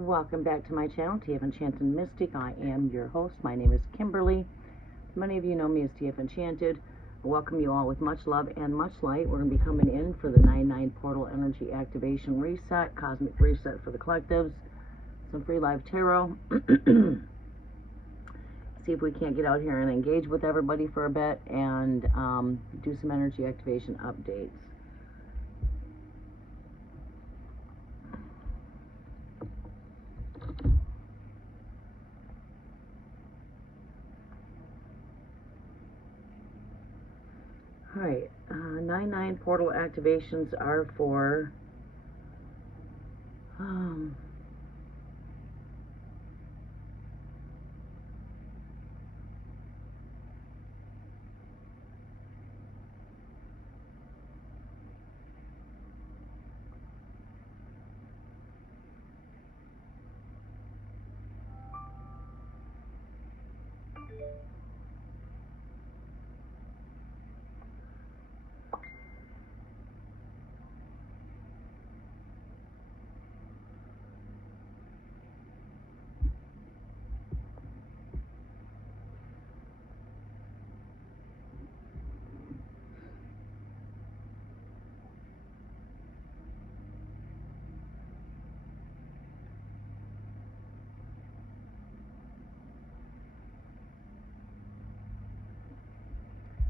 Welcome back to my channel, TF Enchanted Mystic. I am your host. My name is Kimberly. Many of you know me as TF Enchanted. I welcome you all with much love and much light. We're going to be coming in for the 9/9 Portal Energy Activation Reset, Cosmic Reset for the Collectives, some free live tarot. See if we can't get out here and engage with everybody for a bit and do some energy activation updates. All right, 9/9 portal activations are for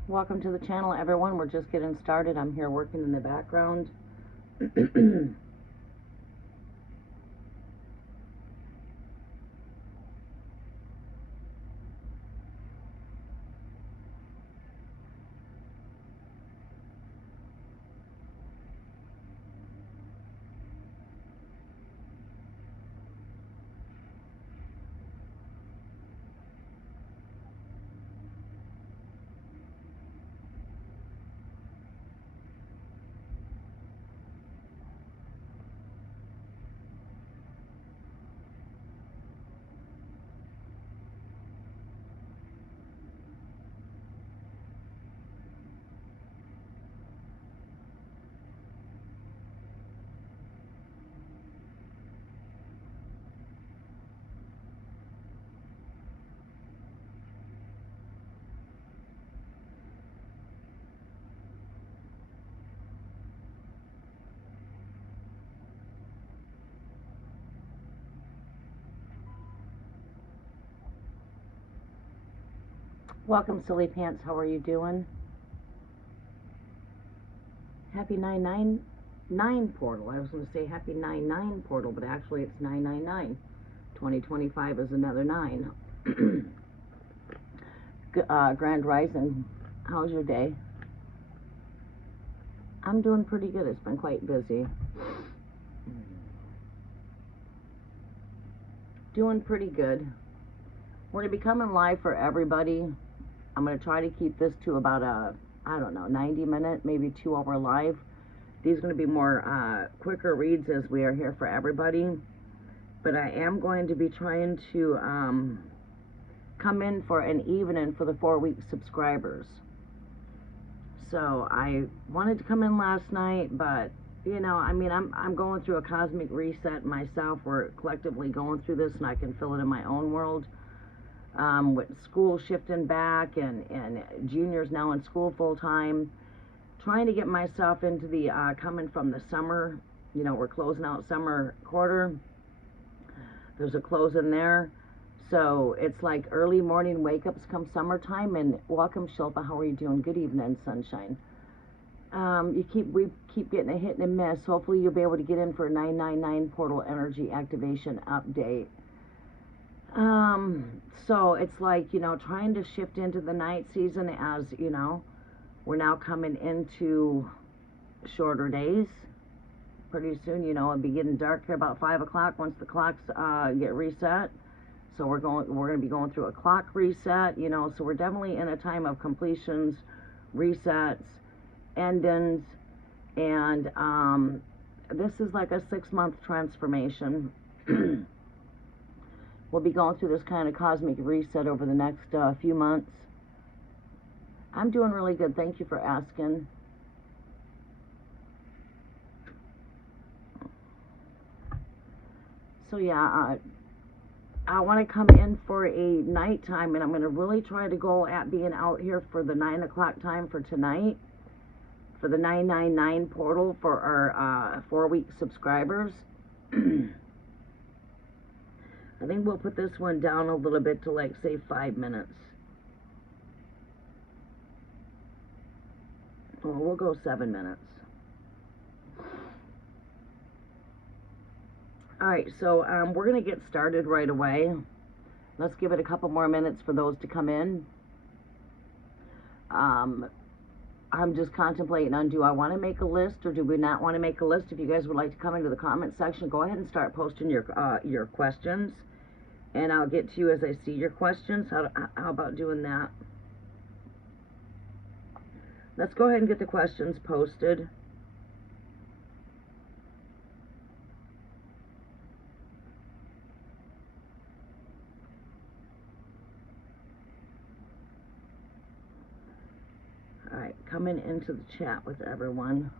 welcome to the channel, everyone. We're just getting started. I'm here working in the background. Welcome, Silly Pants. How are you doing? Happy 999 portal. I was going to say happy 9/9 portal, but actually it's 999. 2025 is another 9. Grand Rising, how's your day? I'm doing pretty good. It's been quite busy. Doing pretty good. We're going to be coming live for everybody. I'm going to try to keep this to about a, 90-minute, maybe 2-hour live. These are going to be more quicker reads as we are here for everybody. But I am going to be trying to come in for an evening for the 4-week subscribers. So I wanted to come in last night, but, I'm going through a cosmic reset myself. We're collectively going through this, and I can feel it in my own world. With school shifting back and juniors now in school full-time, trying to get myself into the coming from the summer. We're closing out summer quarter. There's a close in there, so it's like early morning wake-ups come summertime. And welcome, Shilpa. How are you doing? Good evening, sunshine. We keep getting a hit and a miss. Hopefully you'll be able to get in for a 999 portal energy activation update. So it's like, trying to shift into the night season as, we're now coming into shorter days. Pretty soon, it'll be getting dark here about 5 o'clock once the clocks get reset. So we're going to be going through a clock reset, so we're definitely in a time of completions, resets, endings, and this is like a 6-month transformation. We'll be going through this kind of cosmic reset over the next few months. I'm doing really good. Thank you for asking. So yeah, I want to come in for a nighttime, and I'm going to really try to go at being out here for the 9 o'clock time for tonight, for the 999 portal for our 4-week subscribers. I think we'll put this one down a little bit to, like, say 5 minutes. Well, we'll go 7 minutes. Alright, so we're going to get started right away. Let's give it a couple more minutes for those to come in. I'm just contemplating on, do I want to make a list or do we not want to make a list? If you guys would like to come into the comment section, go ahead and start posting your questions. And I'll get to you as I see your questions. How about doing that? Let's go ahead and get the questions posted. Alright, coming into the chat with everyone.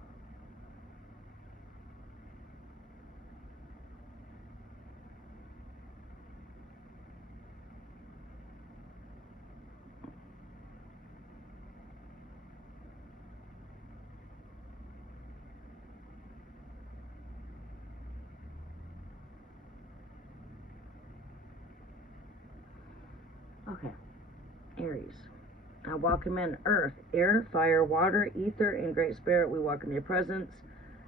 Okay, Aries. I welcome in earth, air, fire, water, ether, and great spirit. We welcome your presence.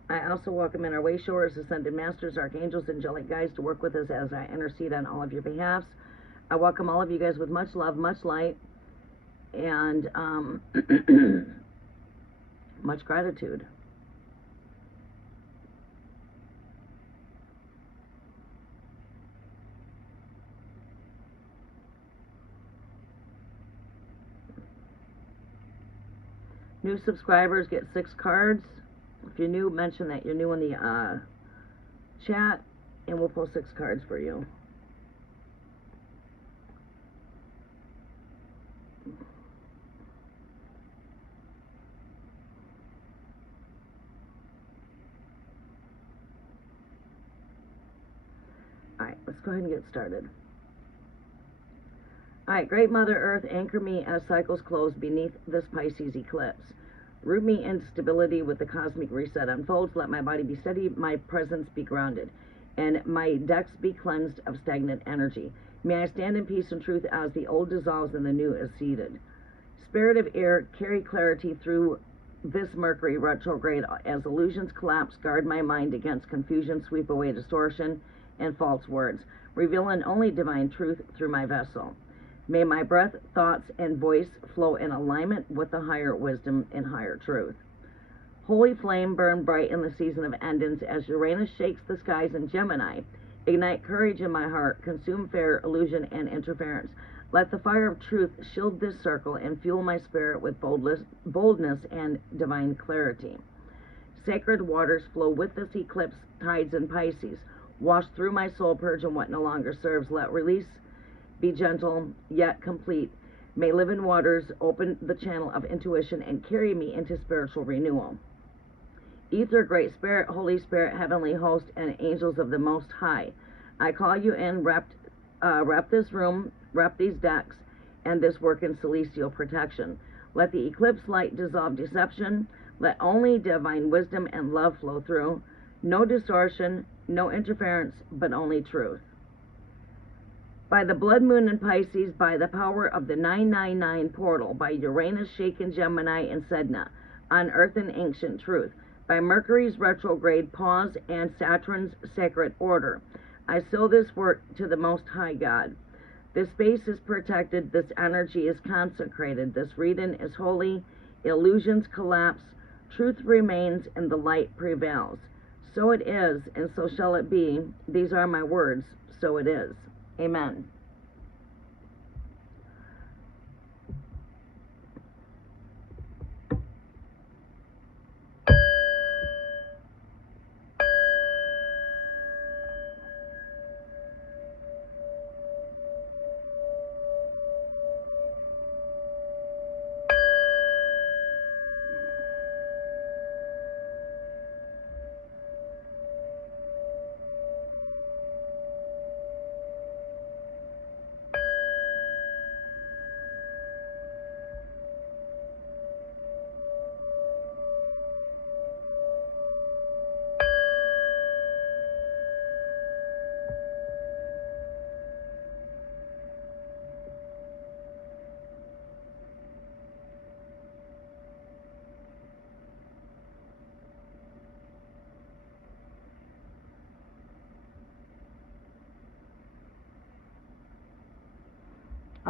I also welcome in our way showers, ascended masters, archangels, angelic guides to work with us as I intercede on all of your behalfs. I welcome all of you guys with much love, much light, and much gratitude. New subscribers get 6 cards. If you're new, mention that you're new in the chat, and we'll pull 6 cards for you. Alright, let's go ahead and get started. Alright, Great Mother Earth, anchor me as cycles close beneath this Pisces eclipse. Root me into stability with the cosmic reset unfolds. Let my body be steady, my presence be grounded, and my decks be cleansed of stagnant energy. May I stand in peace and truth as the old dissolves and the new is seated. Spirit of air, carry clarity through this Mercury retrograde as illusions collapse. Guard my mind against confusion, sweep away distortion and false words, revealing only divine truth through my vessel. May my breath, thoughts, and voice flow in alignment with the higher wisdom and higher truth. Holy flame, burn bright in the season of endings as Uranus shakes the skies in Gemini. Ignite courage in my heart, consume fear, illusion, and interference. Let the fire of truth shield this circle and fuel my spirit with boldness and divine clarity. Sacred waters flow with this eclipse, tides in Pisces. Wash through my soul, purging what no longer serves. Let release be gentle, yet complete. May living waters open the channel of intuition and carry me into spiritual renewal. Ether, Great Spirit, Holy Spirit, Heavenly Host, and angels of the Most High, I call you in, wrap this room, wrap these decks, and this work in celestial protection. Let the eclipse light dissolve deception. Let only divine wisdom and love flow through. No distortion, no interference, but only truth. By the blood moon in Pisces, by the power of the 999 portal, by Uranus shaken Gemini and Sedna, on earth in ancient truth, by Mercury's retrograde pause and Saturn's sacred order, I seal this work to the Most High God. This space is protected, this energy is consecrated, this reading is holy, illusions collapse, truth remains, and the light prevails. So it is, and so shall it be. These are my words, so it is. Amen.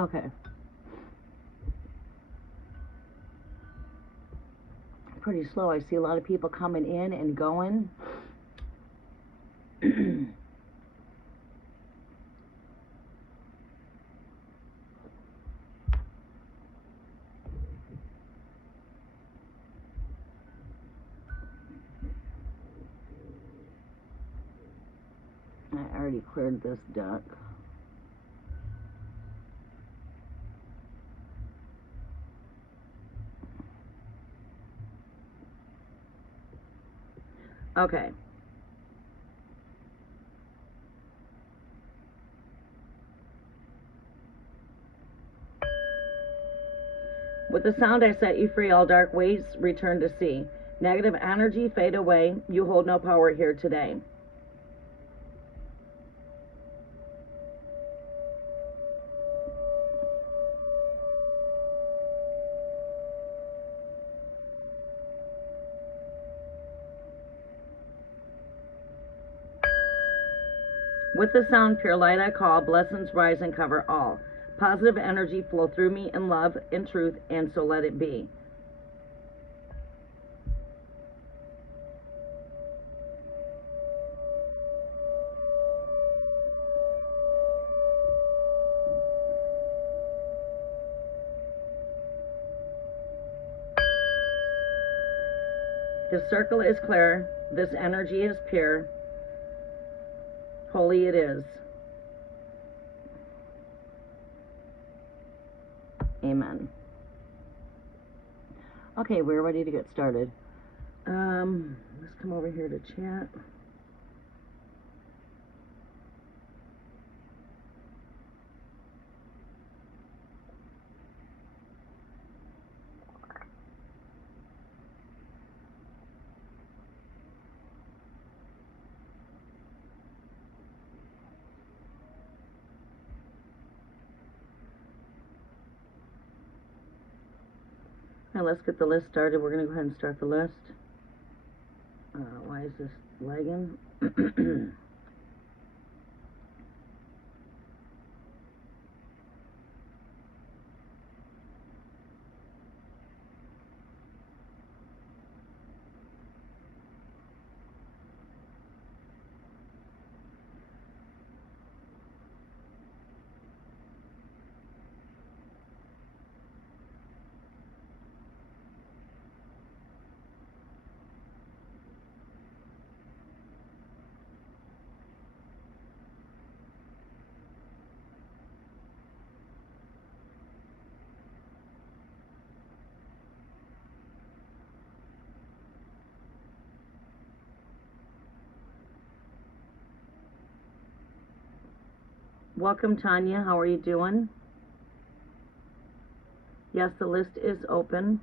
Okay. Pretty slow. I see a lot of people coming in and going. I already cleared this deck. Okay. With the sound I set you free, all dark ways return to sea. Negative energy fade away. You hold no power here today. With the sound, pure light I call, blessings rise and cover all. Positive energy flow through me in love, in truth, and so let it be. The circle is clear. This energy is pure. Holy it is. Amen. Okay, we're ready to get started. Let's come over here to chat. Now let's get the list started. We're going to go ahead and start the list. Why is this lagging? Welcome, Tanya. How are you doing? Yes, the list is open.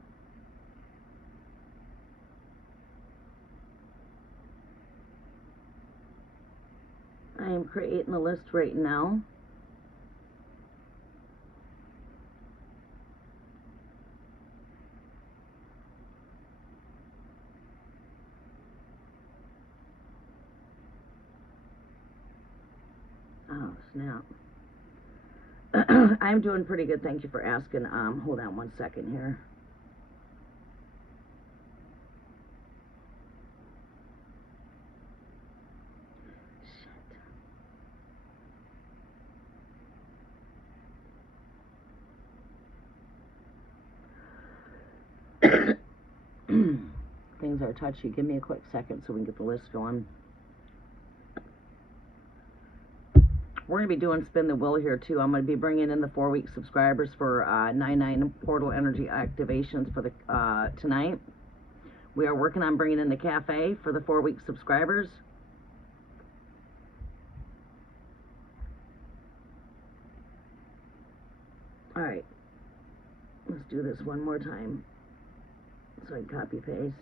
I am creating the list right now. Oh, snap. I'm doing pretty good. Thank you for asking. Hold on one second here. Shit. Things are touchy. Give me a quick second so we can get the list going. We're going to be doing Spin the Wheel here, too. I'm going to be bringing in the 4-week subscribers for 99 portal energy activations for the tonight. We are working on bringing in the cafe for the 4-week subscribers. All right. Let's do this one more time so I copy paste.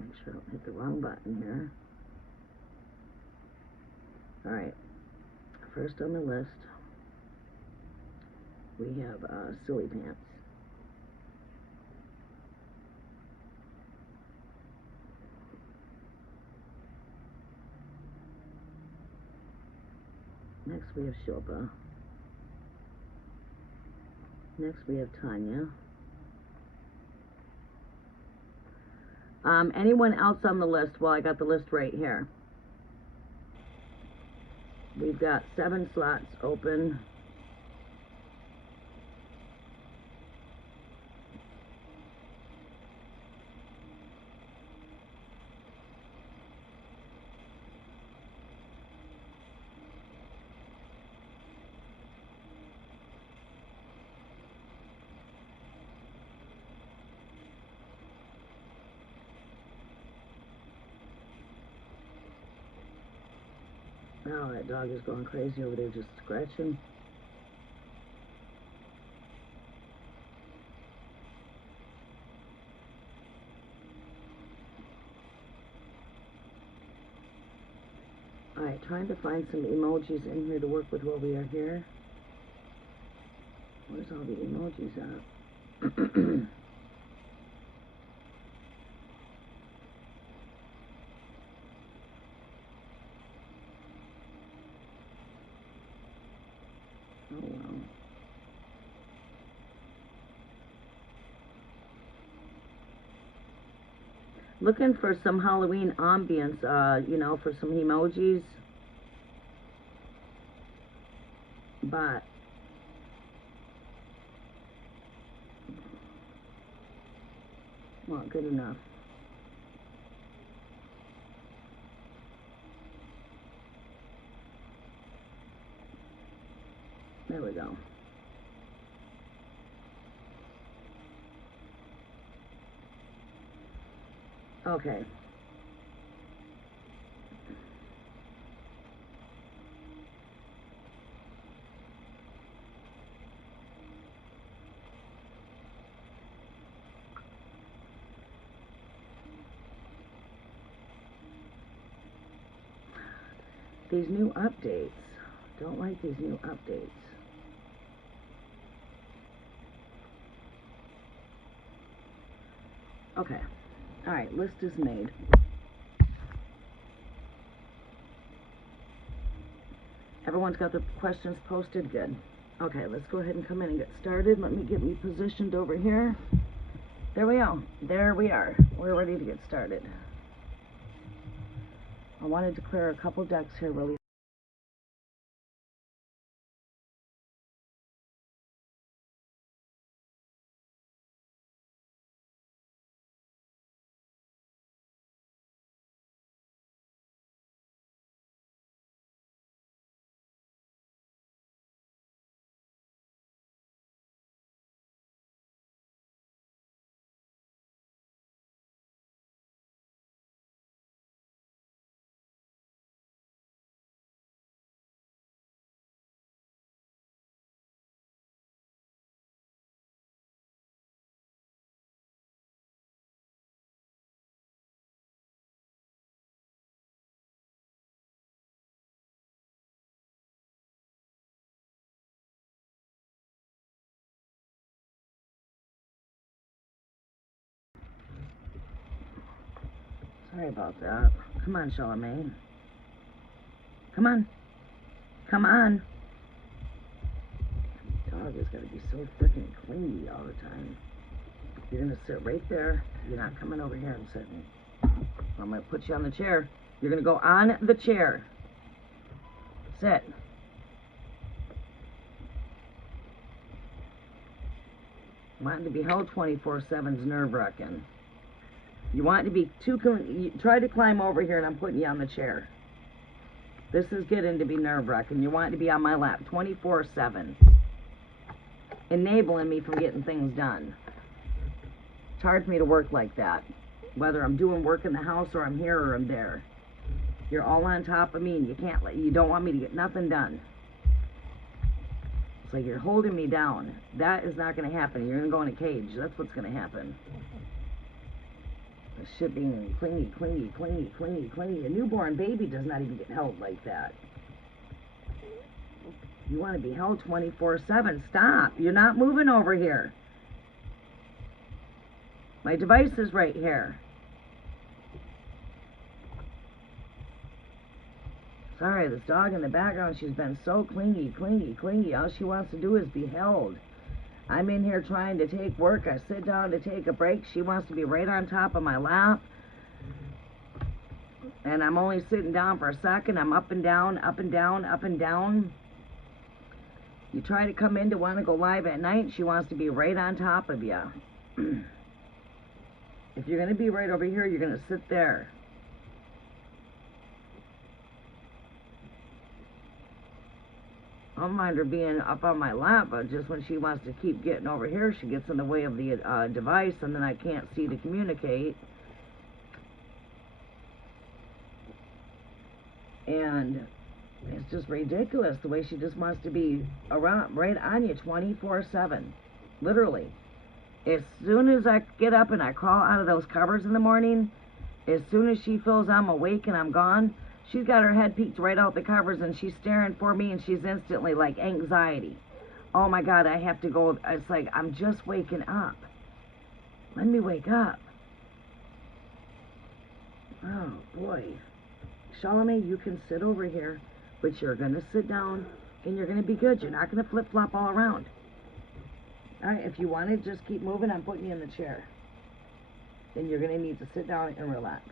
Make sure I don't hit the wrong button here. All right. First on the list, we have Silly Pants. Next we have Shilpa. Next we have Tanya. Anyone else on the list? Well, I got the list right here. We've got 7 slots open. Oh, that dog is going crazy over there just scratching. Alright, trying to find some emojis in here to work with while we are here. Where's all the emojis at? Oh, well. Looking for some Halloween ambience, you know, for some emojis. But well, good enough. There we go. Okay. These new updates. Don't like these new updates. Okay. Alright, list is made. Everyone's got their questions posted? Good. Okay, let's go ahead and come in and get started. Let me get me positioned over here. There we go. There we are. We're ready to get started. I wanted to clear a couple decks here really. Sorry about that. Come on, Charlamagne. Come on. Come on. Dog has got to be so freaking clingy all the time. You're going to sit right there. You're not coming over here and sitting. I'm going to put you on the chair. You're going to go on the chair. Sit. Wanting to be held 24/7 is nerve-wracking. You want to be you try to climb over here and I'm putting you on the chair. This is getting to be nerve-wracking. You want to be on my lap 24/7. Enabling me from getting things done. It's hard for me to work like that. Whether I'm doing work in the house or I'm here or I'm there. You're all on top of me and you don't want me to get nothing done. It's like you're holding me down. That is not going to happen. You're going to go in a cage. That's what's going to happen. This shit being clingy, clingy, clingy, clingy, clingy. A newborn baby does not even get held like that. You want to be held 24/7. Stop. You're not moving over here. My device is right here. Sorry, this dog in the background, she's been so clingy, clingy, clingy. All she wants to do is be held. I'm in here trying to take work. I sit down to take a break. She wants to be right on top of my lap. And I'm only sitting down for a second. I'm up and down, up and down, up and down. You try to come in to want to go live at night, she wants to be right on top of you. If you're going to be right over here, you're going to sit there. I don't mind her being up on my lap, but just when she wants to keep getting over here, she gets in the way of the device, and then I can't see to communicate. And it's just ridiculous the way she just wants to be around, right on you 24/7. Literally. As soon as I get up and I crawl out of those covers in the morning, as soon as she feels I'm awake and I'm gone, she's got her head peeked right out the covers and she's staring for me, and she's instantly like anxiety. Oh my God, I have to go. It's like, I'm just waking up. Let me wake up. Oh boy. Charlamagne, you can sit over here, but you're going to sit down and you're going to be good. You're not going to flip-flop all around. All right, if you want to just keep moving, I'm putting you in the chair. Then you're going to need to sit down and relax.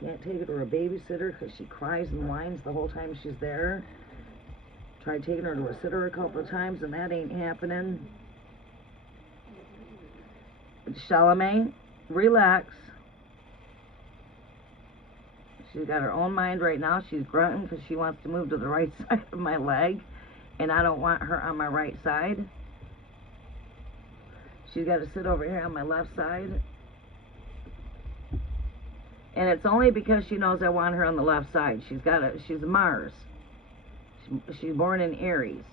Can't take her to a babysitter because she cries and whines the whole time she's there. Tried taking her to a sitter a couple of times, and that ain't happening. Charlamagne, relax. She's got her own mind right now. She's grunting because she wants to move to the right side of my leg, and I don't want her on my right side. She's got to sit over here on my left side. And it's only because she knows I want her on the left side. She's a Mars. She's born in Aries.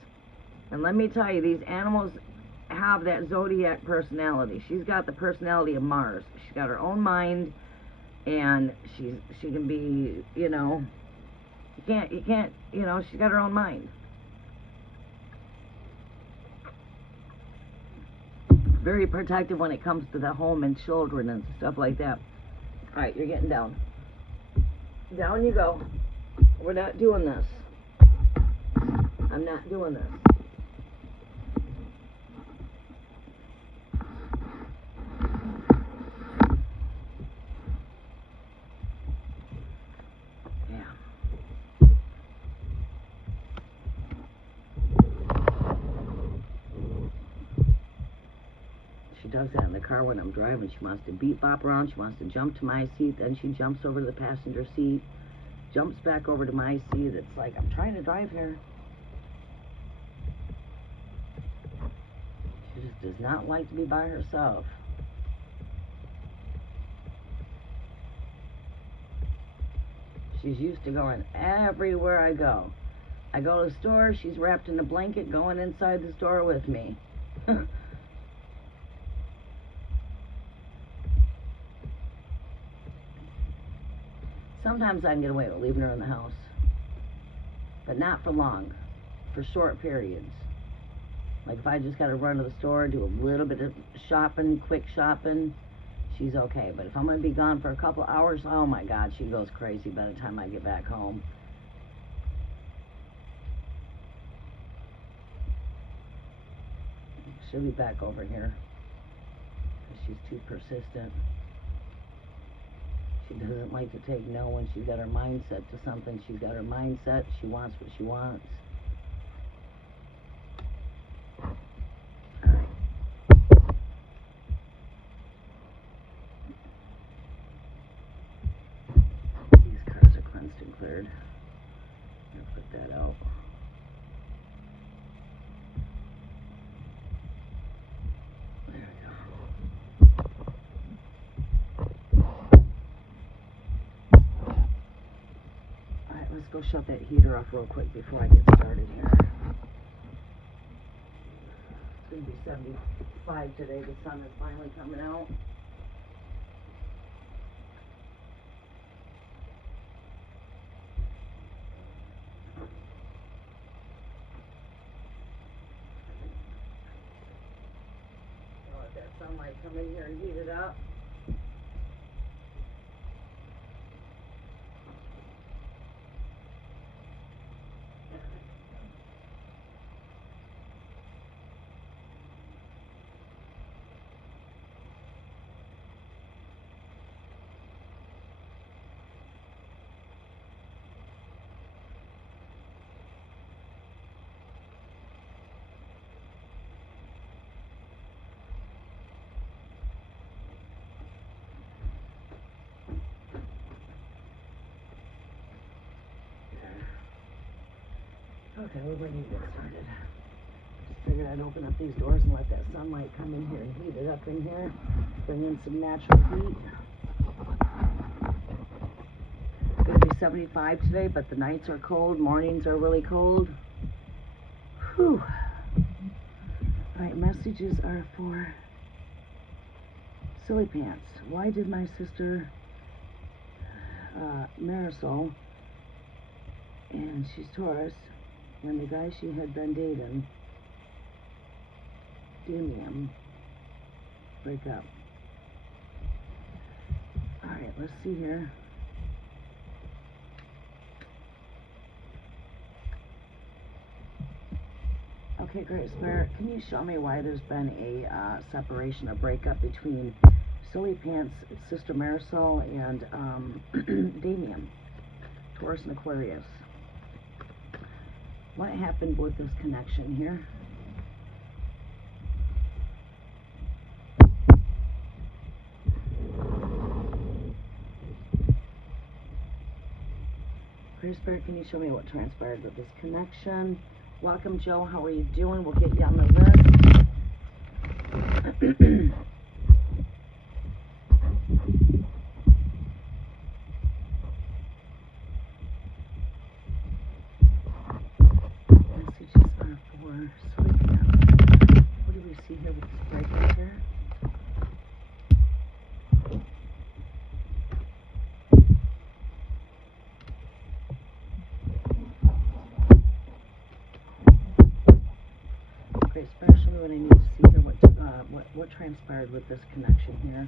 And let me tell you, these animals have that zodiac personality. She's got the personality of Mars. She's got her own mind, and she can be, you know, you can't, you know, she's got her own mind. Very protective when it comes to the home and children and stuff like that. All right, you're getting down. Down you go. We're not doing this. I'm not doing this. She does that in the car when I'm driving. She wants to beat bop around. She wants to jump to my seat. Then she jumps over to the passenger seat, jumps back over to my seat. It's like, I'm trying to drive here. She just does not like to be by herself. She's used to going everywhere I go. I go to the store, she's wrapped in a blanket going inside the store with me. Sometimes I can get away with leaving her in the house, but not for long, for short periods. Like if I just got to run to the store, do a little bit of shopping, quick shopping, she's okay. But if I'm going to be gone for a couple hours, oh my God, she goes crazy by the time I get back home. She'll be back over here because she's too persistent. She doesn't like to take no when she's got her mindset to something. She's got her mindset. She wants what she wants. All right. These cards are cleansed and cleared. I'm going to put that out. There we go. Let's go shut that heater off real quick before I get started here. It's going to be 75 today. The sun is finally coming out. I'll let that sunlight come in here and heat it up. Okay, we're ready to get started. Just figured I'd open up these doors and let that sunlight come in here and heat it up in here. Bring in some natural heat. It's going to be 75 today, but the nights are cold. Mornings are really cold. Whew. Alright, messages are for Silly Pants. Why did my sister Marisol, and she's Taurus, and the guy she had been dating, Damian, break up? Alright, let's see here. Okay, Great Spirit, can you show me why there's been a separation, a breakup between Silly Pants' sister Marisol and Damian, Taurus and Aquarius? What happened with this connection here? Great Spirit, can you show me what transpired with this connection? Welcome, Joe. How are you doing? We'll get you on the list. Messages are for Silly Pants. What do we see here with this breakup here? Great Spirit, show me what I need to see here. What transpired with this connection here,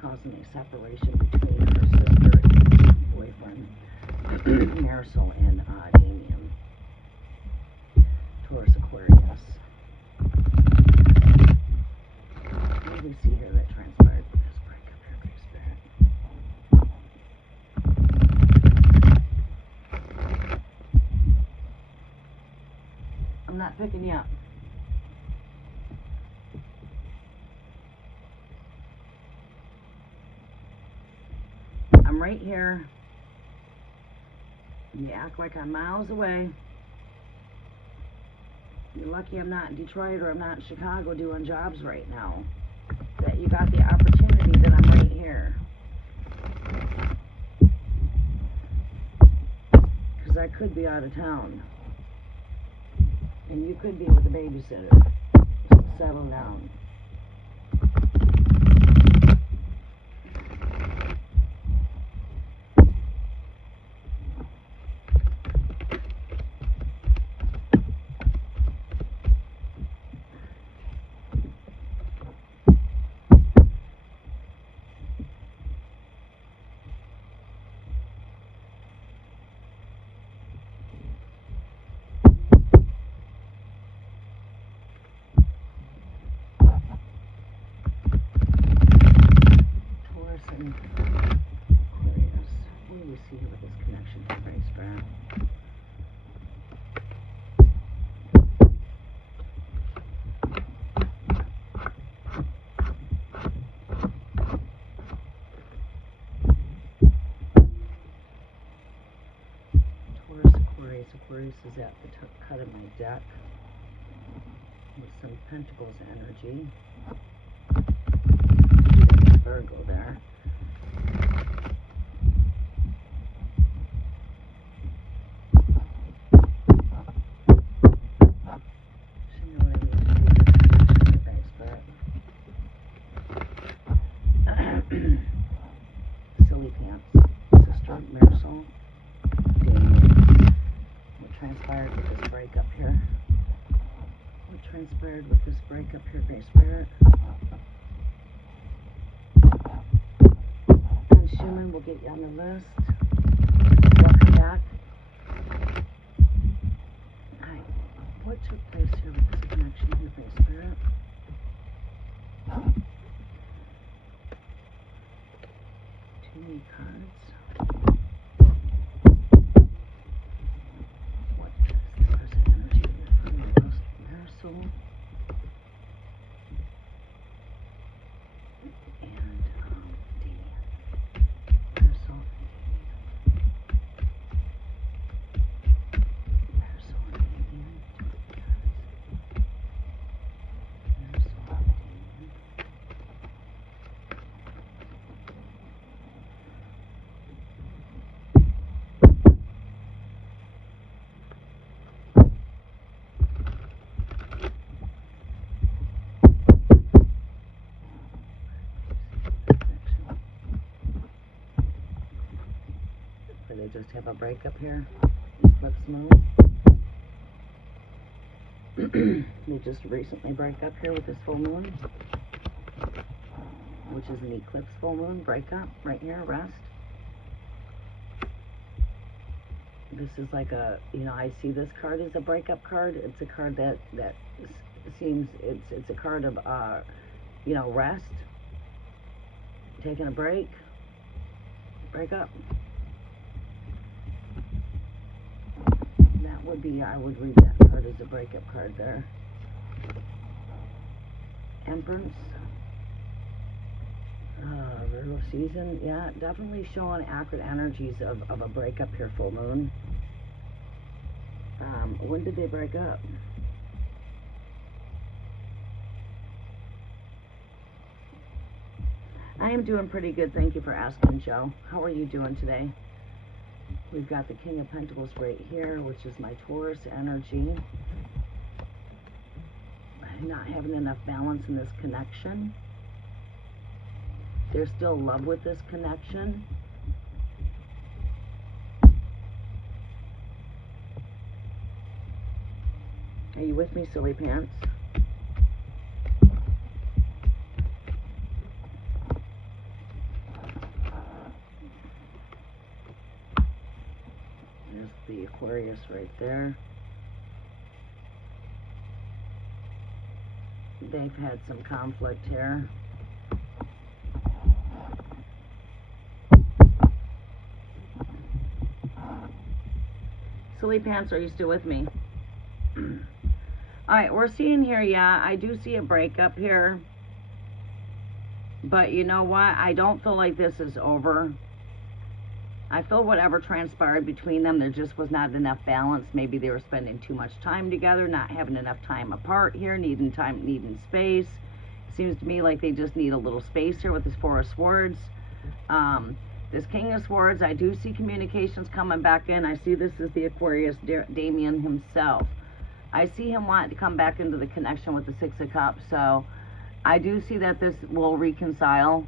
causing a separation between her sister and boyfriend, Marisol and Damian, Taurus, Aquarius. What do we see here that transpired with this breakup here, Great Spirit? I'm not picking you up. I'm right here. You act like I'm miles away. You're lucky I'm not in Detroit or I'm not in Chicago doing jobs right now. That you got the opportunity that I'm right here. Because I could be out of town. And you could be with a babysitter. So settle down. Aquarius is at the cut of my deck with some Pentacles energy. Virgo there. Silly Pants, sister Marisol, Damian. What transpired with this breakup here? What transpired with this breakup here, Great Spirit? And Schumann will get you on the list. Welcome back. Hi. What took place here with this connection here, Great Spirit? Too many cards. What is the present energy here from Marisol and Damian? Marisol and Damian. Marisol and Damian. have a breakup here. Eclipse moon. They just recently break up here with this full moon, which is an eclipse full moon. Breakup right here, rest. This is like a, you know, I see this card as a breakup card. It's a card that seems, it's a card of, you know, rest, taking a break, breakup. That would be, I would read that card as a breakup card there. Empress. Virgo season, yeah, definitely showing accurate energies of a breakup here, full moon. When did they break up? I am doing pretty good, thank you for asking, Joe. How are you doing today? We've got the King of Pentacles right here, which is my Taurus energy. Not having enough balance in this connection. There's still love with this connection. Are you with me, silly pants? There's the Aquarius right there. They've had some conflict here. Silly pants, are you still with me? Alright, we're seeing here, yeah, I do see a breakup here. But you know what? I don't feel like this is over. I feel whatever transpired between them, there just was not enough balance. Maybe they were spending too much time together, not having enough time apart here, needing time, needing space. Seems to me like they just need a little space here with this Four of Swords. This King of Swords, I do see communications coming back in. I see this as the Aquarius, Damien himself. I see him wanting to come back into the connection with the Six of Cups. So I do see that this will reconcile.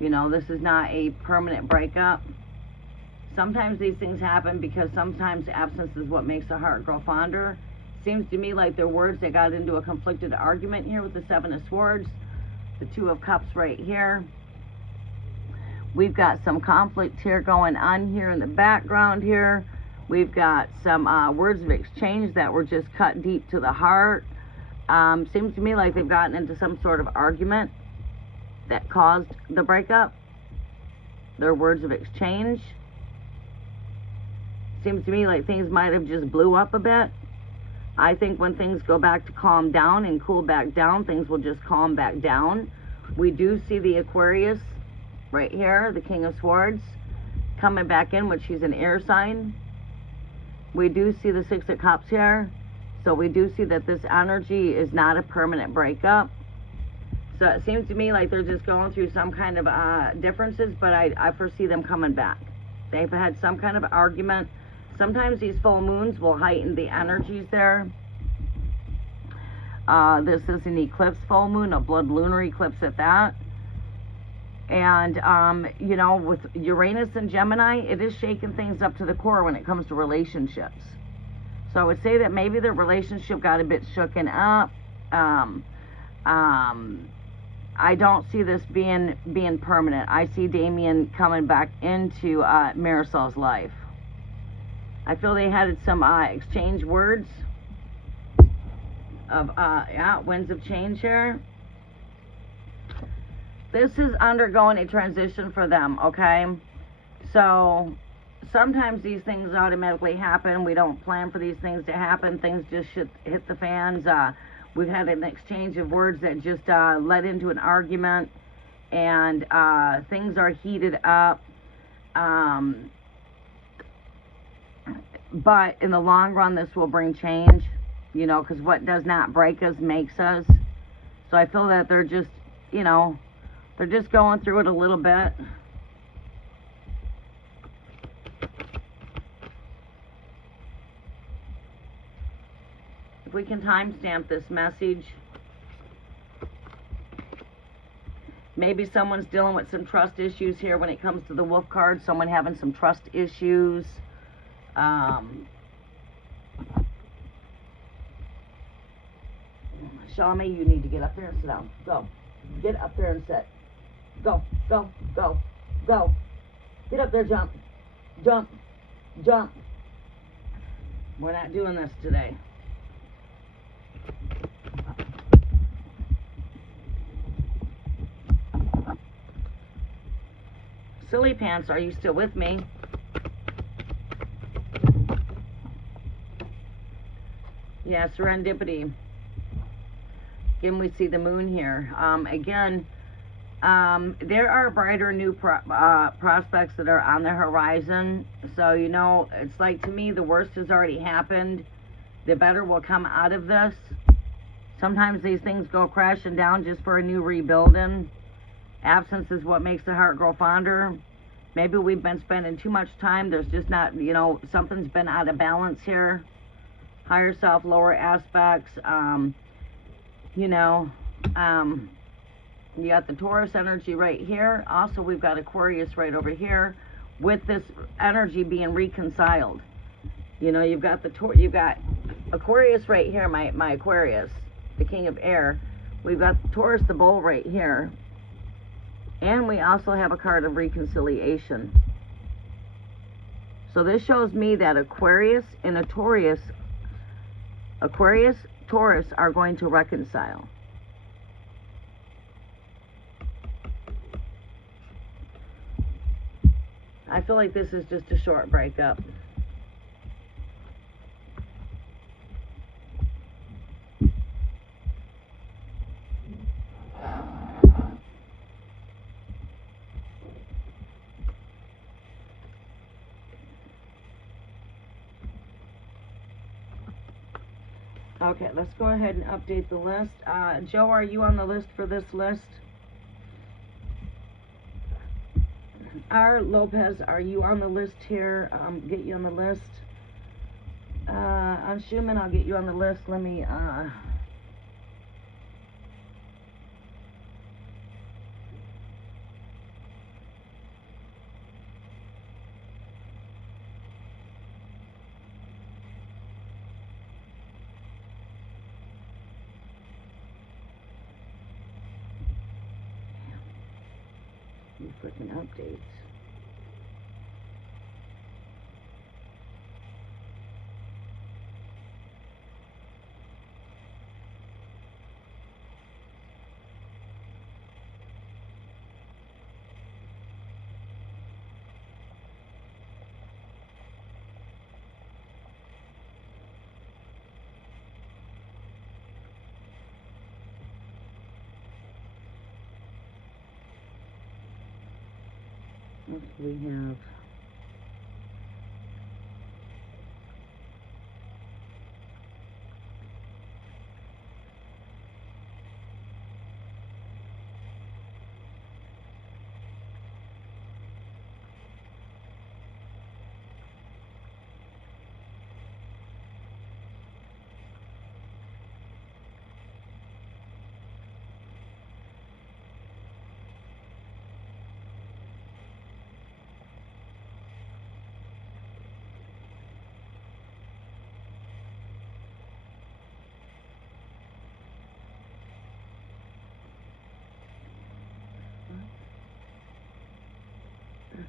You know, this is not a permanent breakup. Sometimes these things happen because sometimes absence is what makes the heart grow fonder. Seems to me like their words, they got into a conflicted argument here with the Seven of Swords. The Two of Cups right here. We've got some conflict here going on here in the background here. We've got some words of exchange that were just cut deep to the heart. Seems to me like they've gotten into some sort of argument that caused the breakup. Their words of exchange. Seems to me like things might have just blew up a bit. I think when things go back to calm down and cool back down, things will just calm back down. We do see the Aquarius right here, the King of Swords, coming back in, which he's an air sign. We do see the Six of Cups here. So we do see that this energy is not a permanent breakup. So it seems to me like they're just going through some kind of differences, but I foresee them coming back. They've had some kind of argument. Sometimes these full moons will heighten the energies there. This is an eclipse full moon, a blood lunar eclipse at that. And, you know, with Uranus and Gemini, it is shaking things up to the core when it comes to relationships. So I would say that maybe the relationship got a bit shooken up. I don't see this being permanent. I see Damien coming back into Marisol's life. I feel they had some exchange words of, winds of change here. This is undergoing a transition for them, okay? So sometimes these things automatically happen. We don't plan for these things to happen. Things just hit the fans. We've had an exchange of words that just led into an argument, and things are heated up. But in the long run, this will bring change, you know, because what does not break us makes us. So I feel that they're just, you know, they're just going through it a little bit. If we can timestamp this message. Maybe someone's dealing with some trust issues here when it comes to the wolf card. Someone having some trust issues. Shami, you need to get up there and sit down. Go. Get up there and sit. Go, go, go, go. Get up there, jump. Jump, jump. We're not doing this today. Silly pants, are you still with me? Yeah, serendipity. Again, we see the moon here. Again, there are brighter new prospects that are on the horizon. So, you know, it's like, to me, the worst has already happened. The better will come out of this. Sometimes these things go crashing down just for a new rebuilding. Absence is what makes the heart grow fonder. Maybe we've been spending too much time. There's just not, you know, something's been out of balance here. Higher self, lower aspects. You know, you got the Taurus energy right here. Also, we've got Aquarius right over here with this energy being reconciled. You know, you've got Aquarius right here, my Aquarius, the King of Air. We've got Taurus, the Bull, right here. And we also have a card of reconciliation. So this shows me that Aquarius and Taurus are going to reconcile. I feel like this is just a short breakup. Okay, let's go ahead and update the list. Joe, are you on the list for this list? R. Lopez, are you on the list here? Get you on the list. On Schumann, I'll get you on the list. Let me, freaking updates. What do we have?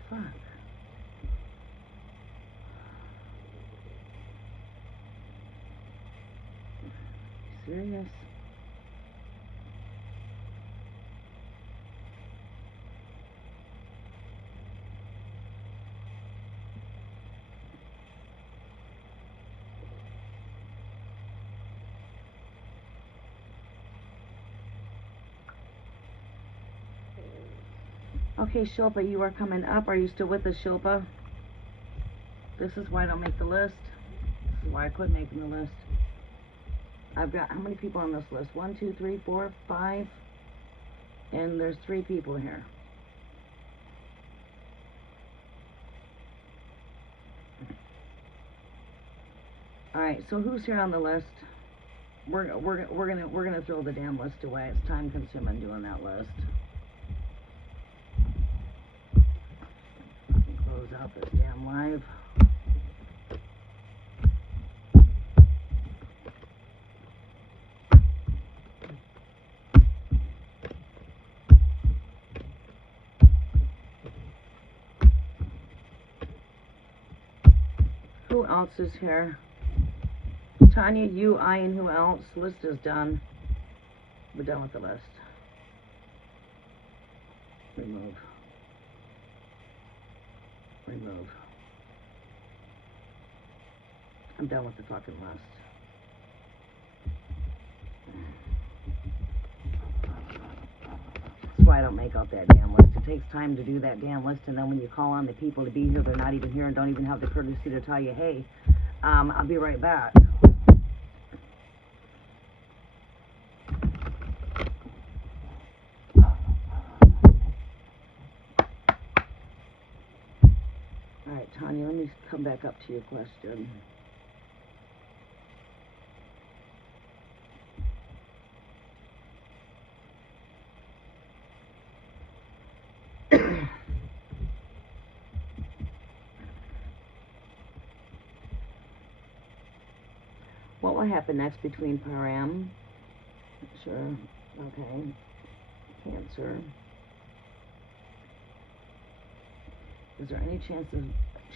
Fuck. Serious? Okay, Shilpa, you are coming up. Are you still with us, Shilpa? This is why I don't make the list. This is why I quit making the list. I've got, how many people on this list? 1, 2, 3, 4, 5. And there's 3 people here. All right, so who's here on the list? We're gonna throw the damn list away. It's time consuming doing that list. close out this damn live. Who else is here? Tanya, you, I, and who else? List is done. We're done with the list. Remove. Remove. I'm done with the fucking list. That's why I don't make out that damn list. It takes time to do that damn list, and then when you call on the people to be here, they're not even here and don't even have the courtesy to tell you, hey, I'll be right back. All right, Tanya, let me come back up to your question. What will happen next between Param? Sure. Okay. Cancer. Is there any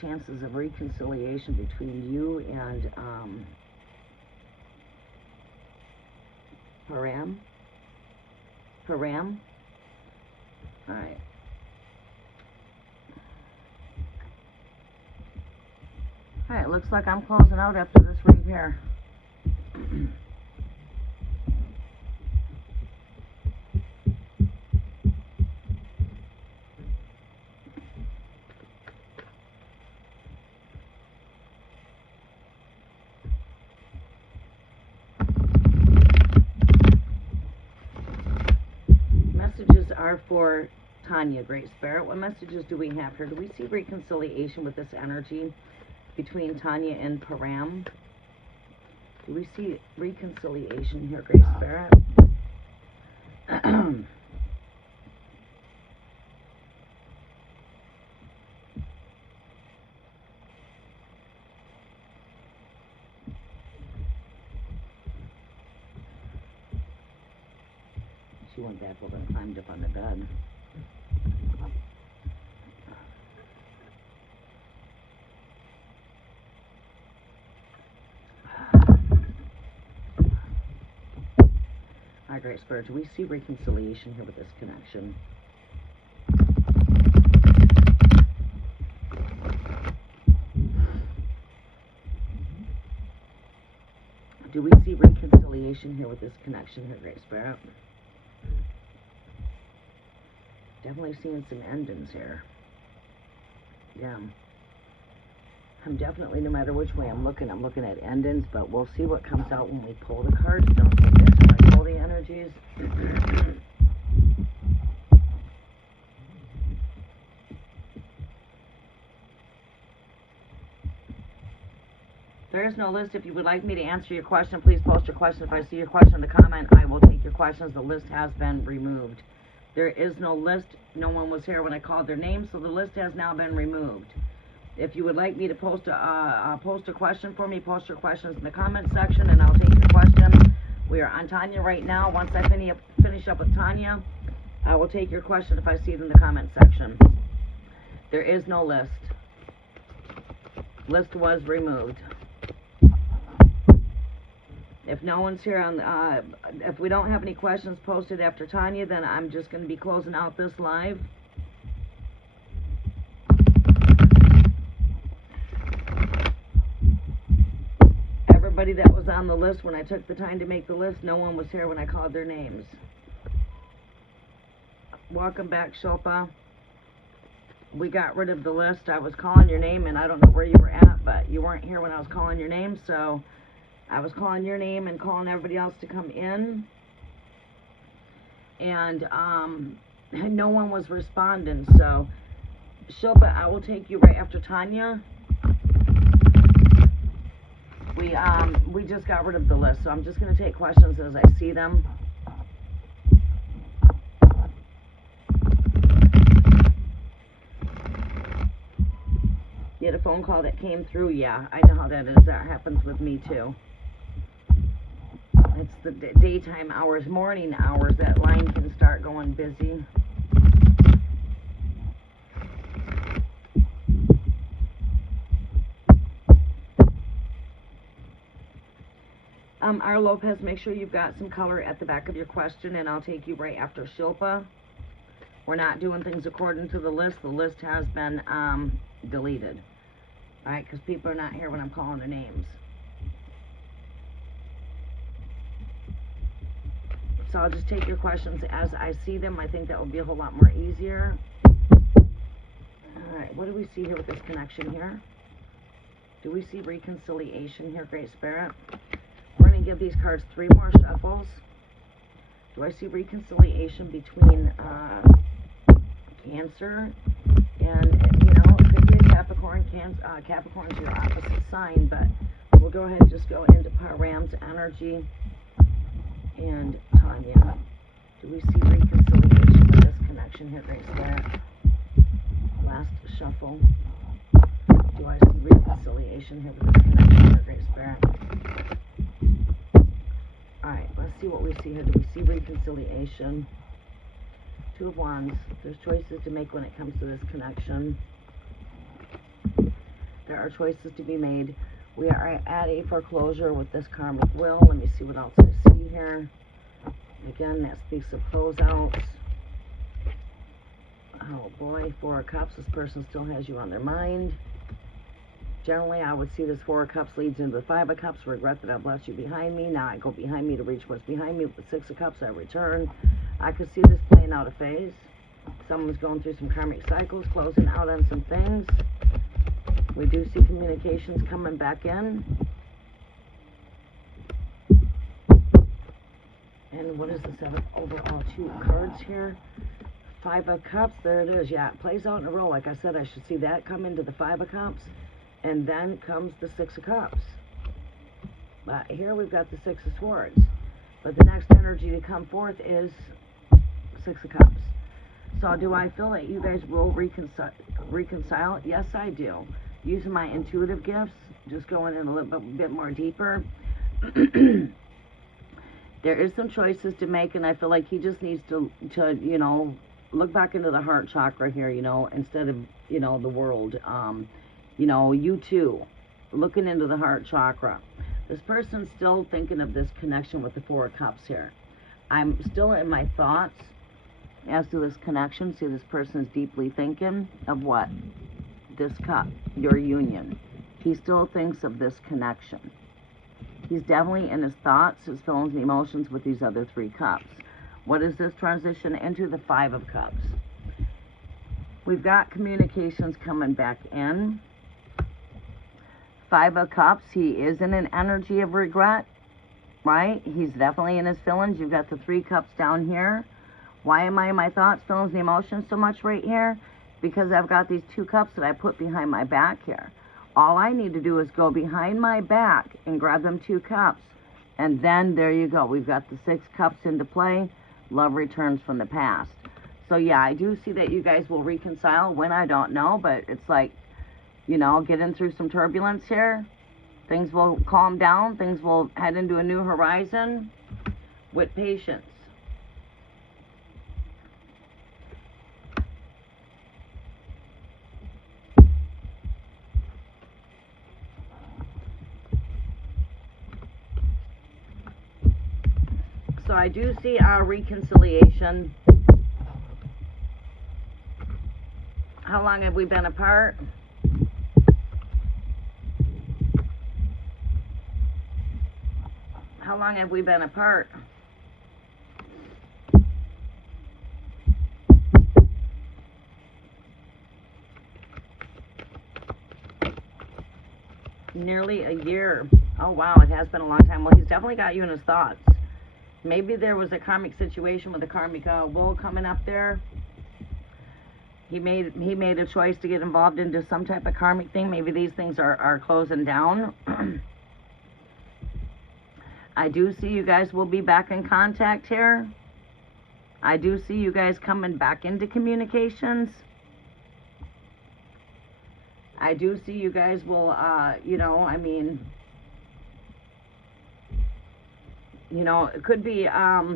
chances of reconciliation between you and Param? Param? All right. All right, looks like I'm closing out after this read here. Messages are for Tanya, Great Spirit. What messages do we have here? Do we see reconciliation with this energy between Tanya and Param? Do we see reconciliation here, Great Spirit? She went back over and climbed up on the bed. All right, Great Spirit, do we see reconciliation here with this connection? Do we see reconciliation here with this connection here, Great Spirit? Definitely seeing some endings here. Yeah. I'm definitely, no matter which way I'm looking at endings, but we'll see what comes out when we pull the cards. Don't take this when I pull the energies. There is no list. If you would like me to answer your question, please post your question. If I see your question in the comment, I will take your questions. The list has been removed. There is no list. No one was here when I called their name, so the list has now been removed. If you would like me to post a question for me, post your questions in the comment section, and I'll take your question. We are on Tanya right now. Once I finish up with Tanya, I will take your question if I see it in the comment section. There is no list. List was removed. If no one's here if we don't have any questions posted after Tanya, then I'm just going to be closing out this live. Everybody that was on the list when I took the time to make the list, no one was here when I called their names. Welcome back, Shilpa. We got rid of the list. I was calling your name, and I don't know where you were at, but you weren't here when I was calling your name, so I was calling your name and calling everybody else to come in, and no one was responding. So, Shilpa, I will take you right after Tanya. We just got rid of the list, so I'm just going to take questions as I see them. You had a phone call that came through. Yeah, I know how that is. That happens with me too. It's the daytime hours, morning hours, that line can start going busy. R. Lopez, make sure you've got some color at the back of your question, and I'll take you right after Shilpa. We're not doing things according to the list. The list has been deleted. All right, because people are not here when I'm calling their names. So I'll just take your questions as I see them. I think that will be a whole lot more easier. All right, what do we see here with this connection here? Do we see reconciliation here, Great Spirit? We're going to give these cards 3 more shuffles. Do I see reconciliation between Cancer and, you know, it could be a Capricorn. Capricorn's your opposite sign, but we'll go ahead and just go into Param's energy. And Tanya, do we see reconciliation with this connection here, Great Spirit? Last shuffle. Do I see reconciliation here with this connection here, Great Spirit? Alright, let's see what we see here. Do we see reconciliation? 2 of Wands. There's choices to make when it comes to this connection. There are choices to be made. We are at a foreclosure with this karmic will. Let me see what else I see here. Again, that speaks of closeouts. Oh boy, 4 of Cups. This person still has you on their mind. Generally, I would see this 4 of Cups leads into the 5 of Cups. Regret that I've left you behind me. Now I go behind me to reach what's behind me. With the 6 of Cups, I return. I could see this playing out a phase. Someone's going through some karmic cycles, closing out on some things. We do see communications coming back in. And what is the 7 overall 2 cards here? 5 of Cups, there it is. Yeah, it plays out in a row. Like I said, I should see that come into the 5 of Cups. And then comes the 6 of Cups. But here we've got the 6 of Swords. But the next energy to come forth is 6 of Cups. So do I feel that you guys will reconcile? Yes, I do. Using my intuitive gifts, just going in a little bit more deeper. There is some choices to make, and I feel like he just needs to you know, look back into the heart chakra here, you know, instead of, you know, the world. You know, you too, looking into the heart chakra. This person's still thinking of this connection with the 4 of Cups here. I'm still in my thoughts as to this connection. See, this person's deeply thinking of what? This cup, your union. He still thinks of this connection. He's definitely in his thoughts, his feelings, and emotions with these other 3 cups. What is this transition into the 5 of Cups? We've got communications coming back in. 5 of Cups, he is in an energy of regret, right? He's definitely in his feelings. You've got the 3 cups down here. Why am I in my thoughts, feelings, and emotions so much right here? Because I've got these 2 cups that I put behind my back here. All I need to do is go behind my back and grab them 2 cups. And then there you go. We've got the 6 cups into play. Love returns from the past. So yeah, I do see that you guys will reconcile. When, I don't know, but it's like, you know, getting through some turbulence here. Things will calm down. Things will head into a new horizon with patience. So I do see our reconciliation. How long have we been apart? How long have we been apart? Nearly a year. Oh wow, it has been a long time. Well, he's definitely got you in his thoughts. Maybe there was a karmic situation with a karmic bull coming up there. He made a choice to get involved into some type of karmic thing. Maybe these things are closing down. I do see you guys will be back in contact here. I do see you guys coming back into communications. I do see you guys will, you know, I mean, you know, it could be, what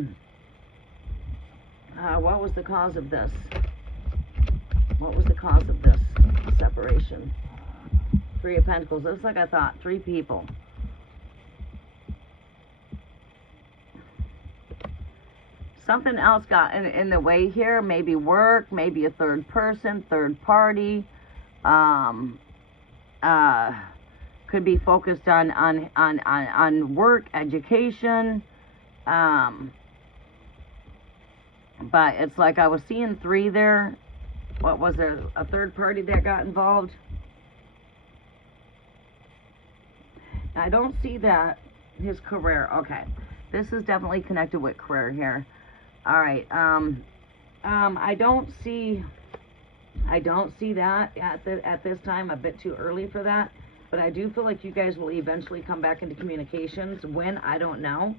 was the cause of this? What was the cause of this separation? Three of Pentacles. Looks like I thought 3 people. Something else got in the way here. Maybe work, maybe a third person, third party. Could be focused on work, education. But it's like I was seeing 3 there. What was there? A third party that got involved? I don't see that. His career. Okay. This is definitely connected with career here. All right. I don't see that at this time. A bit too early for that. But I do feel like you guys will eventually come back into communications. When, I don't know.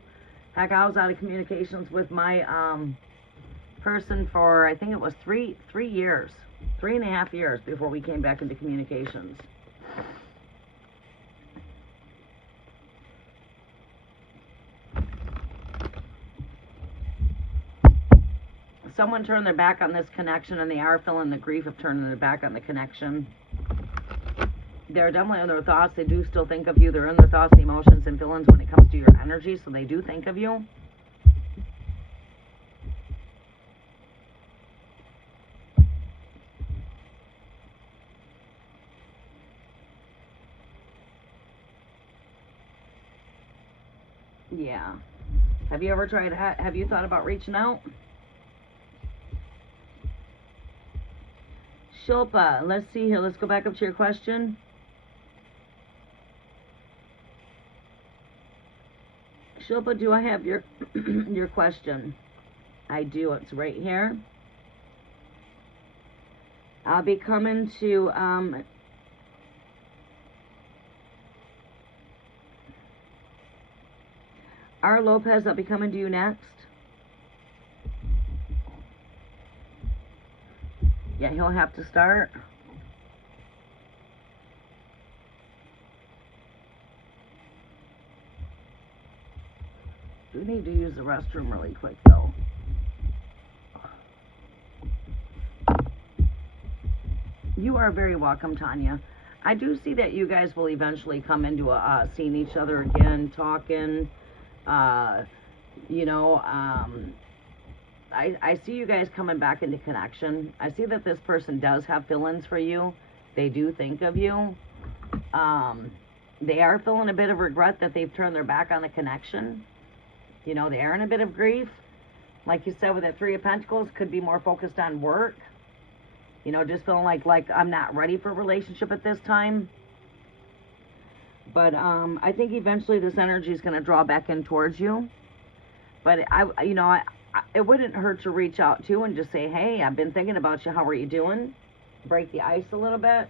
Heck, I was out of communications with my person for, I think it was 3 years. 3.5 years before we came back into communications. Someone turned their back on this connection, and they are feeling the grief of turning their back on the connection. They're definitely in their thoughts. They do still think of you. They're in their thoughts, emotions, and feelings when it comes to your energy, so they do think of you. Yeah. Have you ever tried, have you thought about reaching out? Shilpa, let's see here. Let's go back up to your question. Shilpa, do I have your your question? I do. It's right here. I'll be coming to R. Lopez, I'll be coming to you next. Yeah, he'll have to start. Do need to use the restroom really quick, though. You are very welcome, Tanya. I do see that you guys will eventually come into seeing each other again, talking. You know, I see you guys coming back into connection. I see that this person does have feelings for you. They do think of you. They are feeling a bit of regret that they've turned their back on the connection. You know, they are in a bit of grief. Like you said, with that 3 of Pentacles, could be more focused on work. You know, just feeling like I'm not ready for a relationship at this time. But I think eventually this energy is going to draw back in towards you. But you know, it wouldn't hurt to reach out to and just say, hey, I've been thinking about you. How are you doing? Break the ice a little bit.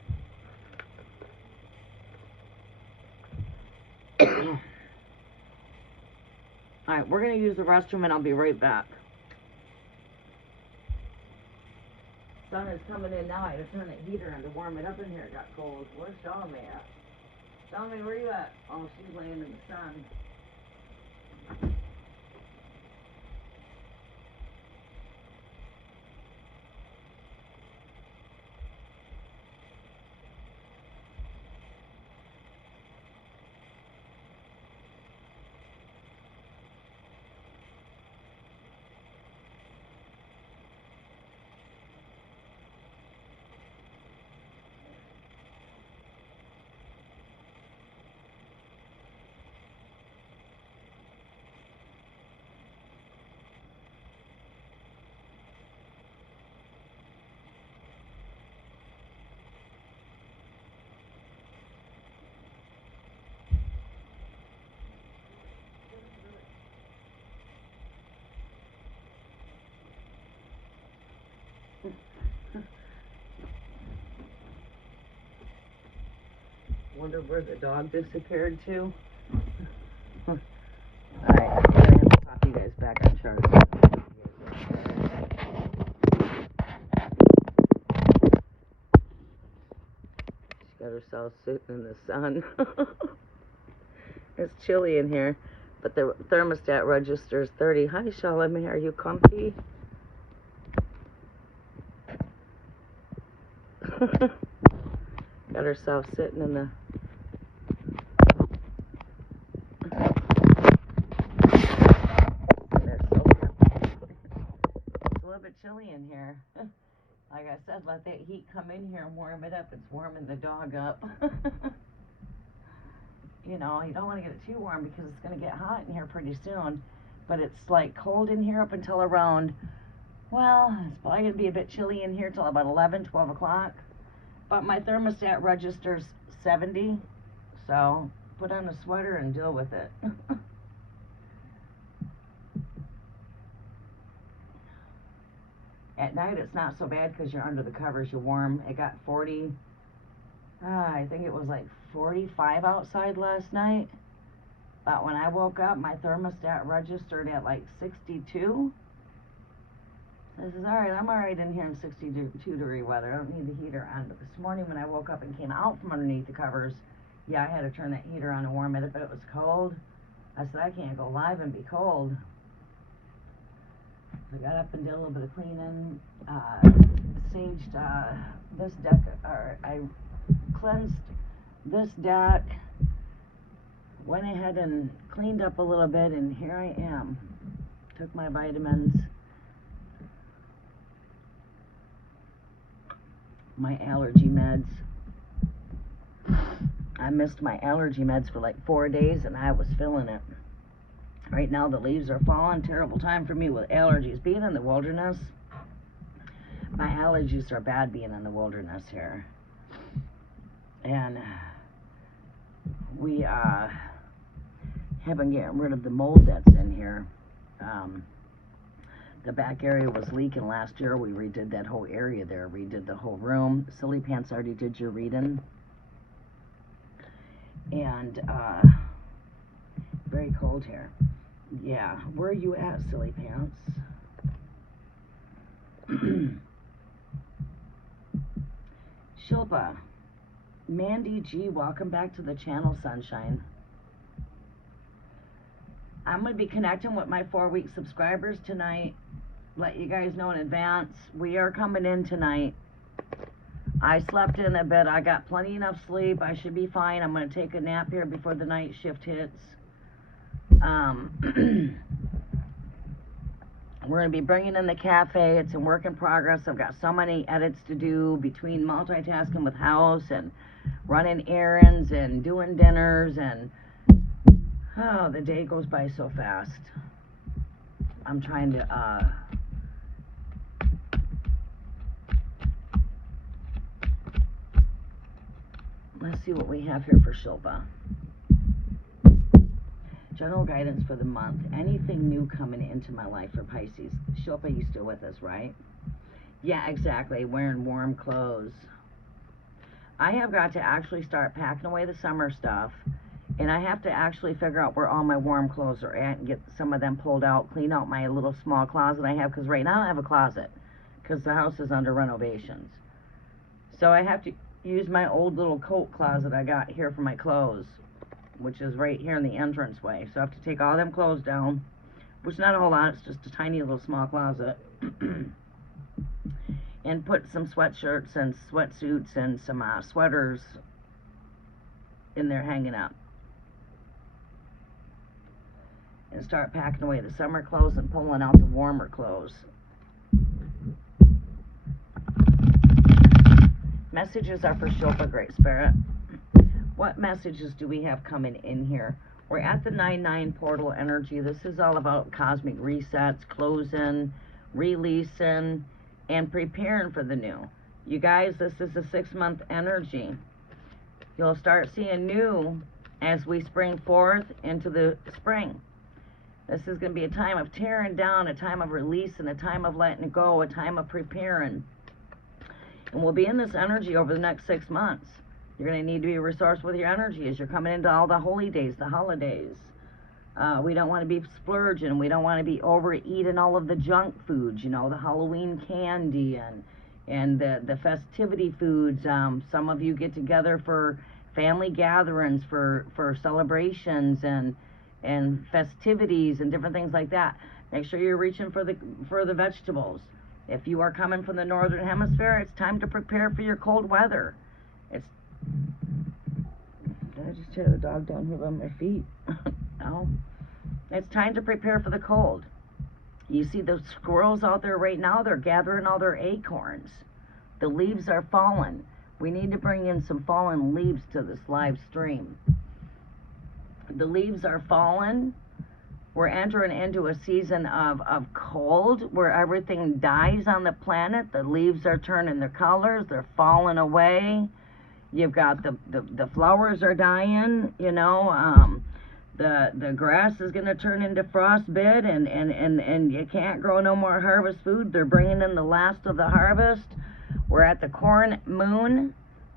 All right, we're going to use the restroom, and I'll be right back. Sun is coming in now. I had to turn the heater on to warm it up in here. It got cold. Where's Shalome at? Shalome, where you at? Oh, she's laying in the sun. Wonder where the dog disappeared to. Alright, I'm gonna have to pop you guys back on chart. She's got herself sitting in the sun. It's chilly in here, but the thermostat registers 30. Hi, Shalom, are you comfy? Got herself sitting in the... It's a little bit chilly in here. Like I said, let that heat come in here and warm it up. It's warming the dog up. You know, you don't want to get it too warm because it's going to get hot in here pretty soon. But it's like cold in here up until around, well, it's probably going to be a bit chilly in here till about 11, 12 o'clock. But my thermostat registers 70, so put on a sweater and deal with it. At night it's not so bad because you're under the covers, you're warm. It got 40, I think it was like 45 outside last night. But when I woke up, my thermostat registered at like 62. I says, alright, I'm alright in here in 62 degree weather. I don't need the heater on. But this morning when I woke up and came out from underneath the covers, yeah, I had to turn that heater on and warm it, but it was cold. I said, I can't go live and be cold. So I got up and did a little bit of cleaning, saged this deck, or I cleansed this deck, went ahead and cleaned up a little bit, and here I am. Took my vitamins, my allergy meds. I missed my allergy meds for like 4 days and I was feeling it. Right now the leaves are falling. Terrible time for me with allergies. Being in the wilderness, my allergies are bad being in the wilderness here. And we have been getting rid of the mold that's in here. The back area was leaking last year. We redid that whole area there. Redid the whole room. Silly Pants already did your reading. And very cold here. Yeah, where are you at, Silly Pants? Shilpa, Mandy G, welcome back to the channel, Sunshine. I'm going to be connecting with my 4-week subscribers tonight. Let you guys know in advance. We are coming in tonight. I slept in a bit. I got plenty enough sleep. I should be fine. I'm going to take a nap here before the night shift hits. We're going to be bringing in the cafe. It's a work in progress. I've got so many edits to do between multitasking with house and running errands and doing dinners, and oh, the day goes by so fast. I'm trying to let's see what we have here for Shilpa. General guidance for the month. Anything new coming into my life for Pisces? Shilpa, you still with us, right? Yeah, exactly. Wearing warm clothes. I have got to actually start packing away the summer stuff, and I have to actually figure out where all my warm clothes are at and get some of them pulled out, clean out my little small closet I have, because right now I have a closet because the house is under renovations. So I have to use my old little coat closet I got here for my clothes, which is right here in the entranceway. So I have to take all them clothes down, which is not a whole lot, it's just a tiny little small closet, and put some sweatshirts and sweatsuits and some sweaters in there hanging up. And start packing away the summer clothes and pulling out the warmer clothes. Messages are for Shilpa, Great Spirit. What messages do we have coming in here? We're at the 9-9 portal energy. This is all about cosmic resets, closing, releasing, and preparing for the new. You guys, this is a 6-month energy. You'll start seeing new as we spring forth into the spring. This is going to be a time of tearing down, a time of releasing, a time of letting go, a time of preparing. And we'll be in this energy over the next 6 months. You're going to need to be resourceful with your energy as you're coming into all the holy days, the holidays. We don't want to be splurging. We don't want to be overeating all of the junk foods, you know, the Halloween candy and the festivity foods. Some of you get together for family gatherings, for celebrations and festivities and different things like that. Make sure you're reaching for the vegetables. If you are coming from the northern hemisphere, it's time to prepare for your cold weather. Did I just tear the dog down here by my feet? No. It's time to prepare for the cold. You see the squirrels out there right now, they're gathering all their acorns. The leaves are falling. We need to bring in some fallen leaves to this live stream. The leaves are falling. We're entering into a season of cold where everything dies on the planet. The leaves are turning their colors. They're falling away. You've got the flowers are dying, you know. The grass is going to turn into frostbite, and you can't grow no more harvest food. They're bringing in the last of the harvest. We're at the corn moon.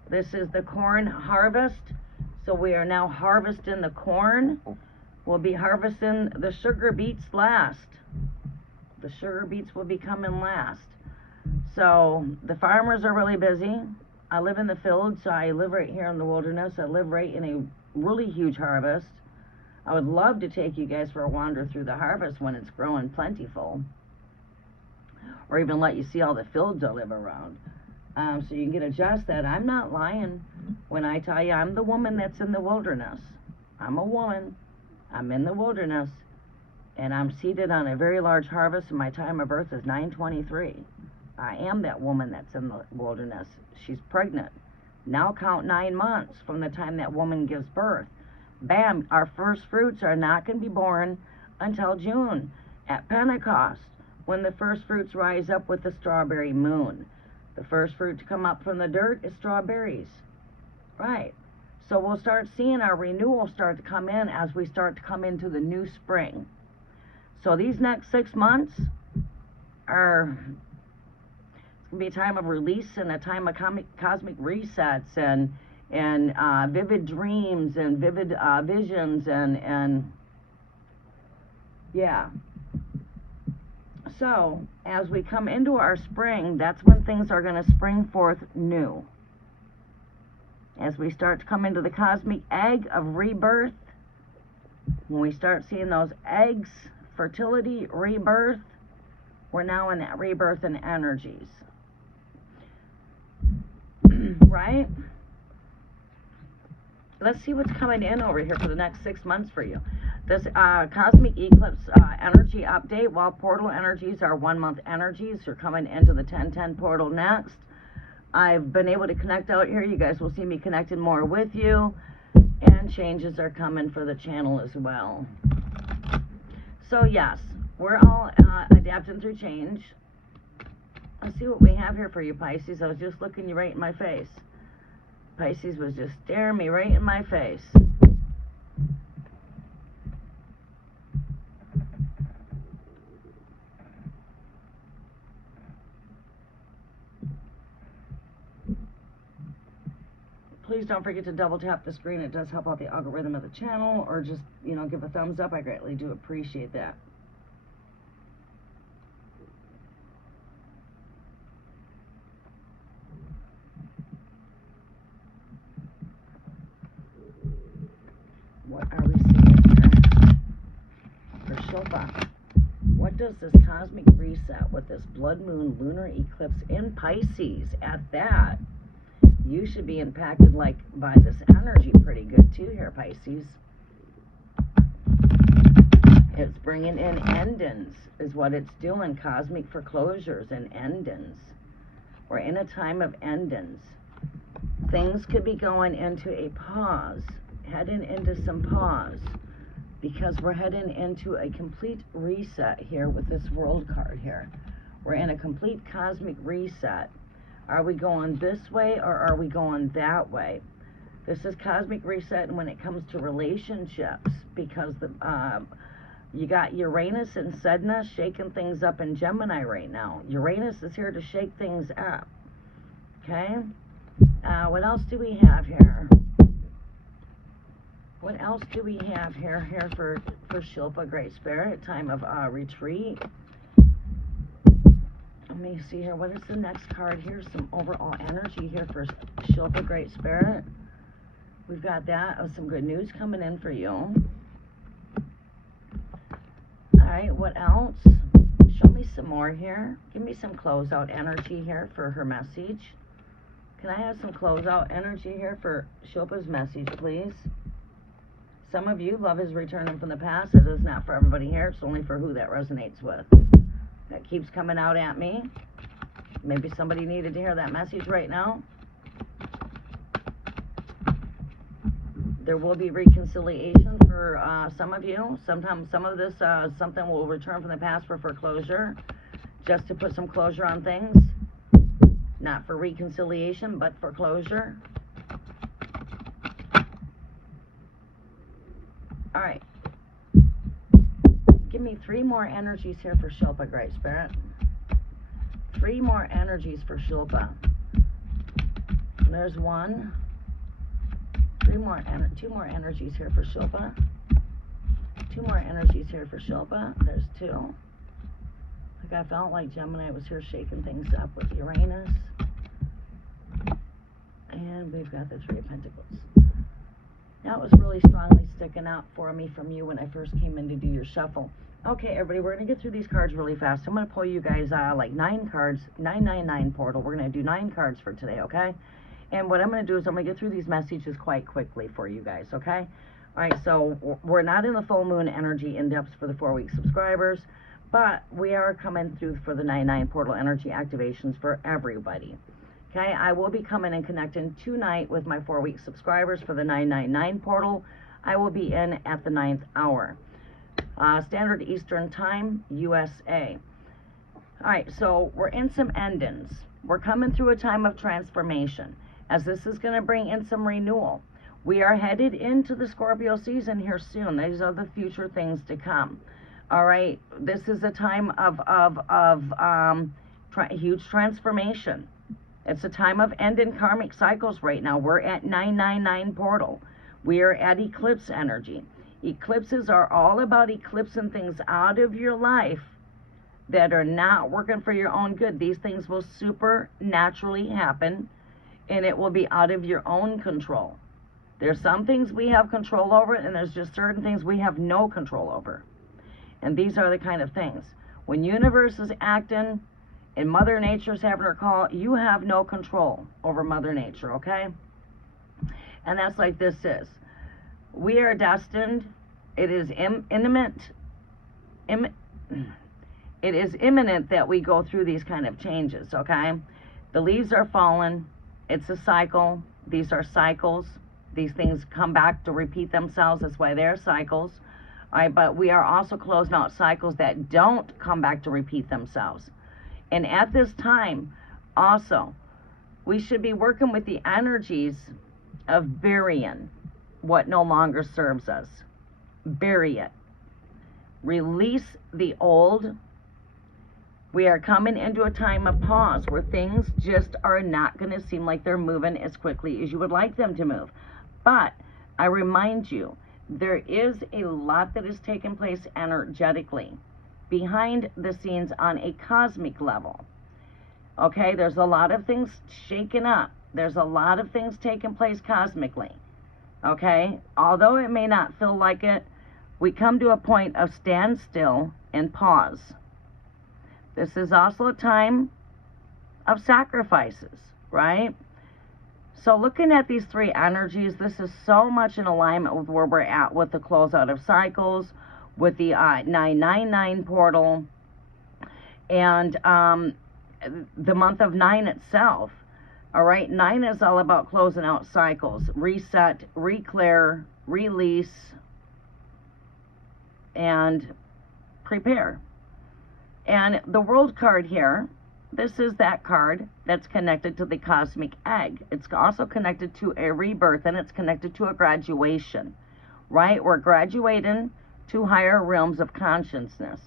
This is the corn harvest. So we are now harvesting the corn. We'll be harvesting the sugar beets last. The sugar beets will be coming last. So the farmers are really busy. I live in the fields, so I live right here in the wilderness. I live right in a really huge harvest. I would love to take you guys for a wander through the harvest when it's growing plentiful, or even let you see all the fields I live around, so you can get a gist that I'm not lying when I tell you I'm the woman that's in the wilderness. I'm a woman. I'm in the wilderness, and I'm seated on a very large harvest, and my time of birth is 9/23. I am that woman that's in the wilderness. She's pregnant. Now count 9 months from the time that woman gives birth. Bam, our first fruits are not going to be born until June at Pentecost, when the first fruits rise up with the strawberry moon. The first fruit to come up from the dirt is strawberries. Right. So we'll start seeing our renewal start to come in as we start to come into the new spring. So these next 6 months are going to be a time of release and a time of cosmic resets and vivid dreams and vivid visions and yeah. So as we come into our spring, that's when things are going to spring forth new. As we start to come into the cosmic egg of rebirth, when we start seeing those eggs, fertility, rebirth, we're now in that rebirth and energies. Right? Let's see what's coming in over here for the next 6 months for you. This cosmic eclipse energy update, while portal energies are 1 month energies, you're coming into the 10/10 portal next. I've been able to connect out here. You guys will see me connected more with you, and changes are coming for the channel as well. So yes, we're all adapting through change. Let's see what we have here for you, Pisces. I was just looking you right in my face. Pisces was just staring me right in my face. Please don't forget to double tap the screen. It does help out the algorithm of the channel, or just, you know, give a thumbs up. I greatly do appreciate that. What are we seeing here for Shilpa? What does this cosmic reset with this blood moon lunar eclipse in Pisces at that? You should be impacted like by this energy pretty good too here, Pisces. It's bringing in endings is what it's doing. Cosmic foreclosures and endings. We're in a time of endings. Things could be going into a pause, heading into some pause, because we're heading into a complete reset here with this world card here. We're in a complete cosmic reset. Are we going this way or are we going that way? This is cosmic reset when it comes to relationships, because you got Uranus and Sedna shaking things up in Gemini right now. Uranus is here to shake things up. Okay? What else do we have here? What else do we have here for Shilpa, Great Spirit? Time of retreat. me see here. What is the next card? Here's some overall energy here for Shilpa Great Spirit. We've got that of some good news coming in for you. All right, what else? Show me some more here. Give me some closeout energy here for her message. Can I have some closeout energy here for Shilpa's message, please? Some of you, love is returning from the past. It is not for everybody here. It's only for who that resonates with. That keeps coming out at me. Maybe somebody needed to hear that message right now. There will be reconciliation for some of you. Sometimes some of this, something will return from the past for foreclosure, just to put some closure on things. Not for reconciliation, but for closure. All right. Give me 3 more energies here for Shilpa, Great Spirit. 3 more energies for Shilpa. There's 1. 2 more energies here for Shilpa. 2 more energies here for Shilpa. There's 2. Like I felt like Gemini was here shaking things up with Uranus. And we've got the 3 of Pentacles. That was really strongly sticking out for me from you when I first came in to do your shuffle. Okay, everybody, we're going to get through these cards really fast. I'm going to pull you guys like 9 cards, 999 portal. We're going to do 9 cards for today, okay? And what I'm going to do is I'm going to get through these messages quite quickly for you guys, okay? All right, so we're not in the full moon energy in-depth for the 4-week subscribers, but we are coming through for the 9-9 portal energy activations for everybody. Okay, I will be coming and connecting tonight with my 4-week subscribers for the 999 portal. I will be in at the 9th hour. Standard Eastern Time, USA. All right, so we're in some endings. We're coming through a time of transformation, as this is going to bring in some renewal. We are headed into the Scorpio season here soon. These are the future things to come. All right, this is a time of huge transformation. It's a time of ending karmic cycles right now. We're at 999 portal. We are at eclipse energy. Eclipses are all about eclipsing things out of your life that are not working for your own good. These things will supernaturally happen, and it will be out of your own control. There's some things we have control over, and there's just certain things we have no control over. And these are the kind of things. When universe is acting and Mother Nature's having her call, you have no control over Mother Nature, okay? And that's like this is. We are destined. It is imminent that we go through these kind of changes, okay? The leaves are falling. It's a cycle. These are cycles. These things come back to repeat themselves. That's why they're cycles. All right, but we are also closing out cycles that don't come back to repeat themselves. And at this time, also, we should be working with the energies of burying what no longer serves us. Bury it. Release the old. We are coming into a time of pause where things just are not going to seem like they're moving as quickly as you would like them to move. But I remind you, there is a lot that is taking place energetically behind the scenes on a cosmic level. Okay, there's a lot of things shaking up. There's a lot of things taking place cosmically. Okay, although it may not feel like it, we come to a point of standstill and pause. This is also a time of sacrifices, right? So looking at these 3 energies, this is so much in alignment with where we're at with the closeout of cycles, with the 999 portal, and the month of 9 itself. All right, 9 is all about closing out cycles, reset, reclear, release, and prepare. And the World card here, this is that card that's connected to the cosmic egg. It's also connected to a rebirth, and it's connected to a graduation, right? We're graduating to higher realms of consciousness.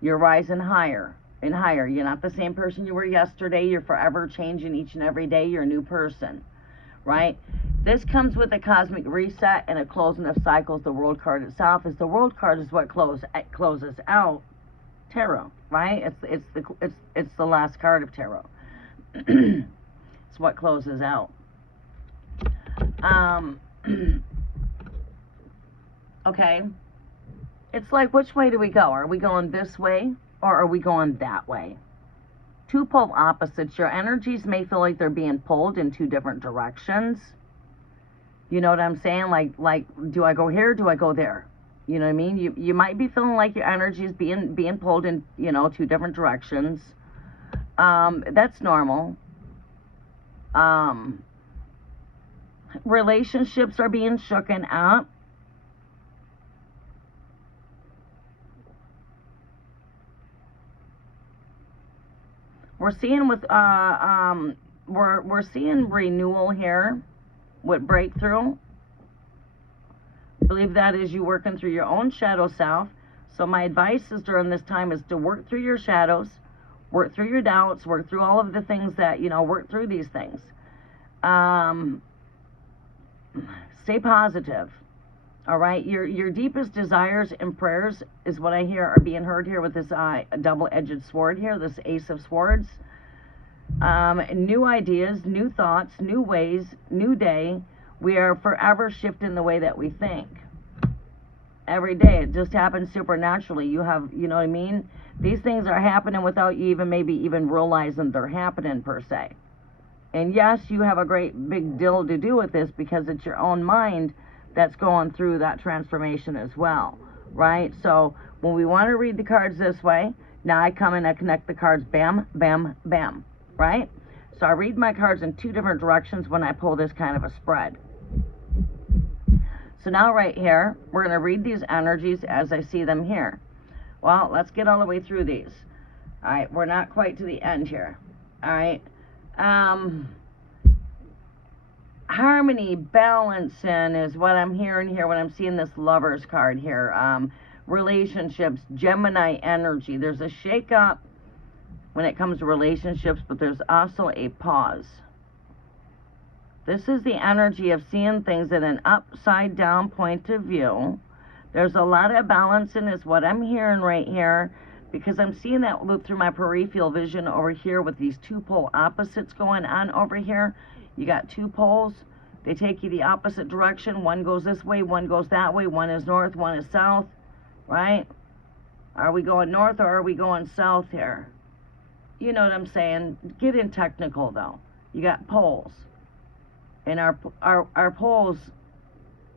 You're rising higher and higher. You're not the same person you were yesterday. You're forever changing each and every day. You're a new person, right? This comes with a cosmic reset and a closing of cycles. The World card itself is the World card is what closes out tarot. right? It's the last card of tarot. It's what closes out. Okay. It's like, which way do we go? Are we going this way or are we going that way? Two pole opposites. Your energies may feel like they're being pulled in two different directions. You know what I'm saying? Like, do I go here? Do I go there? You know what I mean? You might be feeling like your energy is being pulled in, you know, two different directions. That's normal. Relationships are being shooken up. We're seeing with we're seeing renewal here with breakthrough. I believe that is you working through your own shadow self. So my advice is during this time is to work through your shadows, work through your doubts, work through all of the things that, you know, work through these things. Stay positive. All right, your deepest desires and prayers is what I hear are being heard here with this double-edged sword here, this Ace of Swords. New ideas, new thoughts, new ways, new day. We are forever shifting the way that we think. Every day, it just happens supernaturally. You have, you know what I mean? These things are happening without you maybe even realizing they're happening per se. And yes, you have a great big deal to do with this because it's your own mind that's going through that transformation as well, right? So when we want to read the cards this way, now I come and I connect the cards, bam, bam, bam, right? So I read my cards in two different directions when I pull this kind of a spread. So now right here, we're going to read these energies as I see them here. Well, let's get all the way through these. All right, we're not quite to the end here. All right. Harmony, balancing is what I'm hearing here when I'm seeing this Lovers card here. Relationships, Gemini energy. There's a shake-up when it comes to relationships, but there's also a pause. This is the energy of seeing things in an upside-down point of view. There's a lot of balancing is what I'm hearing right here, because I'm seeing that loop through my peripheral vision over here with these two pole opposites going on over here. You got two poles. They take you the opposite direction. One goes this way, one goes that way. One is north, one is south, right? Are we going north or are we going south here? You know what I'm saying? Get in technical, though. You got poles. And our poles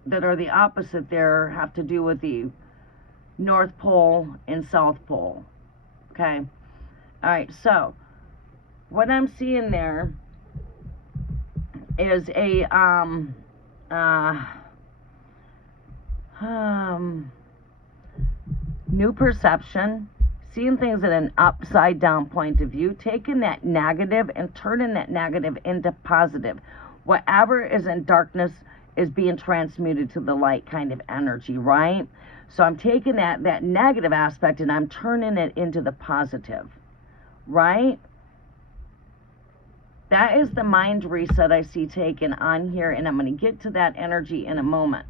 that are the opposite there have to do with the North Pole and South Pole. Okay? All right, so what I'm seeing there is a new perception, seeing things at an upside down point of view, taking that negative and turning that negative into positive. Whatever is in darkness is being transmuted to the light kind of energy, right? So I'm taking that negative aspect and I'm turning it into the positive, right? That is the mind reset I see taken on here, and I'm going to get to that energy in a moment.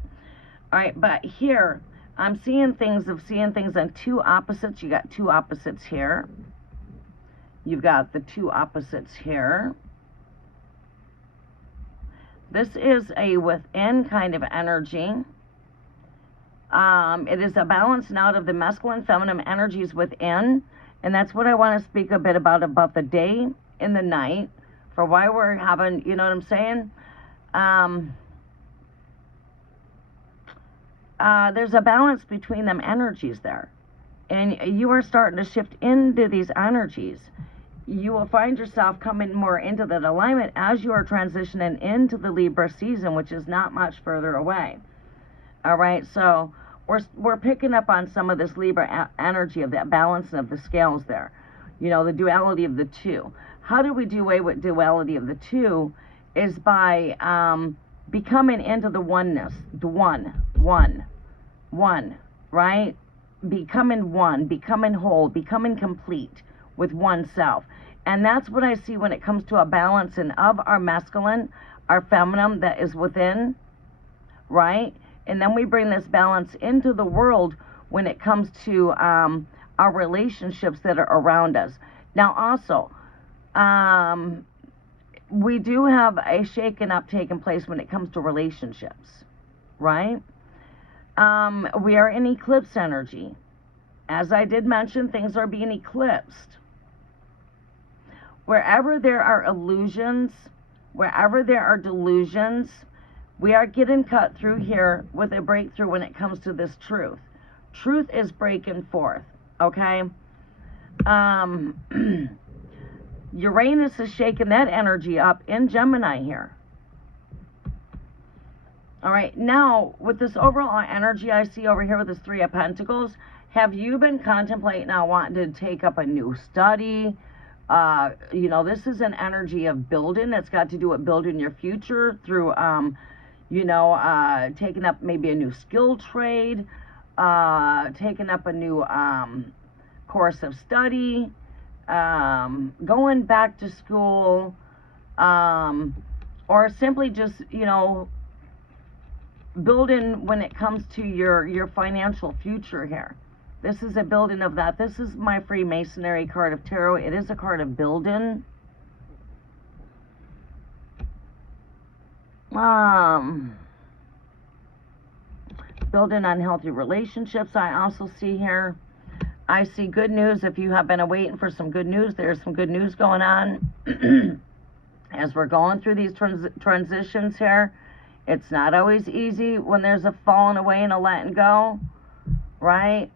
All right, but here, I'm seeing things on two opposites. You got two opposites here. You've got the two opposites here. This is a within kind of energy. It is a balancing out of the masculine, feminine energies within, and that's what I want to speak a bit about the day and the night, for why we're having, you know what I'm saying? There's a balance between them energies there, and you are starting to shift into these energies. You will find yourself coming more into that alignment as you are transitioning into the Libra season, which is not much further away. All right, so we're picking up on some of this Libra energy of that balance of the scales there. You know, the duality of the two. How do we do away with duality of the two? Is by becoming into the oneness, the one, right? Becoming one, becoming whole, becoming complete with oneself. And that's what I see when it comes to a balancing of our masculine, our feminine that is within, right? And then we bring this balance into the world when it comes to our our relationships that are around us. Now also, we do have a shaking up taking place when it comes to relationships, right? We are in eclipse energy. As I did mention, things are being eclipsed. Wherever there are illusions, wherever there are delusions, we are getting cut through here with a breakthrough when it comes to this truth. Truth is breaking forth, okay? Uranus is shaking that energy up in Gemini here. All right, now with this overall energy I see over here with this Three of Pentacles, have you been contemplating now wanting to take up a new study? You know, this is an energy of building. It's got to do with building your future through, you know, taking up maybe a new skill trade, taking up a new course of study, going back to school, or simply just, you know, building when it comes to your financial future here. This is a building of that. This is my Freemasonry card of tarot. It is a card of building. Building unhealthy relationships I also see here. I see good news. If you have been waiting for some good news, there's some good news going on. As we're going through these transitions here, it's not always easy when there's a falling away and a letting go, right?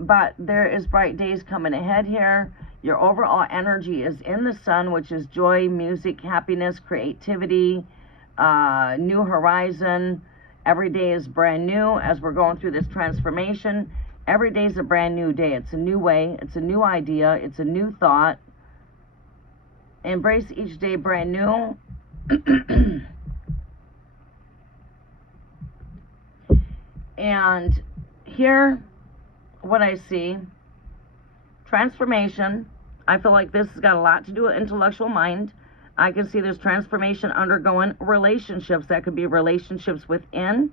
But there is bright days coming ahead here. Your overall energy is in the sun, which is joy, music, happiness, creativity, new horizon. Every day is brand new as we're going through this transformation. Every day is a brand new day. It's a new way. It's a new idea. It's a new thought. Embrace each day brand new. And here, what I see, transformation. I feel like this has got a lot to do with intellectual mind. I can see there's transformation undergoing relationships. That could be relationships within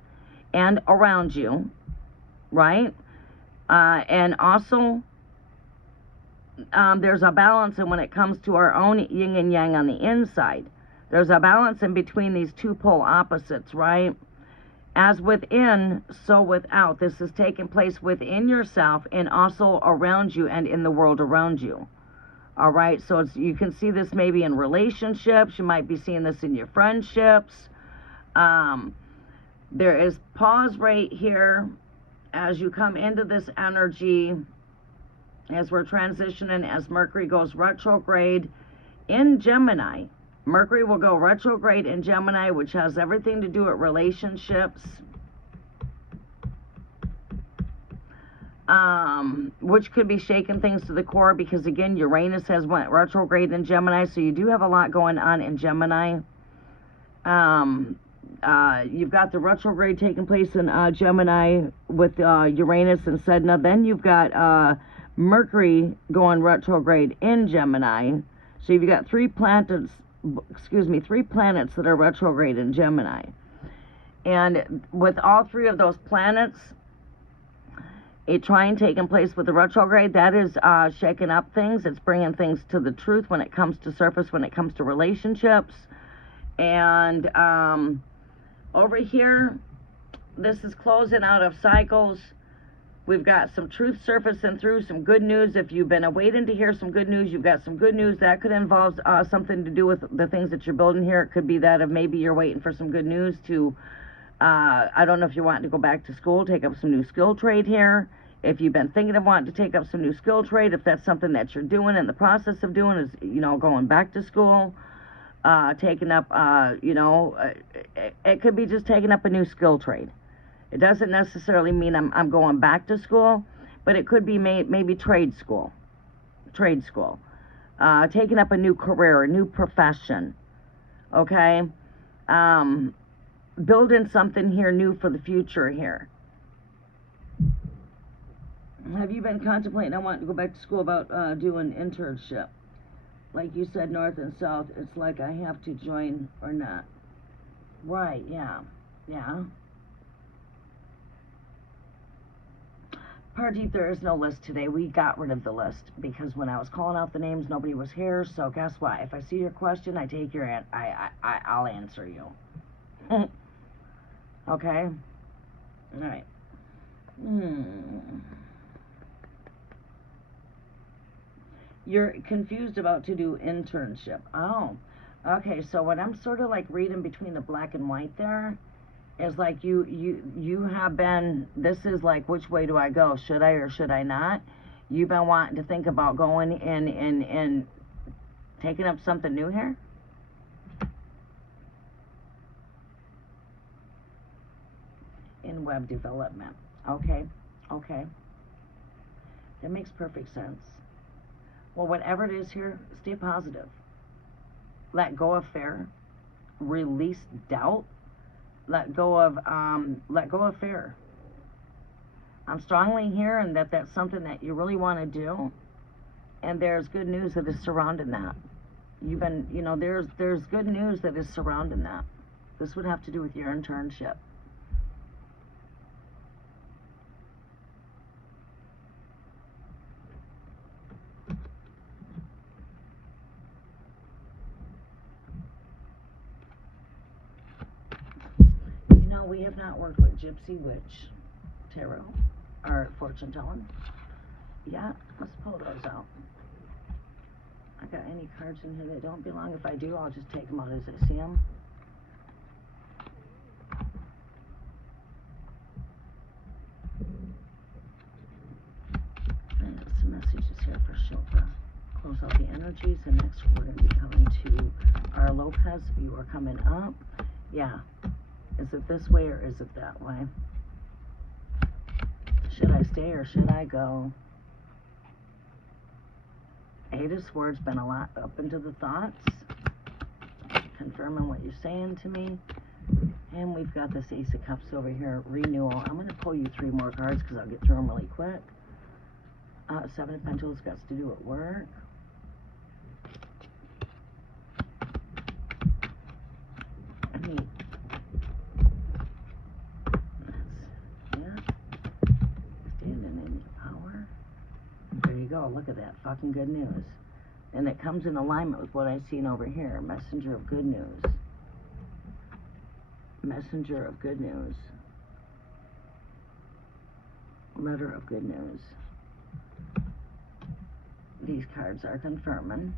and around you, right? And also, there's a balance in when it comes to our own yin and yang on the inside. There's a balance in between these two pole opposites, right? As within, so without. This is taking place within yourself and also around you and in the world around you. All right, so you can see this maybe in relationships. You might be seeing this in your friendships. There is pause right here as you come into this energy, as we're transitioning, as Mercury goes retrograde in Gemini. Mercury will go retrograde in Gemini, which has everything to do with relationships. Which could be shaking things to the core because, again, Uranus has went retrograde in Gemini, so you do have a lot going on in Gemini. You've got the retrograde taking place in Gemini with Uranus and Sedna. Then you've got Mercury going retrograde in Gemini. So you've got three planets that are retrograde in Gemini. And with all three of those planets, a trine taking place with the retrograde, that is shaking up things. It's bringing things to the truth when it comes to surface, when it comes to relationships. And over here, this is closing out of cycles. We've got some truth surfacing through, some good news. If you've been waiting to hear some good news, you've got some good news. That could involve something to do with the things that you're building here. It could be that of maybe you're waiting for some good news to, I don't know if you're wanting to go back to school, take up some new skill trade here. If you've been thinking of wanting to take up some new skill trade, if that's something that you're doing, in the process of doing is, you know, going back to school, taking up, you know, it could be just taking up a new skill trade. It doesn't necessarily mean I'm going back to school, but it could be maybe trade school, taking up a new career, a new profession, okay? Building something here new for the future here. Have you been contemplating, I want to go back to school, about doing internship? Like you said, north and south, it's like I have to join or not. Right, yeah. Parjeet, there is no list today. We got rid of the list because when I was calling out the names, nobody was here. So guess what? If I see your question, I take your I'll answer you. Okay. All right. You're confused about to do internship. Oh, okay. So what I'm sort of like reading between the black and white there is like you have been, this is like, which way do I go? Should I or should I not? You've been wanting to think about going in and taking up something new here? In web development. Okay. Okay. That makes perfect sense. Well, whatever it is here, stay positive. Let go of fear. Release doubt. Let go of fear. I'm strongly hearing that that's something that you really want to do, and there's good news that is surrounding that. You've been, there's good news that is surrounding that. This would have to do with your internship. We have not worked with Gypsy Witch Tarot or fortune telling. Yeah, let's pull those out. I got any cards in here that don't belong? If I do, I'll just take them out as I see them. And some messages here for Shilpa. Close out the energies, and next we're going to be coming to our Lopez. You are coming up. Yeah. Is it this way or is it that way? Should I stay or should I go? Eight of Swords, been a lot up into the thoughts. Confirming what you're saying to me. And we've got this Ace of Cups over here, renewal. I'm going to pull you 3 more cards because I'll get through them really quick. Seven of Pentacles, got to do at work. Look at that, fucking good news. And it comes in alignment with what I've seen over here. Messenger of good news. Messenger of good news. Letter of good news. These cards are confirming.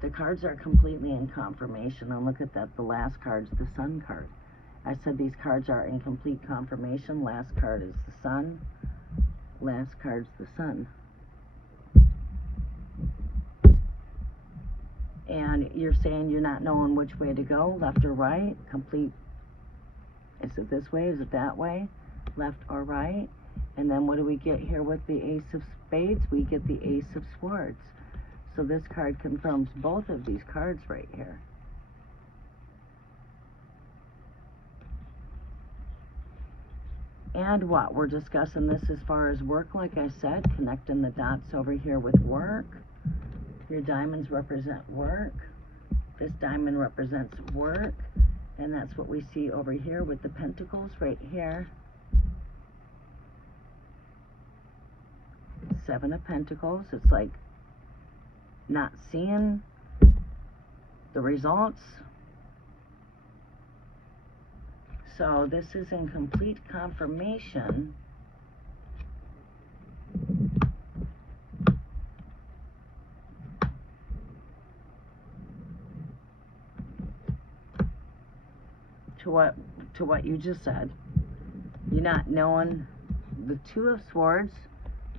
The cards are completely in confirmation. And look at that, the last card's the Sun card. I said these cards are in complete confirmation. Last card is the Sun. Last card's the Sun. And you're saying you're not knowing which way to go, left or right. Complete. Is it this way? Is it that way? Left or right? And then what do we get here with the Ace of Spades? We get the Ace of Swords. So this card confirms both of these cards right here. And what? We're discussing this as far as work, like I said, connecting the dots over here with work. Your diamonds represent work. This diamond represents work. And that's what we see over here with the pentacles right here. Seven of Pentacles. It's like not seeing the results. So this is in complete confirmation to what you just said. You're not knowing. The Two of Swords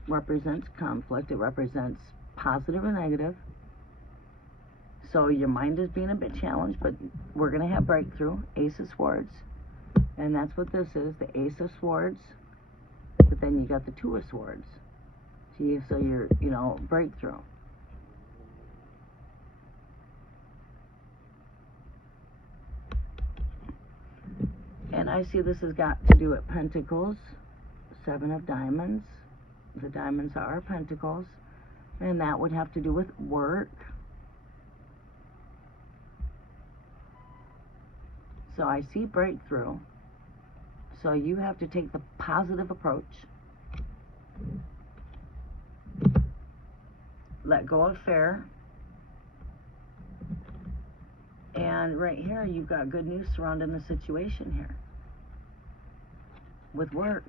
represents conflict. It represents positive and negative. So your mind is being a bit challenged, but we're going to have breakthrough. Ace of Swords. And that's what this is, the Ace of Swords. But then you got the Two of Swords. So you're, breakthrough. And I see this has got to do with Pentacles. Seven of Diamonds. The diamonds are Pentacles. And that would have to do with work. So I see breakthrough. So you have to take the positive approach. Let go of fear. And right here, you've got good news surrounding the situation here. With work.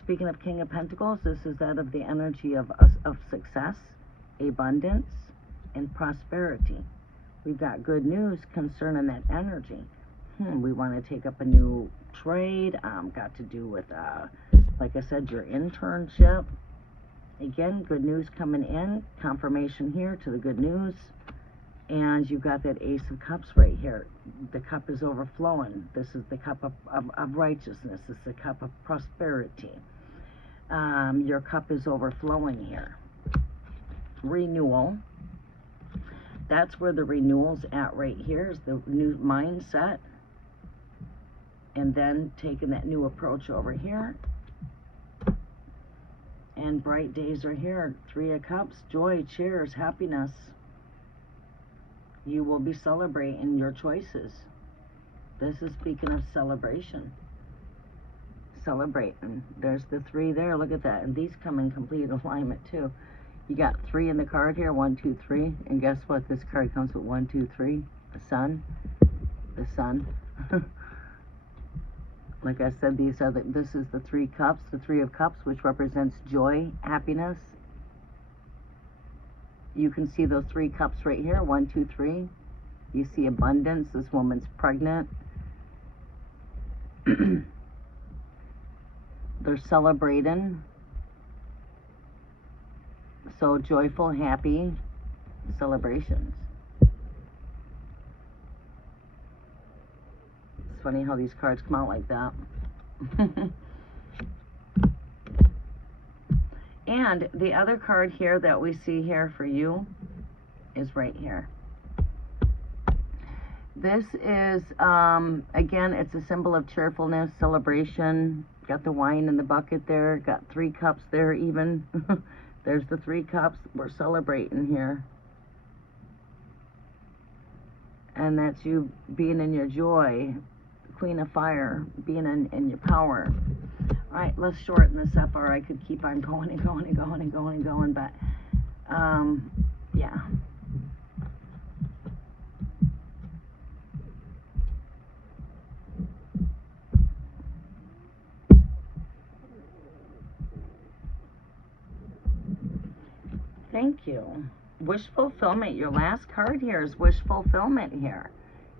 Speaking of King of Pentacles, this is that of the energy of success, abundance, and prosperity. We've got good news concerning that energy. We want to take up a new trade. Got to do with, like I said, your internship. Again, good news coming in. Confirmation here to the good news. And you've got that Ace of Cups right here. The cup is overflowing. This is the cup of righteousness. This is the cup of prosperity. Your cup is overflowing here. Renewal. That's where the renewal's at right here, is the new mindset. And then taking that new approach over here. And bright days are here. 3 of Cups, joy, cheers, happiness. You will be celebrating your choices. This is speaking of celebration. Celebrating. There's the 3 there. Look at that. And these come in complete alignment too. You got 3 in the card here. 1, 2, 3. And guess what? This card comes with 1, 2, 3. The sun. The sun. Like I said, this is the 3 cups. The 3 of Cups, which represents joy, happiness. You can see those 3 cups right here. 1, 2, 3. You see abundance. This woman's pregnant. They're celebrating. So joyful, happy celebrations. It's funny how these cards come out like that. And the other card here that we see here for you is right here. This is, again, it's a symbol of cheerfulness, celebration. Got the wine in the bucket there. Got 3 cups there even. There's the 3 cups. We're celebrating here. And that's you being in your joy. Queen of Fire, being in your power. All right, let's shorten this up, or I could keep on going and going and going and going and going, but, yeah. Thank you. Wish fulfillment. Your last card here is wish fulfillment here.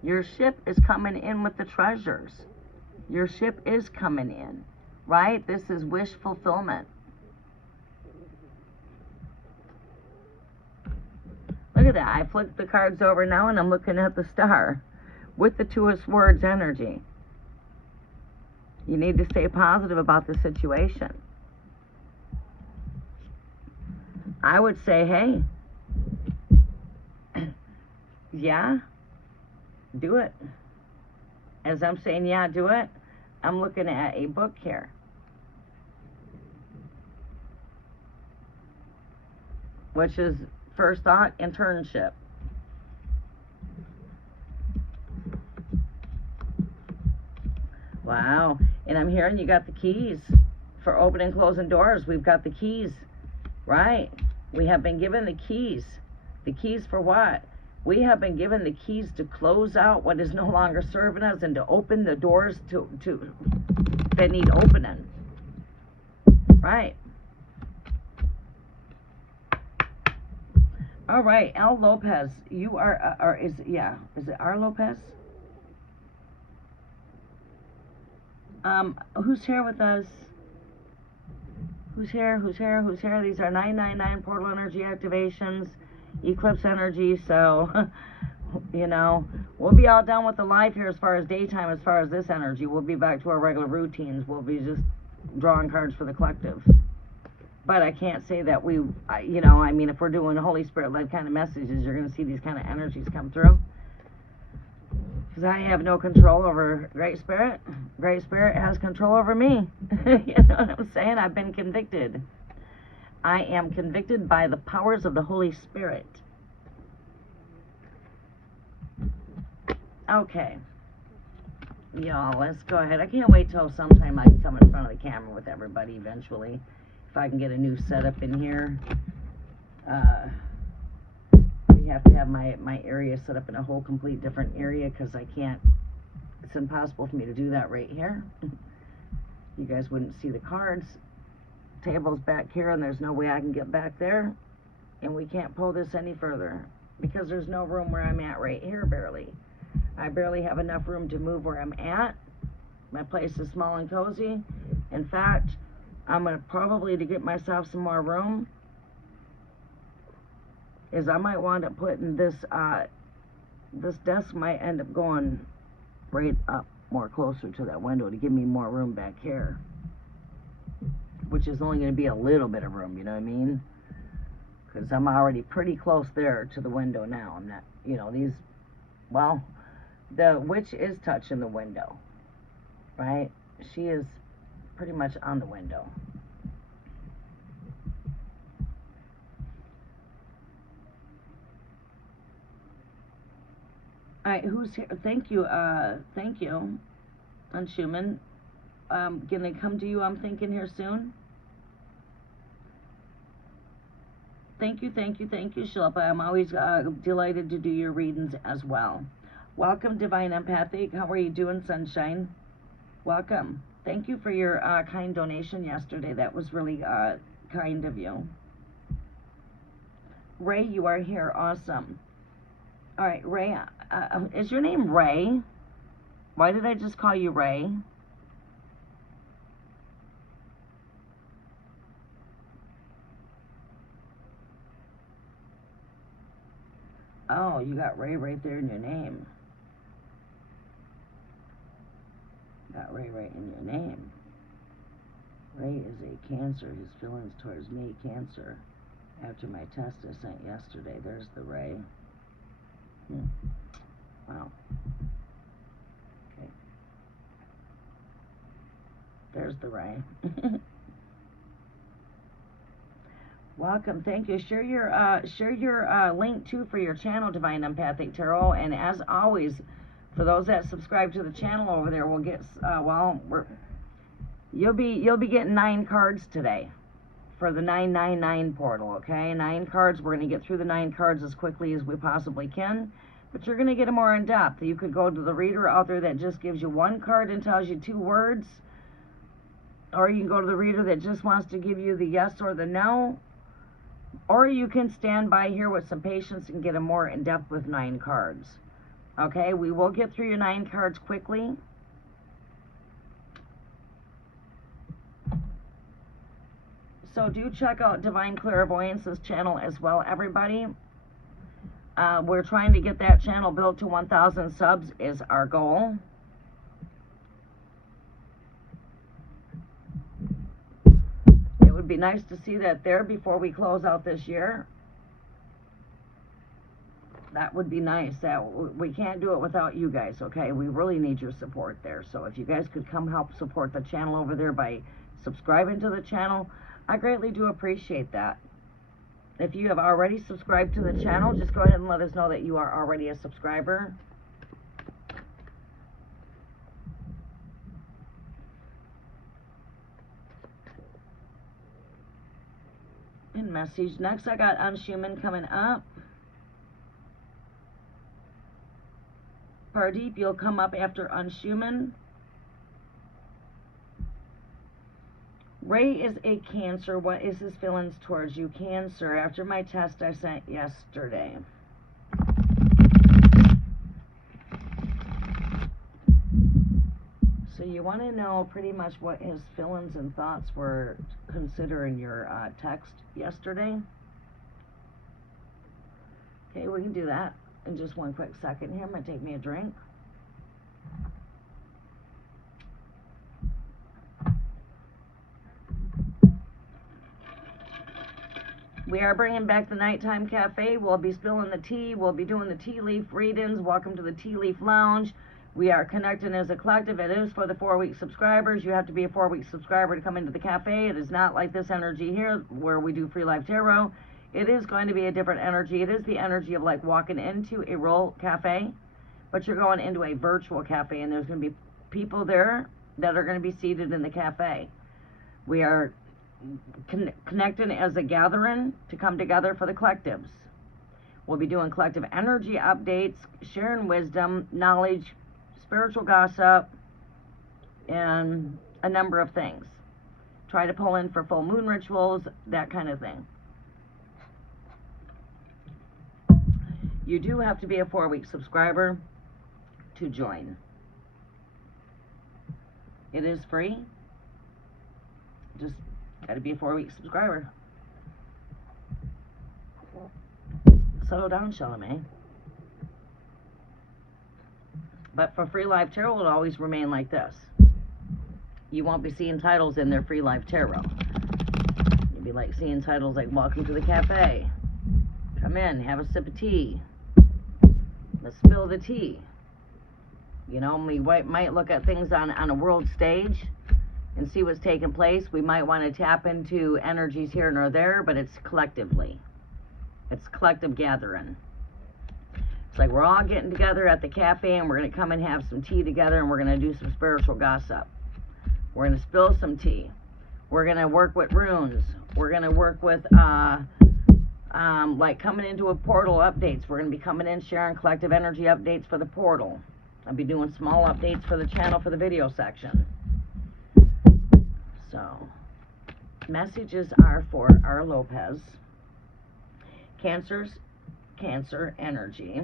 Your ship is coming in with the treasures. Your ship is coming in, right? This is wish fulfillment. Look at that. I flipped the cards over now and I'm looking at the star with the 2 of Swords energy. You need to stay positive about the situation. I would say, hey, yeah, do it. As I'm saying, yeah, do it, I'm looking at a book here. Which is, first thought, internship. Wow. And I'm hearing you got the keys for opening and closing doors. We've got the keys, right? We have been given the keys. The keys for what? We have been given the keys to close out what is no longer serving us and to open the doors that need opening. Right. All right, Al Lopez, you are, or is it R. Lopez? Who's here with us? Who's here? These are 999 portal energy activations, eclipse energy. So, you know, we'll be all done with the live here as far as daytime, as far as this energy. We'll be back to our regular routines. We'll be just drawing cards for the collective. But I can't say that we, you know, I mean, if we're doing Holy Spirit-led kind of messages, you're going to see these kind of energies come through. Because I have no control over Great Spirit. Great Spirit has control over me. You know what I'm saying? I've been convicted. I am convicted by the powers of the Holy Spirit. Okay. Y'all, let's go ahead. I can't wait till sometime I can come in front of the camera with everybody eventually. If I can get a new setup in here. We have to have my area set up in a whole complete different area because I can't, it's impossible for me to do that right here. You guys wouldn't see the cards. Table's back here and there's no way I can get back there. And we can't pull this any further because there's no room where I'm at right here, barely. I barely have enough room to move where I'm at. My place is small and cozy. In fact, I'm going to probably, to get myself some more room, is I might wind up putting this, this desk might end up going right up more closer to that window to give me more room back here. Which is only going to be a little bit of room, you know what I mean? Because I'm already pretty close there to the window now. I'm not, you know, these, well, the witch is touching the window, right? She is pretty much on the window. All right, who's here? Thank you, Unshuman. Gonna come to you, I'm thinking, here soon. Thank you, Shilpa. I'm always delighted to do your readings as well. Welcome, Divine Empathic. How are you doing, Sunshine? Welcome. Thank you for your kind donation yesterday. That was really kind of you. Ray, you are here. Awesome. All right, Ray. Is your name Ray? Why did I just call you Ray? Oh, you got Ray right there in your name. Got Ray right in your name. Ray is a Cancer. His feelings towards me, Cancer. After my test I sent yesterday. There's the Ray. Wow. Okay. There's the Ray. Welcome. Thank you. Share your link too for your channel, Divine Empathic Tarot. And as always, for those that subscribe to the channel over there, we'll get you'll be getting 9 cards today for the 999 portal. Okay, 9 cards. We're going to get through the 9 cards as quickly as we possibly can, but you're going to get them more in depth. You could go to the reader out there that just gives you 1 card and tells you 2 words, or you can go to the reader that just wants to give you the yes or the no. Or you can stand by here with some patience and get them more in depth with 9 cards. Okay, we will get through your 9 cards quickly. So do check out Divine Clairvoyance's channel as well, everybody. We're trying to get that channel built to 1,000 subs is our goal. It would be nice to see that there before we close out this year. That would be nice. We can't do it without you guys, okay? We really need your support there. So if you guys could come help support the channel over there by subscribing to the channel, I greatly do appreciate that. If you have already subscribed to the channel, just go ahead and let us know that you are already a subscriber. And message. Next, I got Unshuman coming up. Pardeep, you'll come up after Unshuman. Ray is a Cancer. What is his feelings towards you? Cancer. After my test I sent yesterday. So you want to know pretty much what his feelings and thoughts were considering your text yesterday. Okay, we can do that in just one quick second here. I'm going to take me a drink. We are bringing back the Nighttime Cafe. We'll be spilling the tea. We'll be doing the tea leaf readings. Welcome to the Tea Leaf Lounge. We are connecting as a collective. It is for the 4-week subscribers. You have to be a 4-week subscriber to come into the cafe. It is not like this energy here where we do free live tarot. It is going to be a different energy. It is the energy of like walking into a real cafe, but you're going into a virtual cafe, and there's going to be people there that are going to be seated in the cafe. We are connected as a gathering to come together for the collectives. We'll be doing collective energy updates, sharing wisdom, knowledge, spiritual gossip, and a number of things. Try to pull in for full moon rituals, that kind of thing. You do have to be a 4-week subscriber to join. It is free. Just got to be a 4-week subscriber. Settle down, Charlamagne. But for free live tarot, it'll always remain like this. You won't be seeing titles in their free live tarot. You'll be like seeing titles like "Welcome to the Cafe." Come in, have a sip of tea. Let's spill the tea. You know, we might look at things on a world stage and see what's taking place. We might want to tap into energies here and or there, but it's collectively. It's collective gathering. It's like we're all getting together at the cafe and we're going to come and have some tea together and we're going to do some spiritual gossip. We're going to spill some tea. We're going to work with runes. We're going to work with, like coming into a portal updates. We're going to be coming in sharing collective energy updates for the portal. I'll be doing small updates for the channel for the video section. So, messages are for our Lopez. Cancer energy.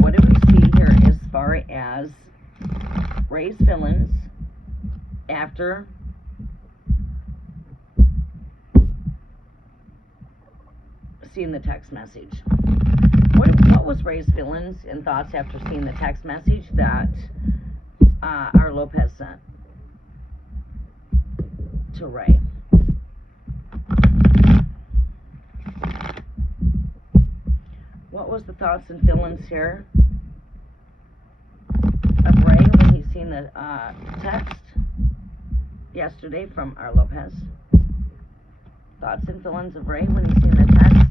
What do we see here as far as Ray's feelings after seeing the text message? What was Ray's feelings and thoughts after seeing the text message that our Lopez sent to Ray? What was the thoughts and feelings here of Ray when he seen the text yesterday from our Lopez? Thoughts and feelings of Ray when he seen the text?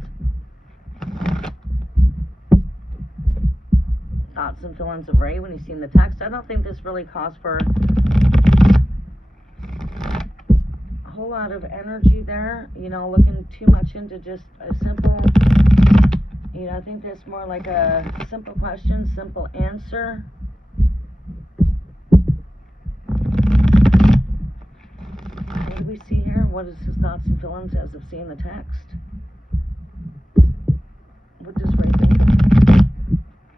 Thoughts and feelings of Ray when he seen the text? I don't think this really calls for a whole lot of energy there, you know, looking too much into just a simple, you know, I think that's more like a simple question, simple answer. What do we see here? What is his thoughts and feelings as of seeing the text? What does Ray think?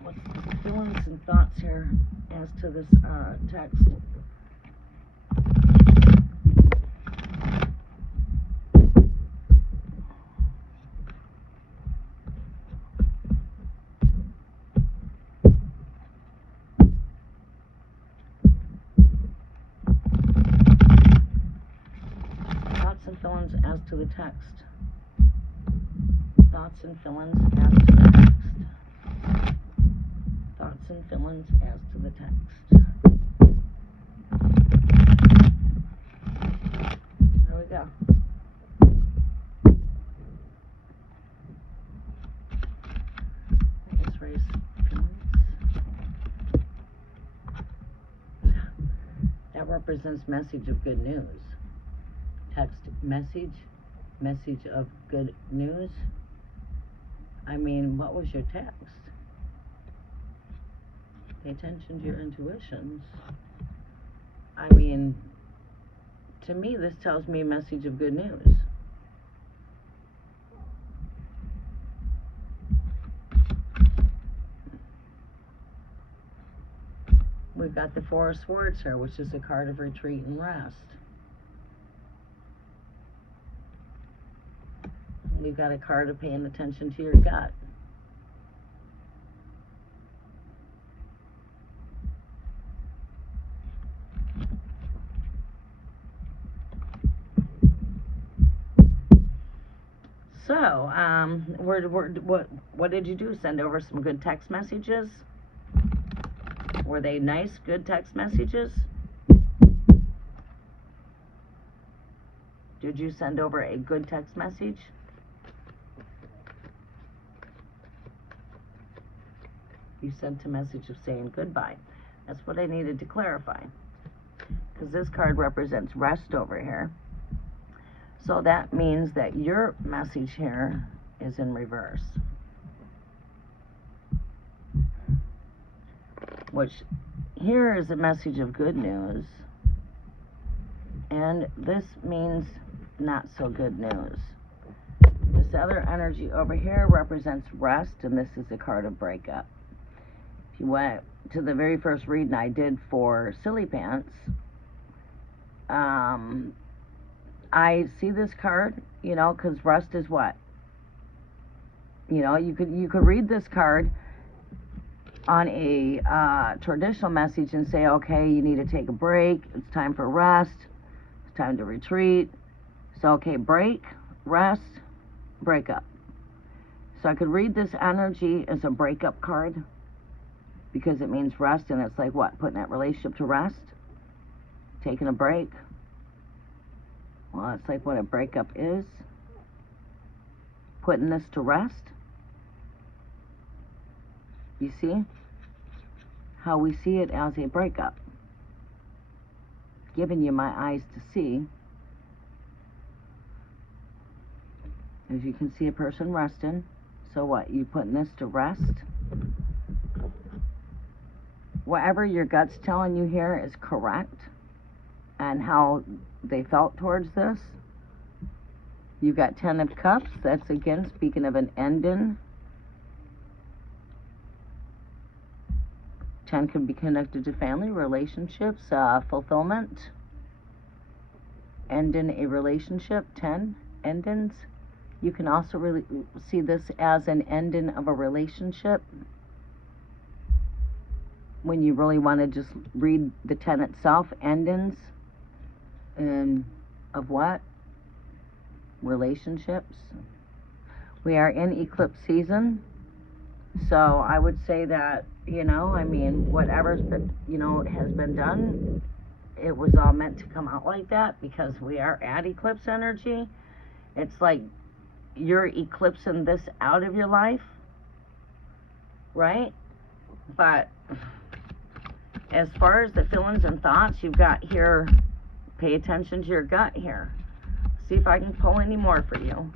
What's the feelings and thoughts here as to this text? Feelings as to the text. Thoughts and feelings as to the text. Thoughts and feelings as to the text. There we go. Let's raise feelings. That represents message of good news. Text message of good news. I mean, what was your text? Pay attention to your intuitions. I mean, to me, this tells me a message of good news. We've got the Four of Swords here, which is a card of retreat and rest. We've got a card of paying attention to your gut. So, what did you do? Send over some good text messages? Were they nice, good text messages? Did you send over a good text message? You sent a message of saying goodbye. That's what I needed to clarify. because this card represents rest over here. So that means that your message here is in reverse, which here is a message of good news, and this means not so good news. This other energy over here represents rest, and this is a card of breakup. If you went to the very first reading I did for Silly Pants, I see this card, you know, because rest is what? You know, you could read this card on a traditional message and say, okay, you need to take a break. It's time for rest. It's time to retreat. So, okay, break, rest, breakup. So I could read this energy as a breakup card because it means rest, and it's like what? Putting that relationship to rest? Taking a break? Well, it's like what a breakup is. Putting this to rest. You see how we see it as a breakup. Giving you my eyes to see. As you can see a person resting. So what? You putting this to rest? Whatever your gut's telling you here is correct. And how they felt towards this. You've got 10 of Cups. That's again speaking of an ending. 10 could be connected to family, relationships, fulfillment. Ending a relationship. 10 endings. You can also really see this as an ending of a relationship. When you really want to just read the 10 itself, endings. And of what? Relationships. We are in eclipse season. So I would say that, you know, I mean, whatever's been, you know, has been done, it was all meant to come out like that because we are at eclipse energy. It's like you're eclipsing this out of your life, right? But as far as the feelings and thoughts, you've got here, pay attention to your gut here. See if I can pull any more for you.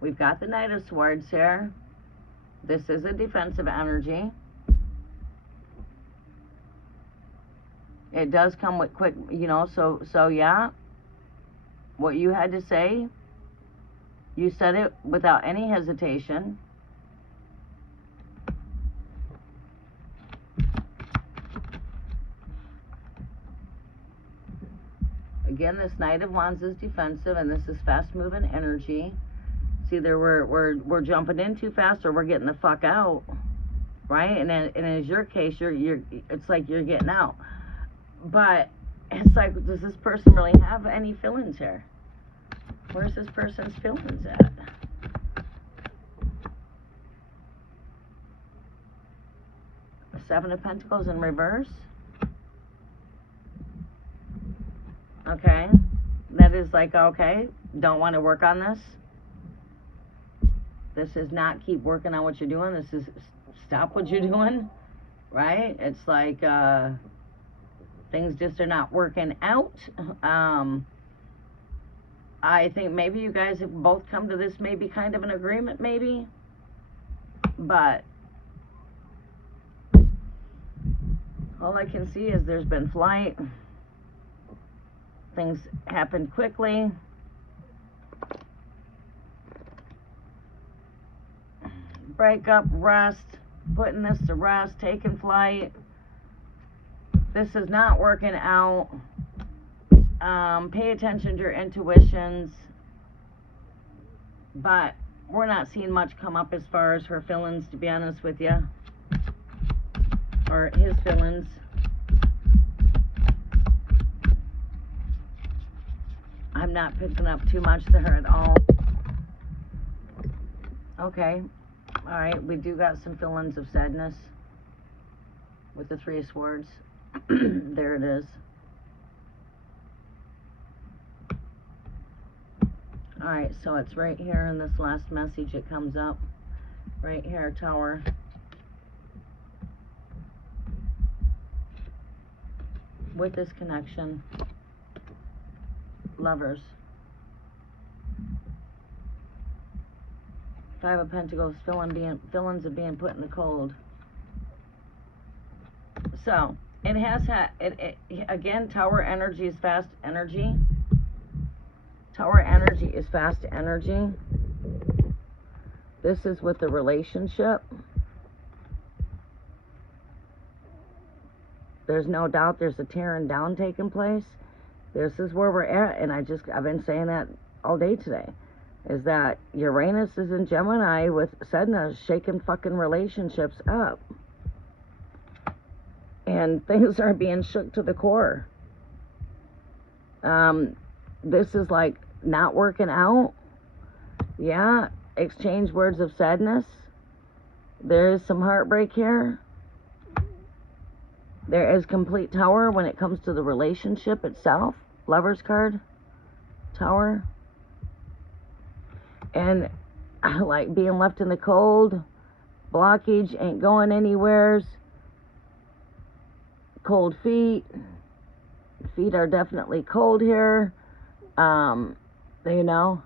We've got the Knight of Swords here. This is a defensive energy. It does come with quick, you know, so yeah. What you had to say, you said it without any hesitation. Again, this Knight of Wands is defensive, and this is fast-moving energy. It's either we're jumping in too fast, or we're getting the fuck out, right? And as your case, it's like you're getting out. But it's like, does this person really have any feelings here? Where's this person's feelings at? The Seven of Pentacles in reverse. Okay, that is like, okay, don't want to work on this. This is not keep working on what you're doing. This is stop what you're doing, right? It's like things just are not working out. I think maybe you guys have both come to this maybe kind of an agreement, maybe. But all I can see is there's been flight. Things happen quickly. Break up, rest, putting this to rest, taking flight. This is not working out. Pay attention to your intuitions. But we're not seeing much come up as far as her feelings, to be honest with you. Or his feelings. I'm not picking up too much to her at all. Okay. Alright, we do got some feelings of sadness with the Three of Swords. There it is. Alright, so it's right here in this last message. It comes up right here, Tower. with this connection. Lovers. Five of Pentacles, feelings of being put in the cold. So, it has had, again, Tower energy is fast energy. Tower energy is fast energy. This is with the relationship. There's no doubt there's a tearing down taking place. This is where we're at, and I've been saying that all day today, is that Uranus is in Gemini with Sedna shaking fucking relationships up. And things are being shook to the core. This is like not working out. Yeah, exchange words of sadness. There is some heartbreak here. There is complete Tower when it comes to the relationship itself. Lover's card. Tower. And like being left in the cold. Blockage, ain't going anywheres. Cold feet. Feet are definitely cold here. You know.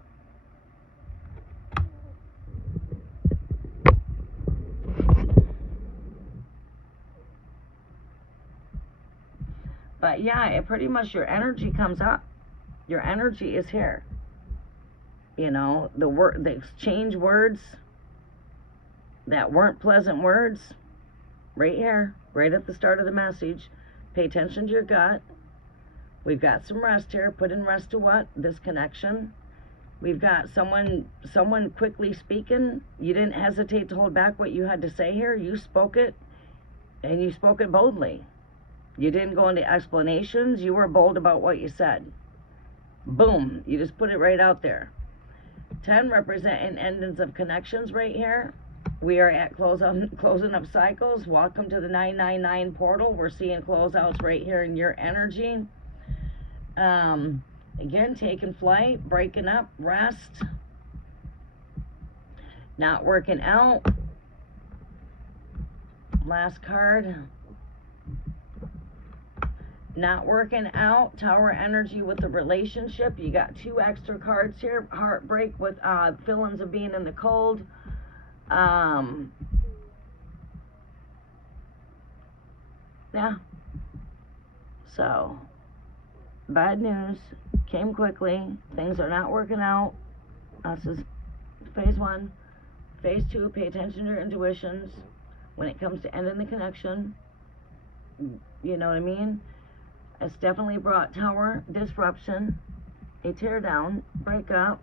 But yeah, it pretty much, your energy comes up. Your energy is here. You know, the exchange words that weren't pleasant words, right here, right at the start of the message. Pay attention to your gut. We've got some rest here. Put in rest to what? This connection. We've got someone quickly speaking. You didn't hesitate to hold back what you had to say here. You spoke it, and you spoke it boldly. You didn't go into explanations. You were bold about what you said. Boom. You just put it right out there. 10 representing endings of connections right here. We are at closing up cycles. Welcome to the 999 portal. We're seeing closeouts right here in your energy. Again, taking flight, breaking up, rest. Not working out. Last card. Not working out. Tower energy with the relationship. You got 2 extra cards here. Heartbreak with feelings of being in the cold. Yeah. So, bad news came quickly. Things are not working out. This is phase 1. Phase 2, pay attention to your intuitions when it comes to ending the connection. You know what I mean? It's definitely brought Tower, disruption, a tear down, break up,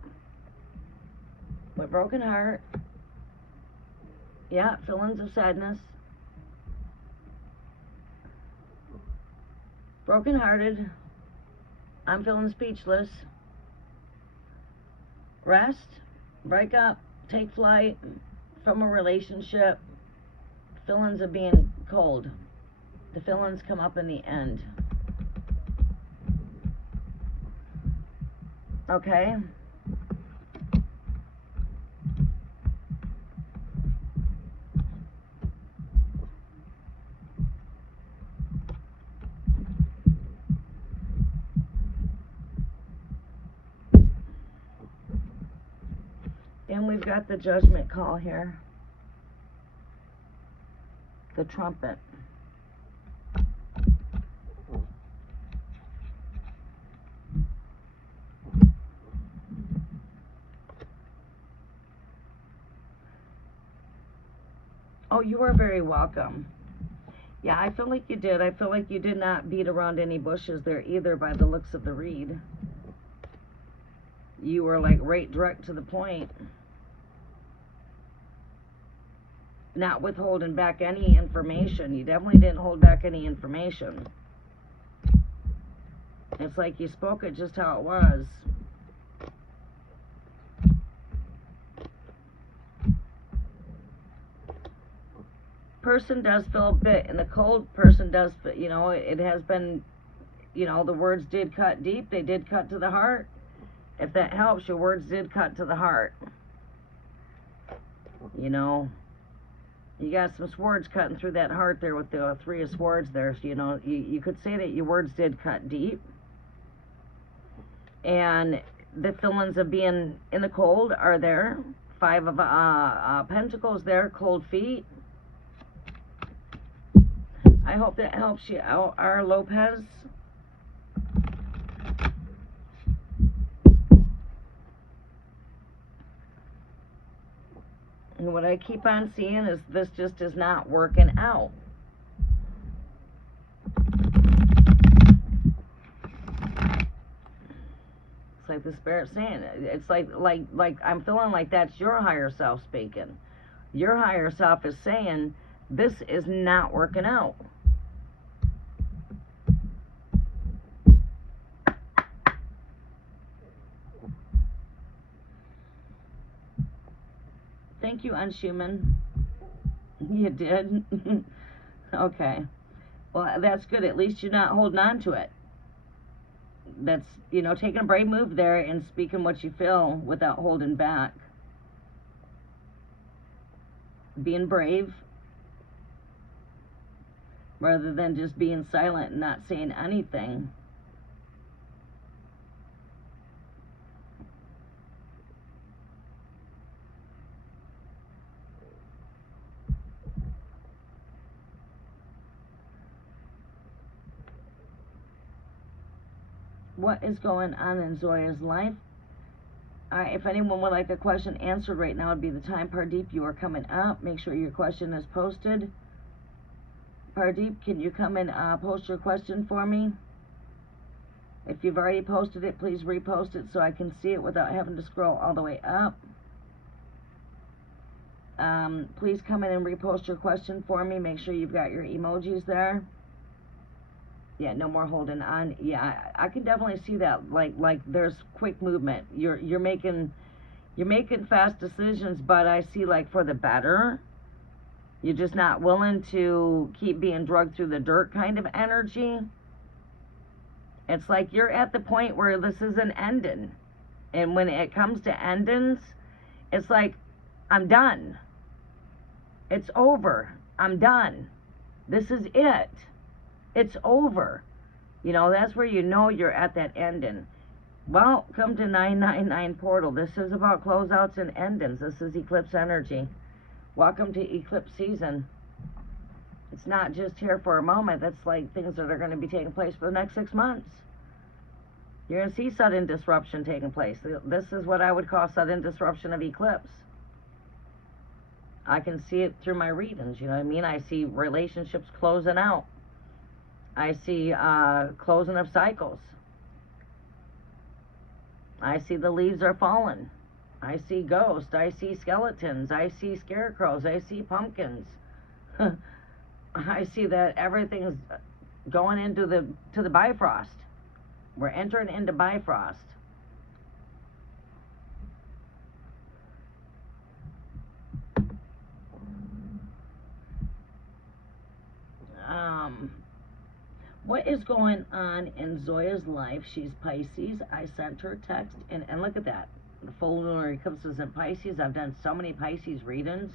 with broken heart. Yeah, feelings of sadness. Broken hearted. I'm feeling speechless. Rest, break up, take flight from a relationship. Feelings of being cold. The feelings come up in the end. Okay. And we've got the judgment call here. The trumpet. Oh, you are very welcome. Yeah, I feel like you did. I feel like you did not beat around any bushes there either by the looks of the read. You were like right direct to the point. Not withholding back any information. You definitely didn't hold back any information. It's like you spoke it just how it was. Person does feel a bit in the cold. Person does, you know, it has been, you know, the words did cut deep. They did cut to the heart. If that helps, your words did cut to the heart. You know, You got some swords cutting through that heart there with the Three of Swords there. So, you know, you could say that your words did cut deep. And the feelings of being in the cold are there. Five of Pentacles there, cold feet. I hope that helps you out, our Lopez. And what I keep on seeing is this just is not working out. It's like the Spirit's saying, it's like I'm feeling like that's your higher self speaking. Your higher self is saying, this is not working out. Thank you, Unshuman. You did? Okay. Well, that's good. At least you're not holding on to it. That's, you know, taking a brave move there and speaking what you feel without holding back. Being brave rather than just being silent and not saying anything. What is going on in Zoya's life? If anyone would like a question answered right now, would be the time. Pardeep, you are coming up. Make sure your question is posted. Pardeep, can you come and post your question for me? If you've already posted it, please repost it so I can see it without having to scroll all the way up. Please come in and repost your question for me. Make sure you've got your emojis there. Yeah, no more holding on. Yeah, I can definitely see that. Like there's quick movement. You're making fast decisions, but I see like for the better. You're just not willing to keep being drugged through the dirt kind of energy. It's like you're at the point where this is an ending. And when it comes to endings, it's like, I'm done. It's over. I'm done. This is it. It's over. You know, that's where you know you're at that ending. Welcome to 999 Portal. This is about closeouts and endings. This is eclipse energy. Welcome to eclipse season. It's not just here for a moment. That's like things that are going to be taking place for the next 6 months. You're going to see sudden disruption taking place. This is what I would call sudden disruption of eclipse. I can see it through my readings, you know what I mean? I see relationships closing out. I see closing of cycles. I see the leaves are falling. I see ghosts. I see skeletons. I see scarecrows. I see pumpkins. I see that everything's going into the Bifrost. We're entering into Bifrost. What is going on in Zoya's life? She's Pisces. I sent her a text, and look at that. The full lunar eclipses in Pisces. I've done so many Pisces readings.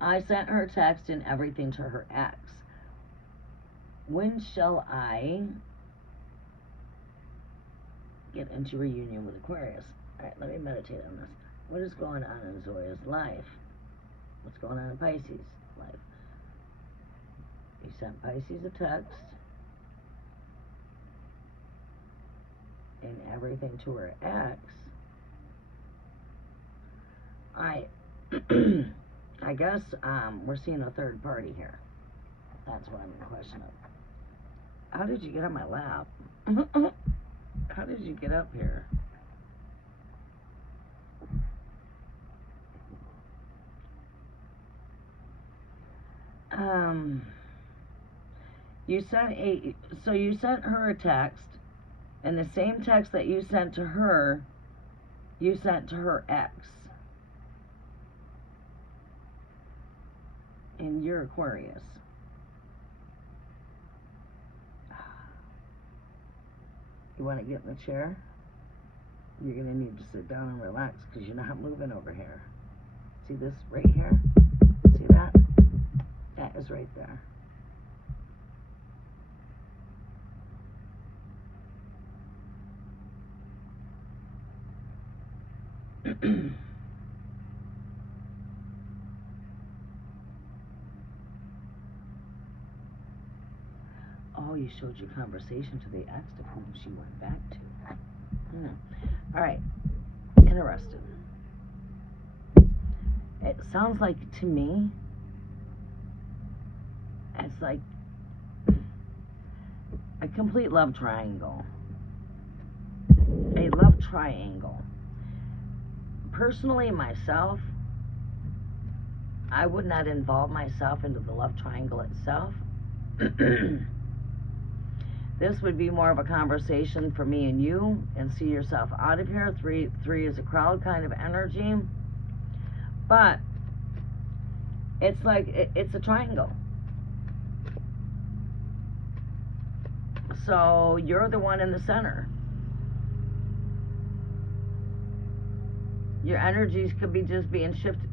I sent her a text and everything to her ex. When shall I get into reunion with Aquarius? All right, let me meditate on this. What is going on in Zoya's life? What's going on in Pisces' life? You sent Pisces a text and everything to her ex. I guess we're seeing a third party here. That's what I'm in question of. How did you get on my lap? How did you get up here? You sent her a text, and the same text that you sent to her, you sent to her ex. And you're Aquarius. You want to get in the chair? You're going to need to sit down and relax because you're not moving over here. see this right here? See that? That is right there. Oh, you showed your conversation to the ex to whom she went back to. All right. Interested. It sounds like to me, it's like a complete love triangle. A love triangle. Personally, myself, I would not involve myself into the love triangle itself. This would be more of a conversation for me and you, and see yourself out of here. Three is a crowd kind of energy. But it's like, it's a triangle. So you're the one in the center. Your energies could be just being shifted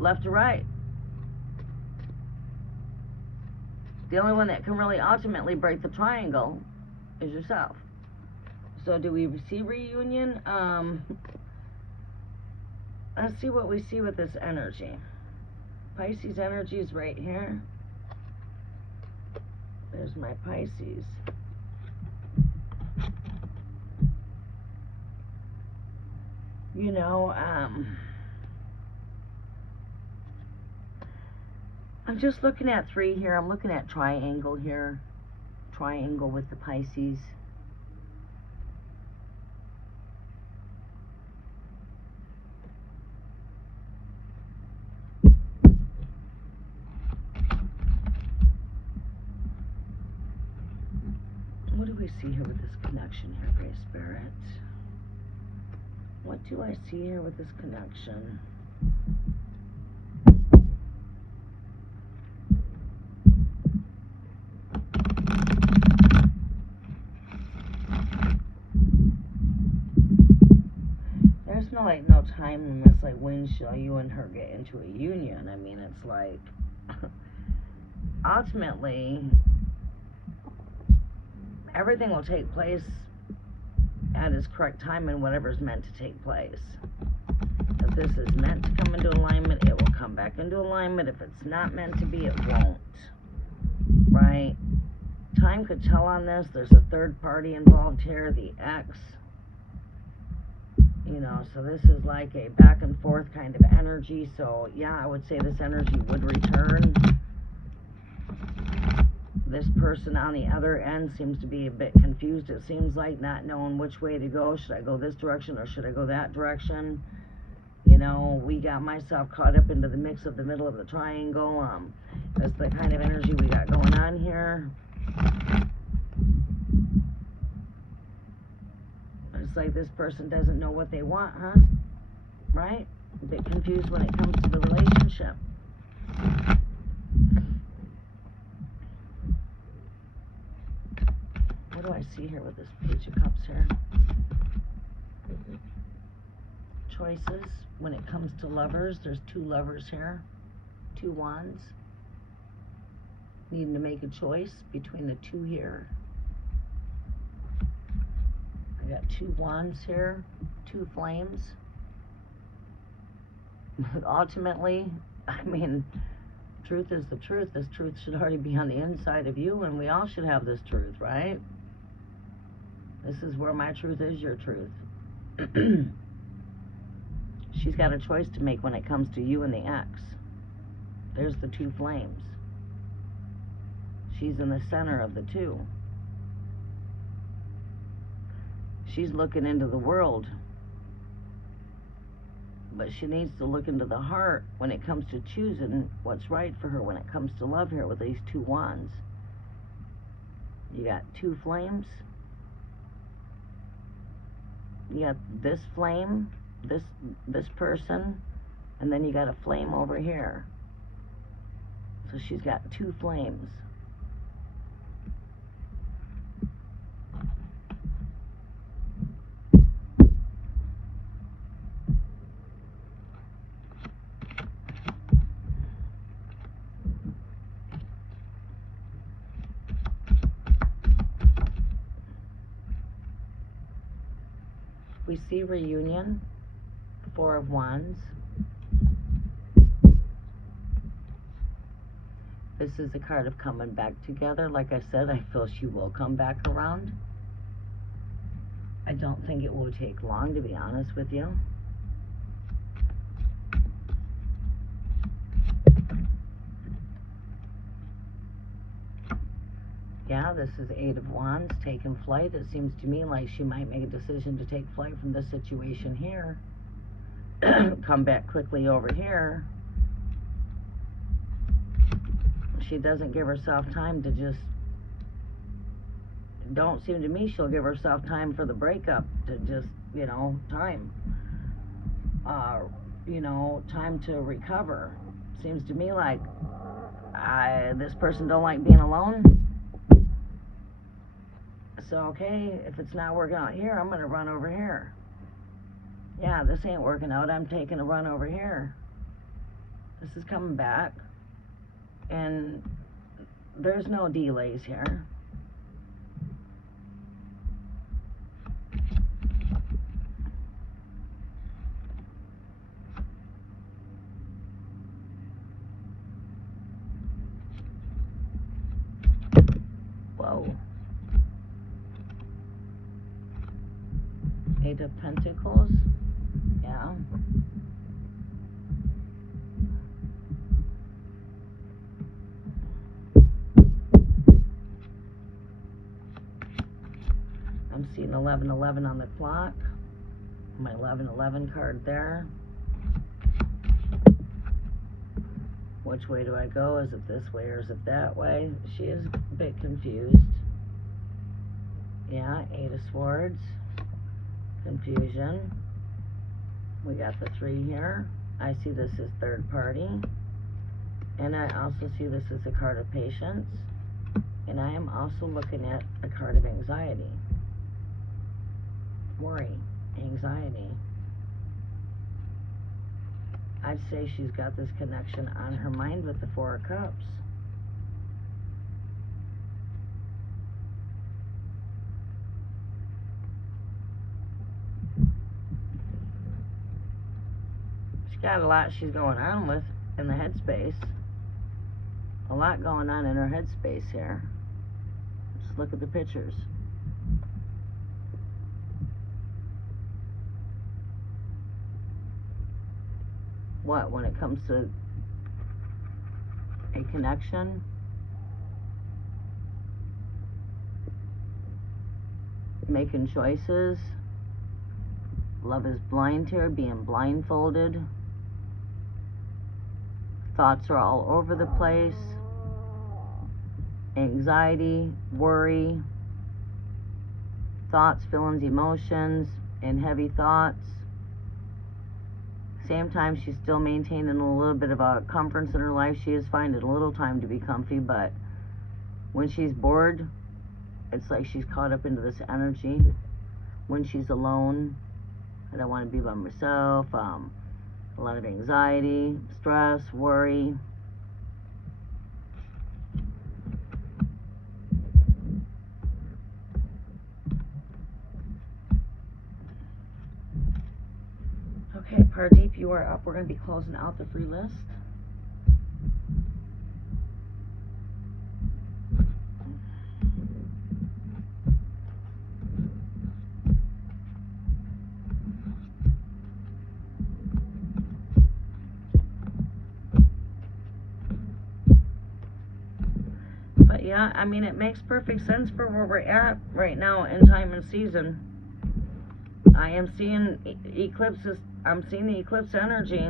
left to right. The only one that can really ultimately break the triangle is yourself. So do we see reunion? Let's see what we see with this energy. Pisces energy is right here. There's my Pisces. You know, I'm just looking at 3 here. I'm looking at triangle here. Triangle with the Pisces. What do we see here with this connection here, Great Spirit? What do I see here with this connection? There's no time limits, like when shall you and her get into a union? I mean, it's like ultimately everything will take place at its correct time and whatever's meant to take place. If this is meant to come into alignment, it will come back into alignment. If it's not meant to be, it won't. Right? Time could tell on this. There's a third party involved here, the ex. You know, so this is like a back and forth kind of energy. So yeah, I would say this energy would return. This person on the other end seems to be a bit confused, it seems like, not knowing which way to go. Should I go this direction or should I go that direction? You know, we got myself caught up into the mix of the middle of the triangle. That's the kind of energy we got going on here. It's like this person doesn't know what they want, huh? Right? A bit confused when it comes to the relationship. What do I see here with this Page of Cups here? Choices. When it comes to lovers, there's 2 lovers here. 2 wands. Needing to make a choice between the 2 here. I got 2 wands here. 2 flames. Ultimately, I mean, truth is the truth. This truth should already be on the inside of you, and we all should have this truth, right? This is where my truth is your truth. She's got a choice to make when it comes to you and the ex. There's the 2 flames. She's in the center of the 2. She's looking into the world. But she needs to look into the heart when it comes to choosing what's right for her when it comes to love here with these 2 wands. You got 2 flames. You got this flame, this person, and then you got a flame over here. So she's got 2 flames. We see reunion, Four of Wands. This is a card of coming back together. Like I said, I feel she will come back around. I don't think it will take long, to be honest with you. Yeah, this is Eight of Wands, taking flight. It seems to me like she might make a decision to take flight from this situation here. Come back quickly over here. She doesn't give herself time to just... Don't seem to me she'll give herself time for the breakup. To just, you know, time. You know, time to recover. Seems to me like this person don't like being alone. So, okay, if it's not working out here, I'm going to run over here. Yeah, this ain't working out. I'm taking a run over here. This is coming back. And there's no delays here. Whoa. Eight of Pentacles. Yeah. I'm seeing 1111 on the clock. My 1111 card there. Which way do I go? Is it this way or is it that way? She is a bit confused. Yeah, Eight of Swords. Confusion. We got the 3 here. I see this as third party. And I also see this as a card of patience. And I am also looking at a card of anxiety. Worry. Anxiety. I'd say she's got this connection on her mind with the Four of Cups. She's got a lot she's going on with in the headspace. A lot going on in her headspace here. Just look at the pictures. What, when it comes to a connection? Making choices. Love is blind here, being blindfolded. Thoughts are all over the place. Anxiety, worry, thoughts, feelings, emotions, and heavy thoughts. Same time, she's still maintaining a little bit of a comfort in her life. She is finding a little time to be comfy, but when she's bored, it's like she's caught up into this energy. When she's alone, I don't want to be by myself. A lot of anxiety, stress, worry. Okay, Pardeep, you are up. We're going to be closing out the free list. But yeah, I mean, it makes perfect sense for where we're at right now in time and season. I am seeing eclipses. I'm seeing the eclipse energy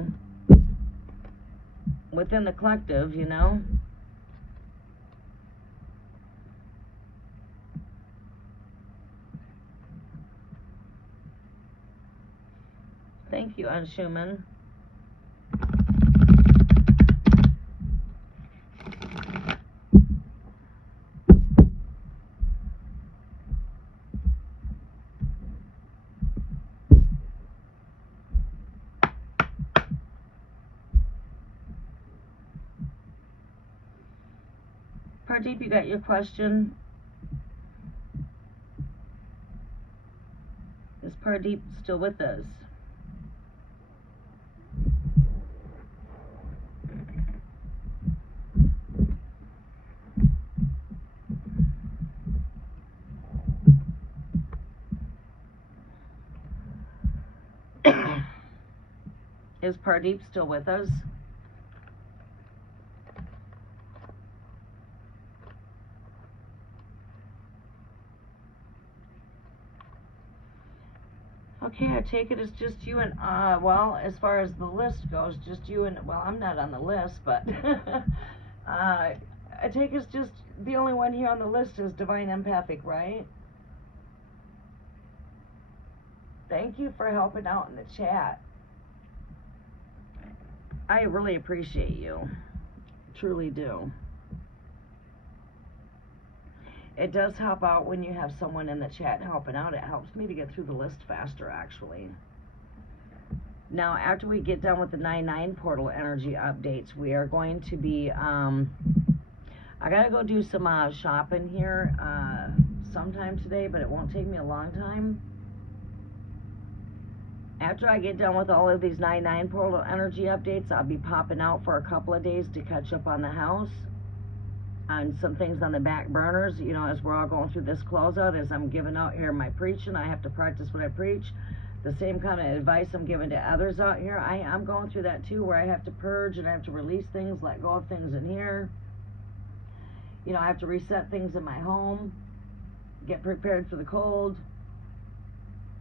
within the collective, you know. Thank you, Anshuman. Pardeep, you got your question? Is Pardeep still with us? Is Pardeep still with us? Okay, I take it it's just you and, well, as far as the list goes, just you and, well, I'm not on the list, but I take it's just the only one here on the list is Divine Empathic, right? Thank you for helping out in the chat. I really appreciate you. Truly do. It does help out when you have someone in the chat helping out. It helps me to get through the list faster, actually. Now, after we get done with the 9/9 portal energy updates, we are going to be, I gotta go do some shopping here sometime today, but it won't take me a long time. After I get done with all of these 9/9 portal energy updates, I'll be popping out for a couple of days to catch up on the house, on some things on the back burners, you know, as we're all going through this closeout, as I'm giving out here my preaching. I have to practice what I preach. The same kind of advice I'm giving to others out here. I'm going through that too, where I have to purge and I have to release things, let go of things in here. You know, I have to reset things in my home, get prepared for the cold.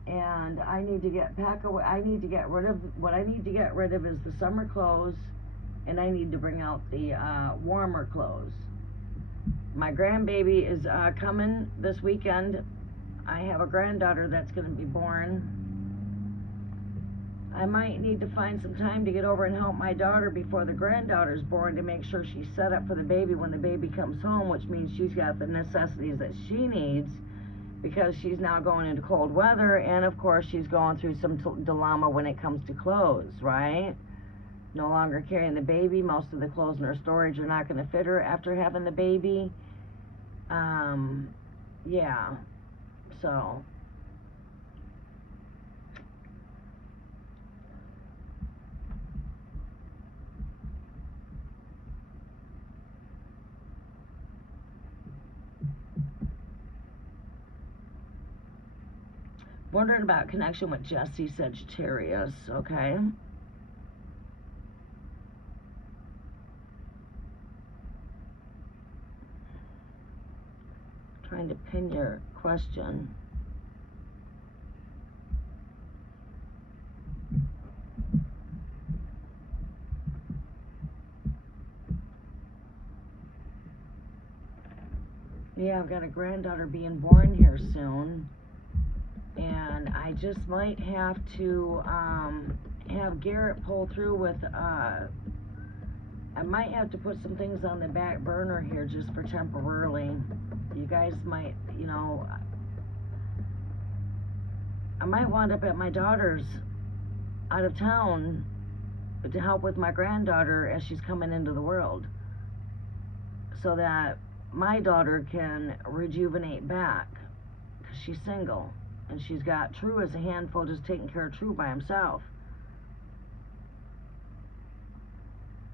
And I need to pack away. I need to get rid of, what I need to get rid of is the summer clothes, and I need to bring out the warmer clothes. My grandbaby is coming this weekend. I have a granddaughter that's going to be born. I might need to find some time to get over and help my daughter before the granddaughter's born, to make sure she's set up for the baby when the baby comes home, which means she's got the necessities that she needs, because she's now going into cold weather, and of course she's going through some dilemma when it comes to clothes, right? No longer carrying the baby. Most of the clothes in her storage are not going to fit her after having the baby. Yeah, so wondering about connection with Jesse Sagittarius, okay? Trying to pin your question. Yeah, I've got a granddaughter being born here soon, and I just might have to have Garrett pull through with, I might have to put some things on the back burner here just for temporarily. You guys might, you know, I might wind up at my daughter's out of town to help with my granddaughter as she's coming into the world, so that my daughter can rejuvenate back, because she's single, and she's got True as a handful, just taking care of True by himself.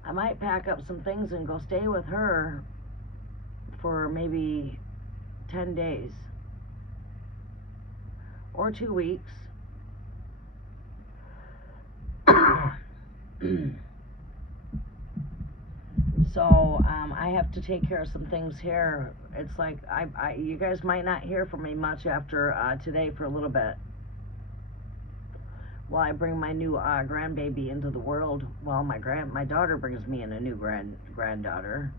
I might pack up some things and go stay with her for maybe 10 days or 2 weeks. So I have to take care of some things here. It's like you guys might not hear from me much after today for a little bit, while I bring my new grandbaby into the world. Well, my daughter brings me in a new granddaughter,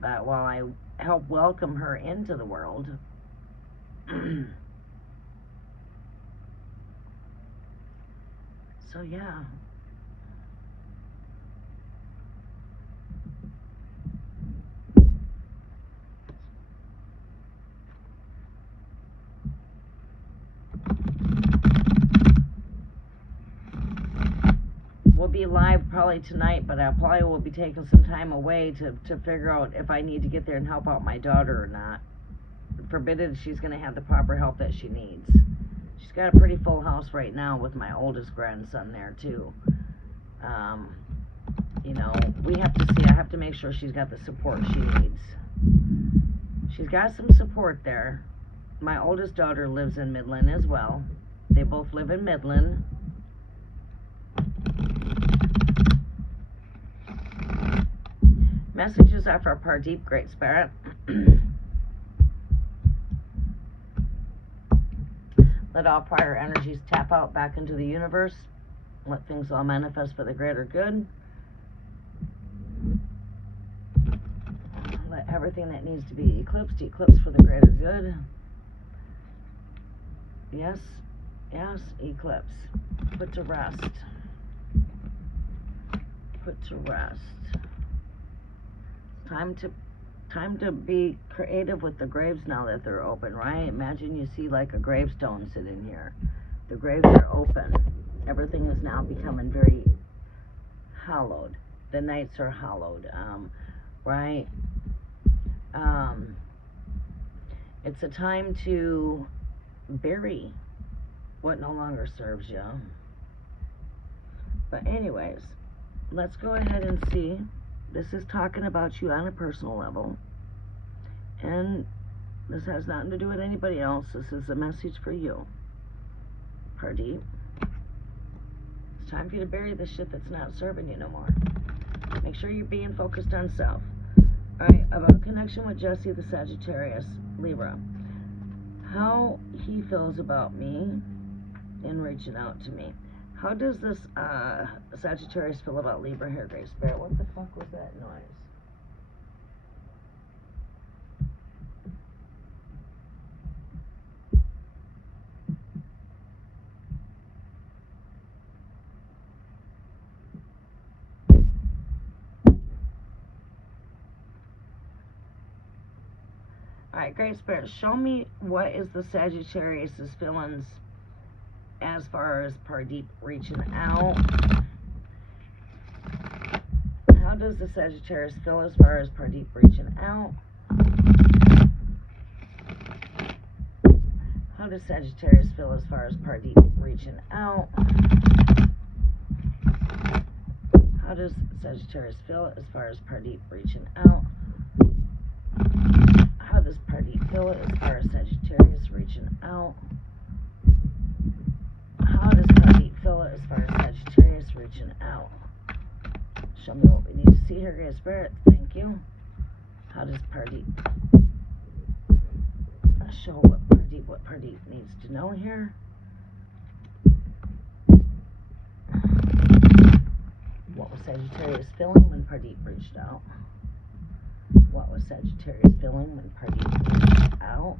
but while I help welcome her into the world. So yeah. We'll be live probably tonight, but I probably will be taking some time away to figure out if I need to get there and help out my daughter or not. Forbidden, she's going to have the proper help that she needs. She's got a pretty full house right now with my oldest grandson there too. You know, we have to see, I have to make sure she's got the support she needs. She's got some support there. My oldest daughter lives in Midland as well. They both live in Midland. Messages are for Pardeep, Great Spirit. Let all prior energies tap out back into the universe. Let things all manifest for the greater good. Let everything that needs to be eclipsed, eclipse for the greater good. Yes, yes, eclipse. Put to rest. Put to rest. Time to be creative with the graves now that they're open, right? Imagine you see like a gravestone sitting here. The graves are open. Everything is now becoming very hallowed. The nights are hallowed, right? It's a time to bury what no longer serves you. But anyways, let's go ahead and see. This is talking about you on a personal level. And this has nothing to do with anybody else. This is a message for you, Pardeep. It's time for you to bury the shit that's not serving you no more. Make sure you're being focused on self. Alright, about connection with Jesse the Sagittarius, Libra. How he feels about me and reaching out to me. How does this Sagittarius feel about Libra here, Great Spirit? What the fuck was that noise? Alright, Great Spirit, show me what is the Sagittarius's feelings as far as Pardeep reaching out. How does the Sagittarius feel as far as Pardeep reaching out? How does Sagittarius feel as far as Pardeep reaching out? How does Sagittarius feel as far as Pardeep reaching out? How does Pardeep feel as far as Sagittarius reaching out? How does Pardeep feel as far as Sagittarius reaching out? Show me what we need to see here, Great Spirit. Thank you. How does Pardeep show what Pardeep needs to know here? What was Sagittarius feeling when Pardeep reached out? What was Sagittarius feeling when Pardeep reached out?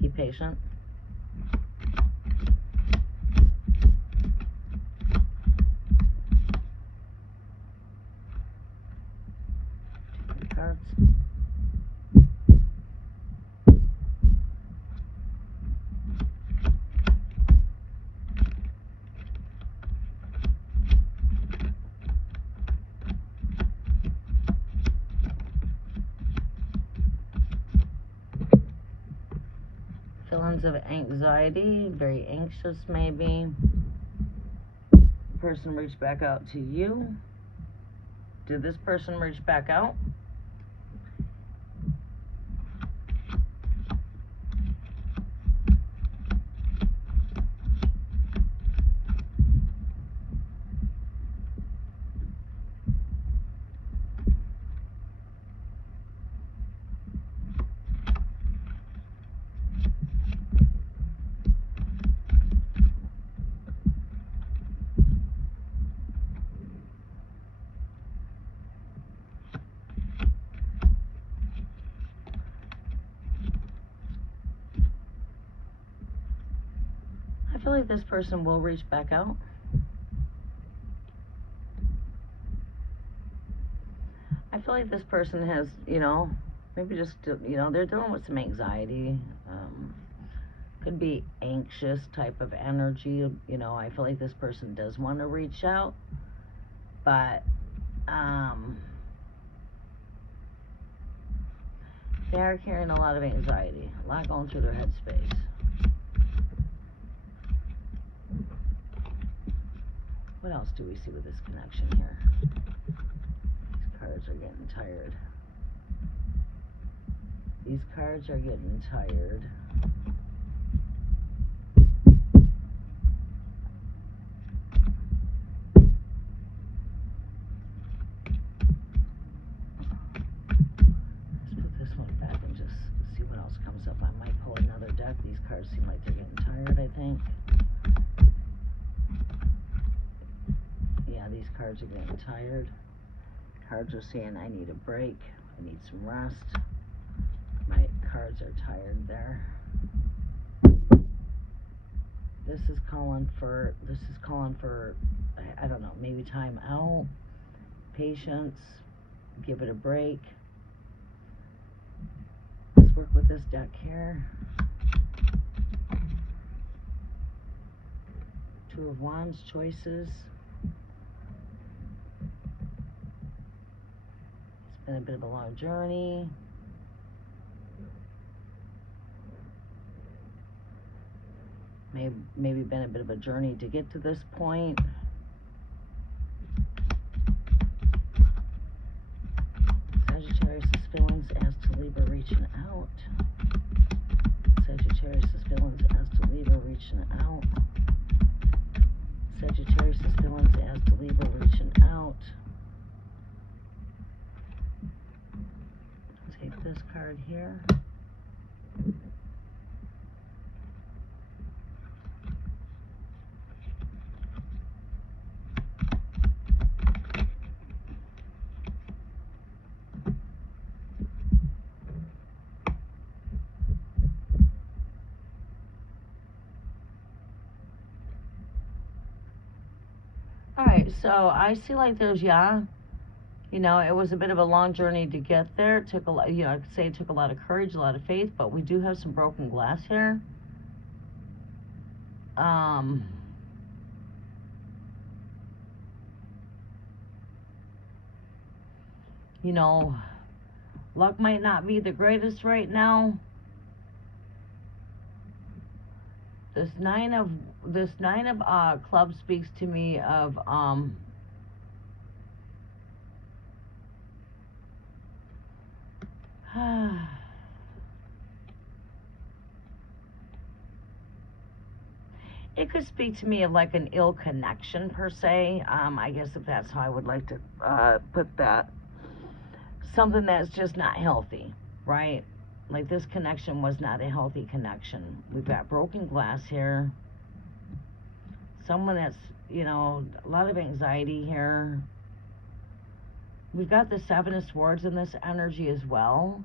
Be patient. Cards. feelings of anxiety, very anxious maybe. Person reach back out to you. Did this person reach back out? I feel like this person will reach back out. I feel like this person has, maybe just, they're dealing with some anxiety. Could be anxious type of energy. I feel like this person does want to reach out, but they are carrying a lot of anxiety, a lot going through their headspace. What else do we see with this connection here? These cards are getting tired. These cards are getting tired. Let's put this one back and just see what else comes up. I might pull another deck. These cards seem like they're getting tired, I think. Yeah, these cards are getting tired. Cards are saying I need a break. I need some rest. My cards are tired there. This is calling for, I don't know, maybe time out, patience, give it a break. Let's work with this deck here. Two of Wands, choices. It's been a bit of a long journey. Maybe been a bit of a journey to get to this point. Sagittarius' feelings as to Libra reaching out. Sagittarius' feelings as to Libra reaching out. Sagittarius' feelings as to Libra reaching out. Take this card here. Alright, so I see like there's, it was a bit of a long journey to get there. It took a lot, I could say it took a lot of courage, a lot of faith, but we do have some broken glass here. Luck might not be the greatest right now. This nine of clubs speaks to me of it could speak to me of like an ill connection per se. I guess if that's how I would like to put that. Something that's just not healthy, right? Like this connection was not a healthy connection. We've got broken glass here. Someone that's, a lot of anxiety here. We've got the Seven of Swords in this energy as well.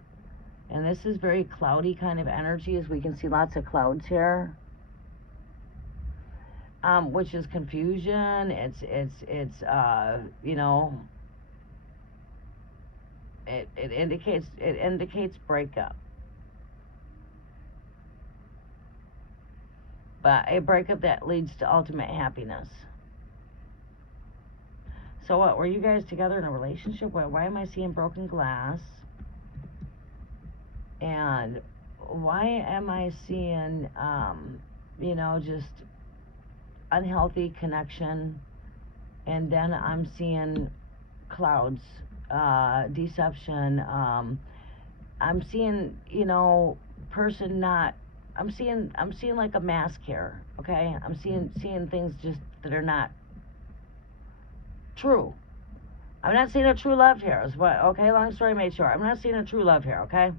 And this is very cloudy kind of energy, as we can see lots of clouds here. Which is confusion. It indicates breakup. But a breakup that leads to ultimate happiness. So what, were you guys together in a relationship? Why am I seeing broken glass? And why am I seeing, you know, just unhealthy connection, and then I'm seeing clouds, deception, I'm seeing, you know, person not, I'm seeing like a mask here, okay? I'm seeing things just that are not true. I'm not seeing a true love here, is what, okay? Long story made short. I'm not seeing a true love here, okay?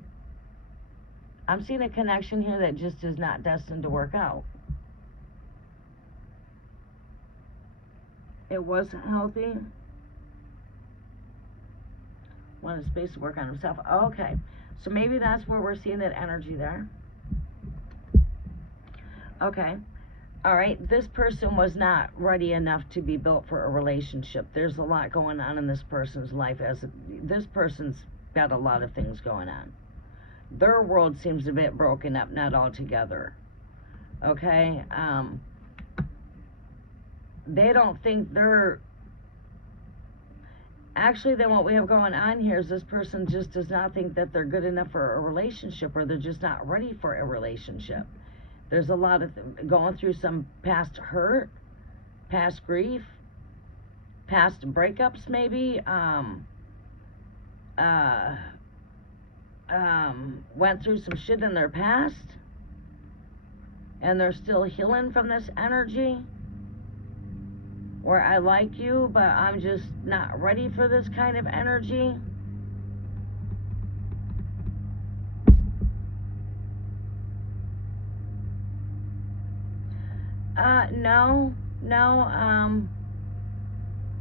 I'm seeing a connection here that just is not destined to work out. It was healthy. Wanted space to work on himself. Okay. So maybe that's where we're seeing that energy there. Okay. All right. This person was not ready enough to be built for a relationship. There's a lot going on in this person's life. This person's got a lot of things going on. Their world seems a bit broken up, not all together. Okay. They don't think they're... Actually, then what we have going on here is this person just does not think that they're good enough for a relationship, or they're just not ready for a relationship. There's a lot of going through some past hurt, past grief, past breakups maybe, went through some shit in their past, and they're still healing from this energy. Where I like you, but I'm just not ready for this kind of energy. No,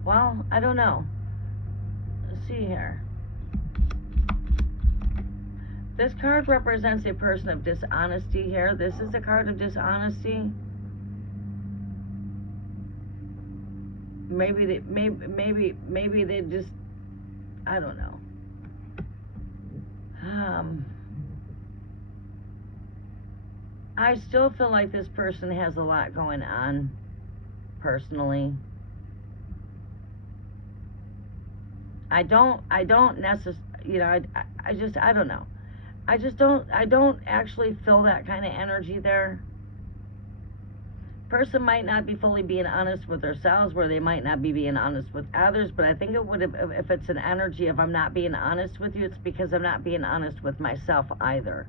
well, I don't know. Let's see here. This card represents a person of dishonesty here. This is a card of dishonesty. Maybe they just, I don't know. I still feel like this person has a lot going on personally. I don't necessarily, you know, I don't know. I don't actually feel that kind of energy there. Person might not be fully being honest with themselves, where they might not be being honest with others, but I think it would have, if it's an energy, if I'm not being honest with you, it's because I'm not being honest with myself either.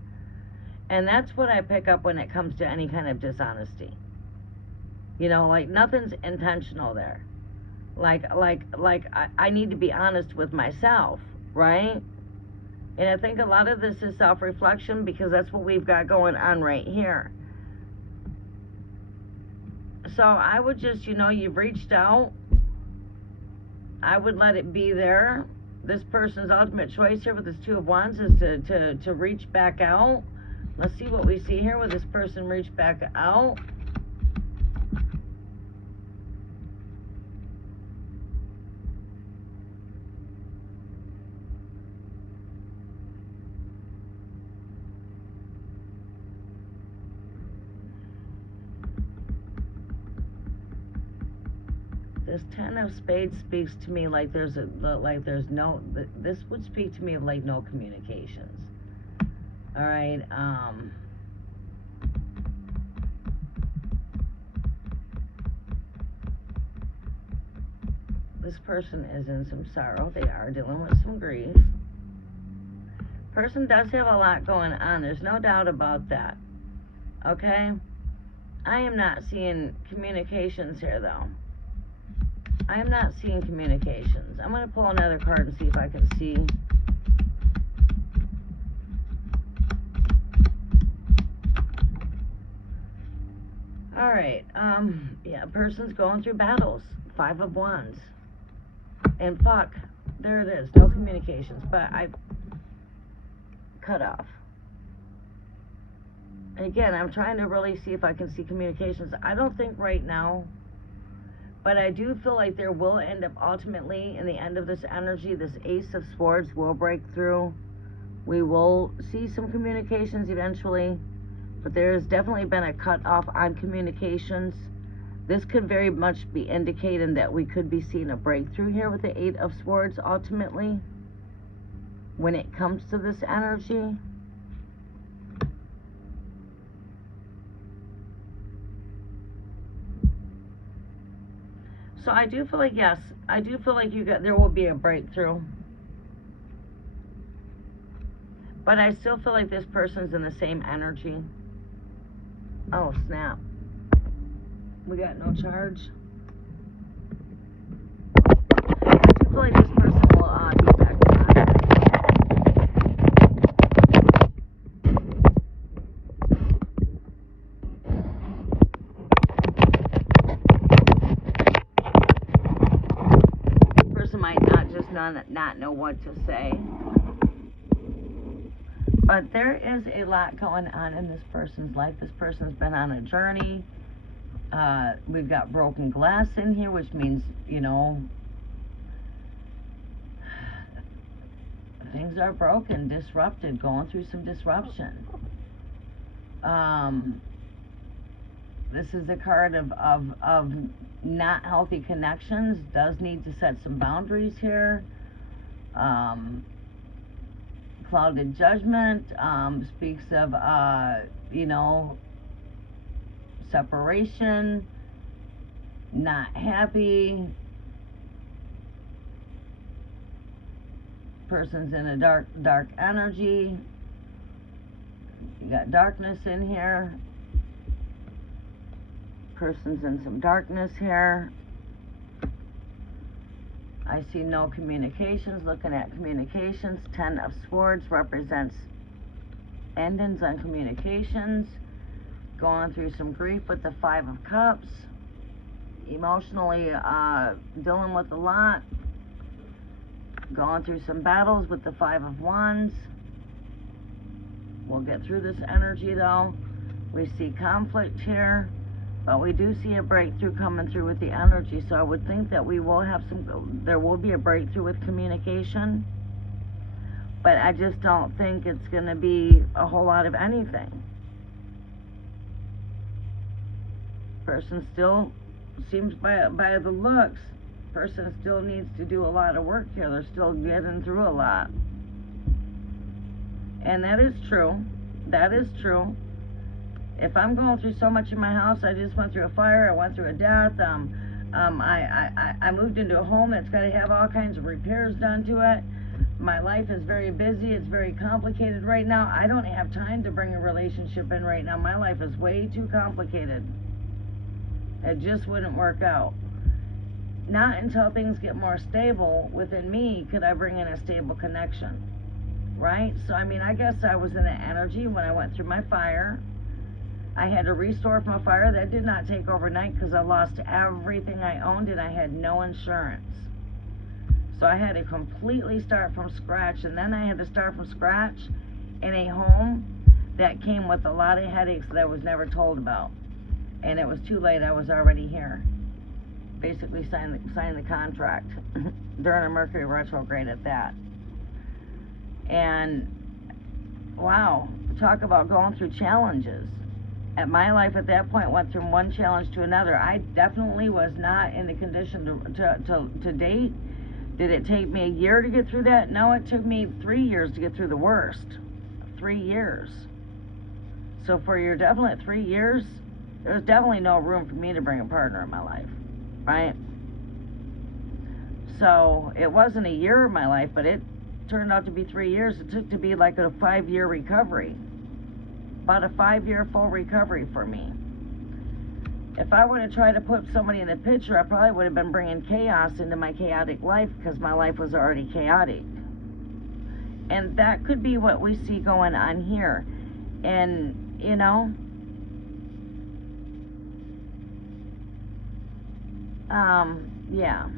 And that's what I pick up when it comes to any kind of dishonesty. You know, like nothing's intentional there. Like I need to be honest with myself, right? And I think a lot of this is self-reflection, because that's what we've got going on right here. So I would just, you know, you've reached out. I would let it be there. This person's ultimate choice here with this Two of Wands is to reach back out. Let's see what we see here with this person reach back out. This Ten of Spades speaks to me like this would speak to me of like no communications. All right, this person is in some sorrow. They are dealing with some grief. Person does have a lot going on. There's no doubt about that. Okay? I am not seeing communications here, though. I am not seeing communications. I'm going to pull another card and see if I can see. All right. Yeah, person's going through battles. Five of Wands. And fuck, there it is. No communications. But I cut off. And again, I'm trying to really see if I can see communications. I don't think right now. But I do feel like there will end up ultimately, in the end of this energy, this Ace of Swords will break through. We will see some communications eventually. But there has definitely been a cut off on communications. This could very much be indicating that we could be seeing a breakthrough here with the Eight of Swords ultimately, when it comes to this energy. So I do feel like, yes, I do feel like there will be a breakthrough. But I still feel like this person's in the same energy. Oh, snap. We got no charge. I do feel like this person will be back on. This person might not know what to say. But there is a lot going on in this person's life. This person's been on a journey. We've got broken glass in here, which means, you know, things are broken, disrupted, going through some disruption. This is a card of not healthy connections. Does need to set some boundaries here. Clouded judgment speaks of, you know, separation, not happy. Person's in a dark energy. You got darkness in here. Person's in some darkness here. I see no communications. Looking at communications, 10 of Swords represents endings on communications. Going through some grief with the 5 of Cups. Emotionally dealing with a lot. Going through some battles with the 5 of Wands. We'll get through this energy though. We see conflict here. But we do see a breakthrough coming through with the energy, so I would think that we will have there will be a breakthrough with communication. But I just don't think it's going to be a whole lot of anything. Person still seems, by the looks, person still needs to do a lot of work here. They're still getting through a lot. And that is true. That is true. If I'm going through so much in my house, I just went through a fire, I went through a death, I moved into a home that's got to have all kinds of repairs done to it. My life is very busy, it's very complicated right now. I don't have time to bring a relationship in right now. My life is way too complicated. It just wouldn't work out. Not until things get more stable within me could I bring in a stable connection, right? So, I mean, I guess I was in that energy when I went through my fire. I had to restore my fire. That did not take overnight because I lost everything I owned and I had no insurance. So I had to completely start from scratch. And then I had to start from scratch in a home that came with a lot of headaches that I was never told about. And it was too late. I was already here. Basically signed the contract during a Mercury retrograde at that. And wow, talk about going through challenges. At my life at that point went from one challenge to another. I definitely was not in the condition to date. Did it take me a year to get through that? No, it took me 3 years to get through the worst. 3 years. So for your definite 3 years, there's definitely no room for me to bring a partner in my life, right? So it wasn't a year of my life, but it turned out to be 3 years. It took to be like a 5-year recovery. About a 5-year full recovery for me. If I would have tried to put somebody in the picture, I probably would have been bringing chaos into my chaotic life because my life was already chaotic. And that could be what we see going on here. And, you know, yeah.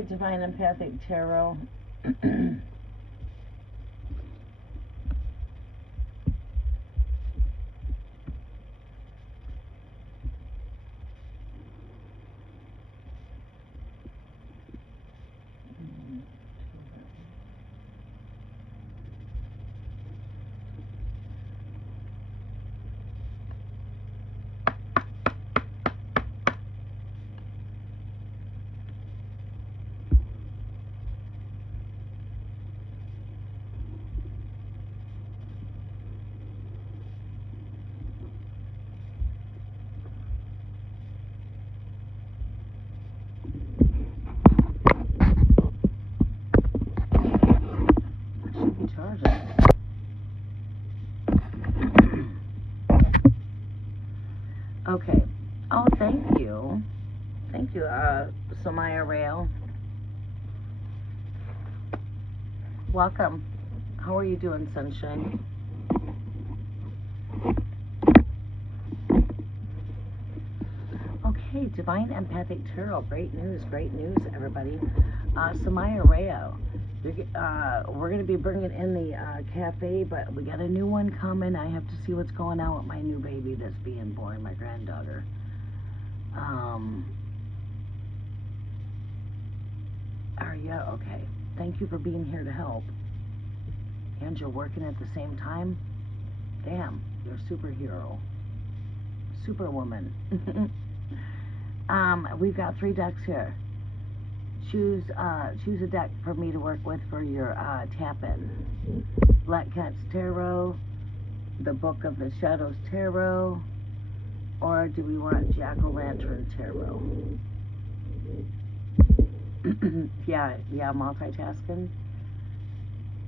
Hi, Divine Empathic Tarot. Okay. Oh, thank you. Thank you, Samaya Rail. Welcome. How are you doing, Sunshine? Okay, Divine Empathic Tarot. Great news, everybody. Samaya Rayo. We're going to be bringing in the cafe, but we got a new one coming. I have to see what's going on with my new baby that's being born, my granddaughter. Are you? Okay. Thank you for being here to help. And you're working at the same time? Damn, you're a superhero. Superwoman. We've got 3 decks here. Choose a deck for me to work with for your tap-in. Black Cat's Tarot, the Book of the Shadows Tarot, or do we want Jack-o'-lantern Tarot? yeah, multitasking.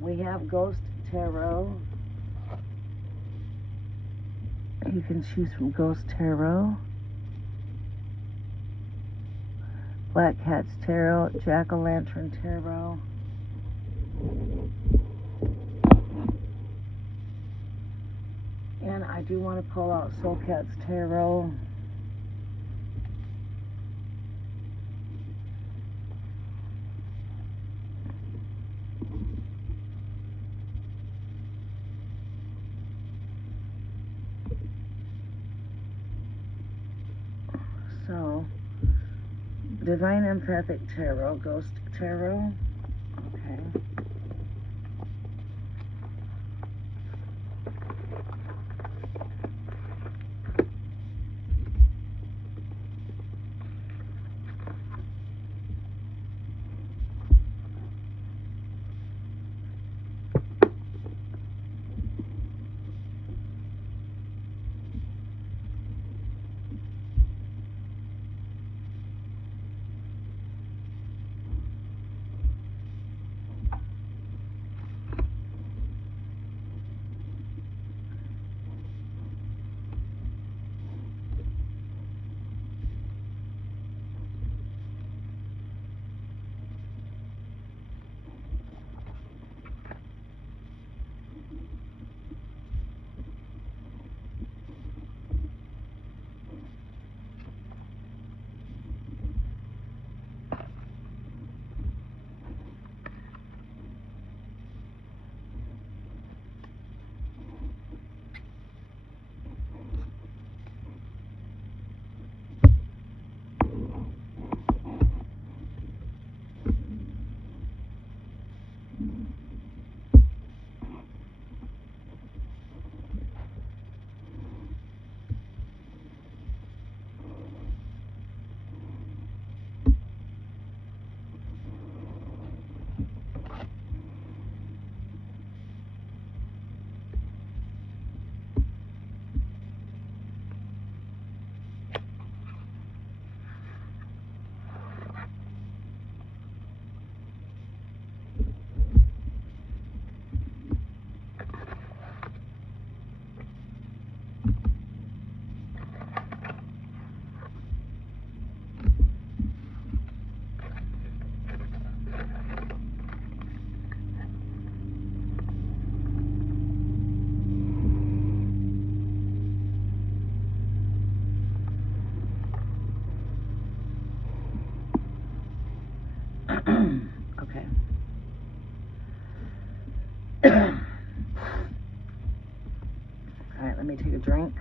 We have Ghost Tarot. You can choose from Ghost Tarot, Black Cat's Tarot, Jack-o'-lantern Tarot. And I do want to pull out Soul Cat's Tarot. So, Divine Empathic Tarot, Ghost Tarot. Okay. Okay. All right, let me take a drink.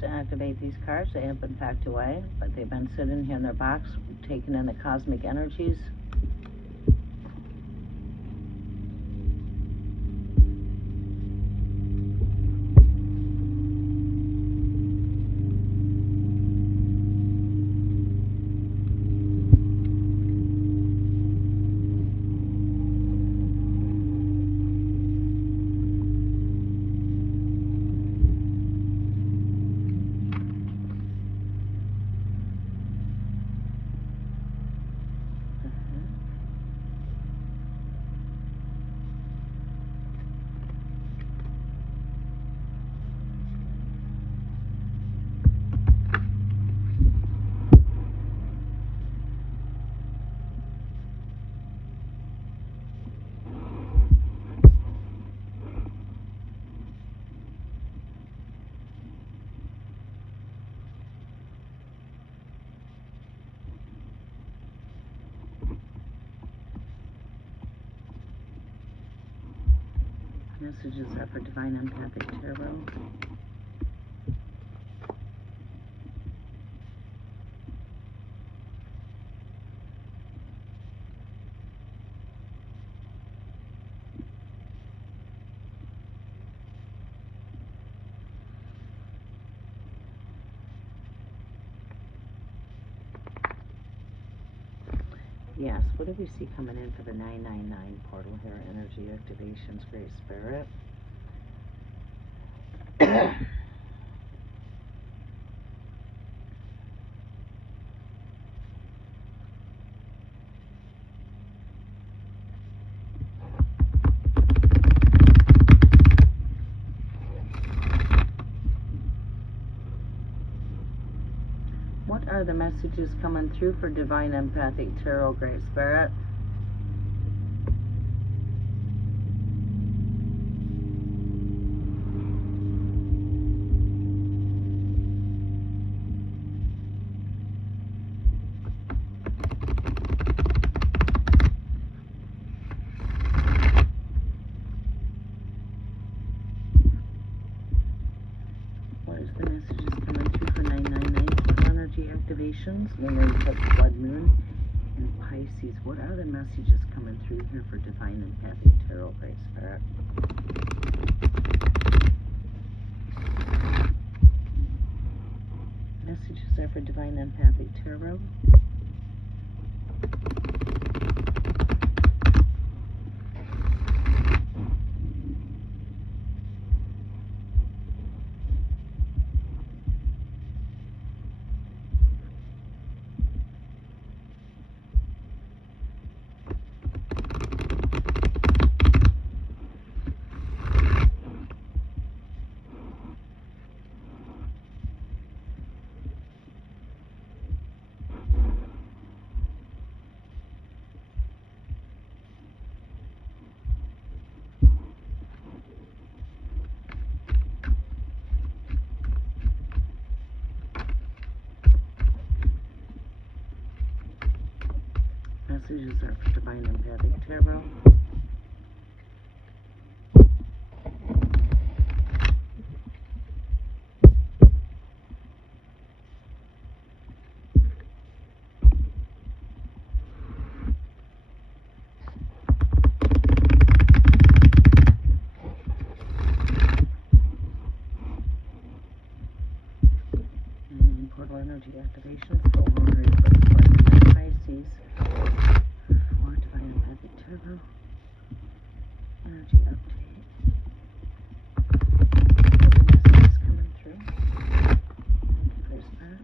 To activate these cards, they have been packed away, but they've been sitting here in their box, taking in the cosmic energies. Messages are for Divine Empathic Tarot. Yes, what do we see coming in for the 999 portal here? Energy activations, Great Spirit. What are the messages coming through for Divine Empathic Tarot, Great Spirit? What is the messages coming through for 999 energy activations? Lunar eclipse, blood moon, and Pisces. What are the messages coming through here for Divine Empathic Tarot, Great Spirit? Messages are for Divine Empathic Tarot. messages are for Divine Empathic Tarot. Portal energy activation, full moon eclipse, Pisces. For Divine Empathic Tarot. Energy update. Messages coming through. There's that.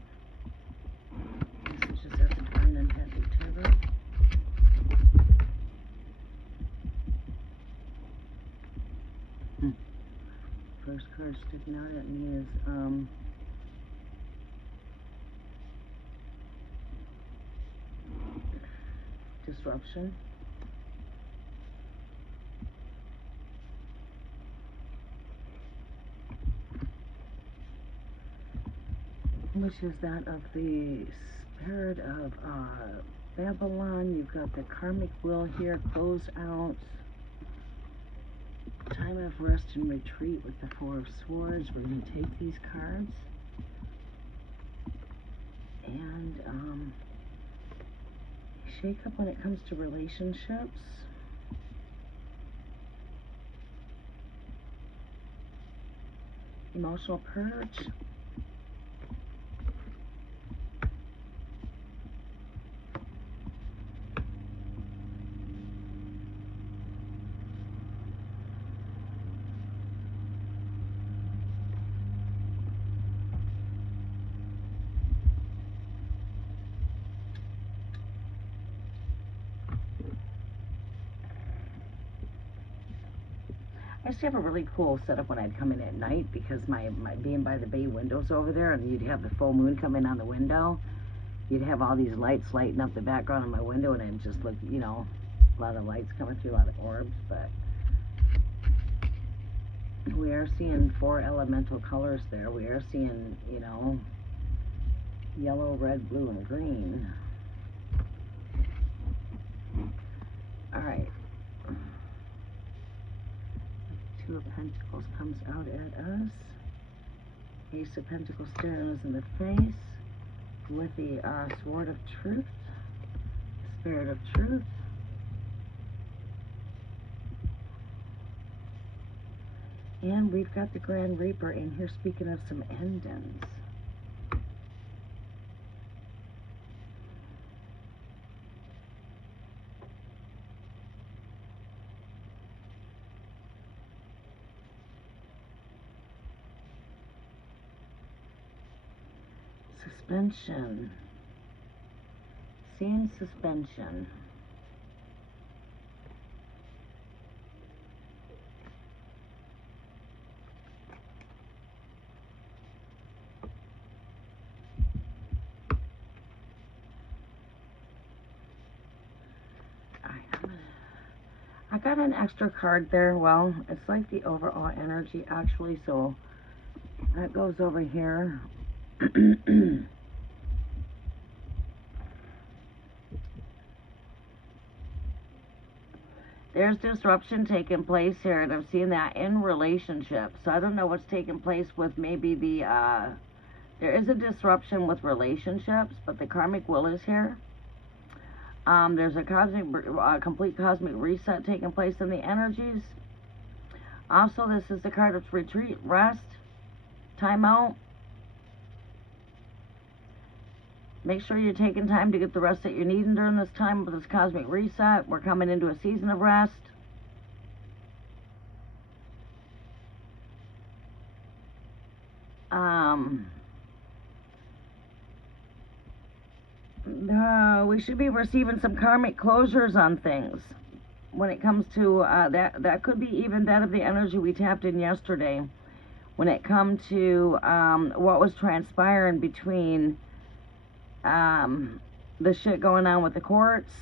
Messages are for Divine Empathic Tarot. First card sticking out at me is disruption. Which is that of the spirit of Babylon. You've got the karmic will here, close out. Time of rest and retreat with the Four of Swords. We're going to take these cards. And shake up when it comes to relationships. Emotional purge. I used to have a really cool setup when I'd come in at night because my being by the bay windows over there, and you'd have the full moon come in on the window. You'd have all these lights lighting up the background of my window, and it just looked, you know, a lot of lights coming through, a lot of orbs. But we are seeing 4 elemental colors there. We are seeing, you know, yellow, red, blue, and green. All right. Two of Pentacles comes out at us. Ace of Pentacles staring us in the face with the Sword of Truth, Spirit of Truth. And we've got the Grand Reaper in here speaking of some endings. Suspension. Seeing suspension. I got an extra card there. Well, it's like the overall energy actually, so that goes over here. There's disruption taking place here, and I'm seeing that in relationships. So I don't know what's taking place with maybe the, there is a disruption with relationships, but the karmic will is here. There's a complete cosmic reset taking place in the energies. Also, this is the card of retreat, rest, time out. Make sure you're taking time to get the rest that you're needing during this time with this cosmic reset. We're coming into a season of rest. We should be receiving some karmic closures on things when it comes to that could be even that of the energy we tapped in yesterday when it come to what was transpiring between the shit going on with the courts.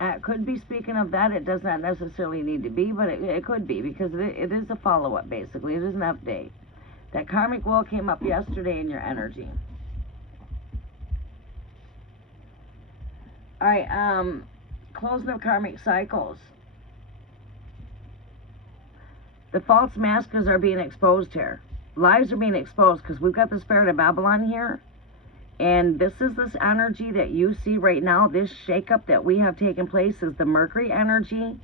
It could be speaking of that. It does not necessarily need to be, but it could be because it is a follow-up, basically. It is an update. That karmic wheel came up yesterday in your energy. All right, closing of karmic cycles. The false masters are being exposed here. Lies are being exposed because we've got the spirit of Babylon here. And this is this energy that you see right now. This shakeup that we have taken place is the Mercury energy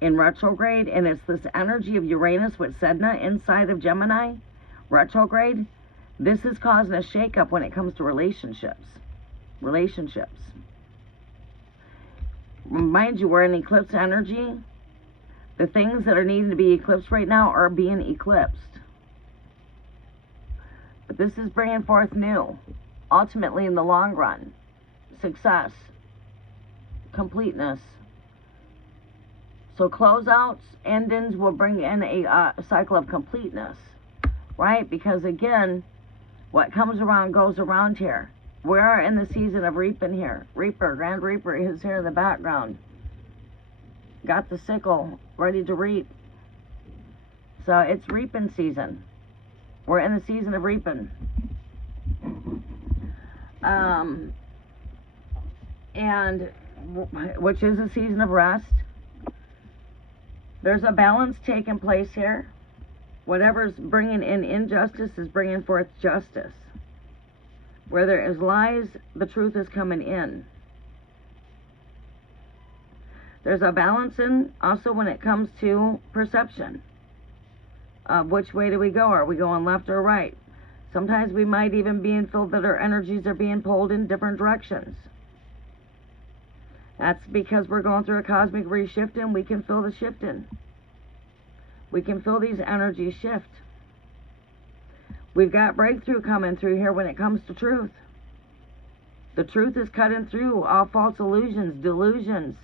in retrograde. And it's this energy of Uranus with Sedna inside of Gemini, retrograde. This is causing a shakeup when it comes to relationships. Mind you, we're in eclipse energy. The things that are needing to be eclipsed right now are being eclipsed. But this is bringing forth new. Ultimately, in the long run, success, completeness. So closeouts, endings will bring in a cycle of completeness, right? Because again, what comes around goes around here. We are in the season of reaping here. Reaper, Grand Reaper is here in the background. Got the sickle, ready to reap. So it's reaping season. We're in the season of reaping. And which is a season of rest. There's a balance taking place here. Whatever's bringing in injustice is bringing forth justice. Where there is lies, the truth is coming in. There's a balancing also when it comes to perception. Which way do we go? Are we going left or right? Sometimes we might even be feel that our energies are being pulled in different directions. That's because we're going through a cosmic reshifting. We can feel the shifting. We can feel these energies shift. We've got breakthrough coming through here when it comes to truth. The truth is cutting through all false illusions, delusions.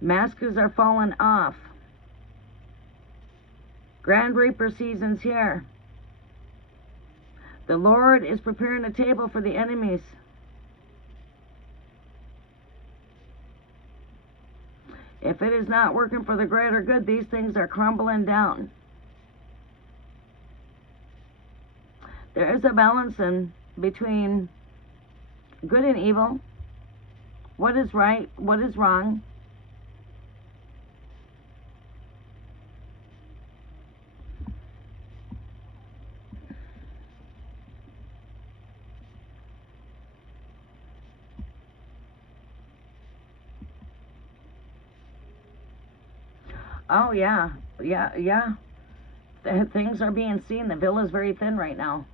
Masks are falling off. Grand Reaper season's here. The Lord is preparing a table for the enemies. If it is not working for the greater good, these things are crumbling down. There is a balancing between good and evil, what is right, what is wrong. Oh, yeah. Things are being seen. The veil is very thin right now.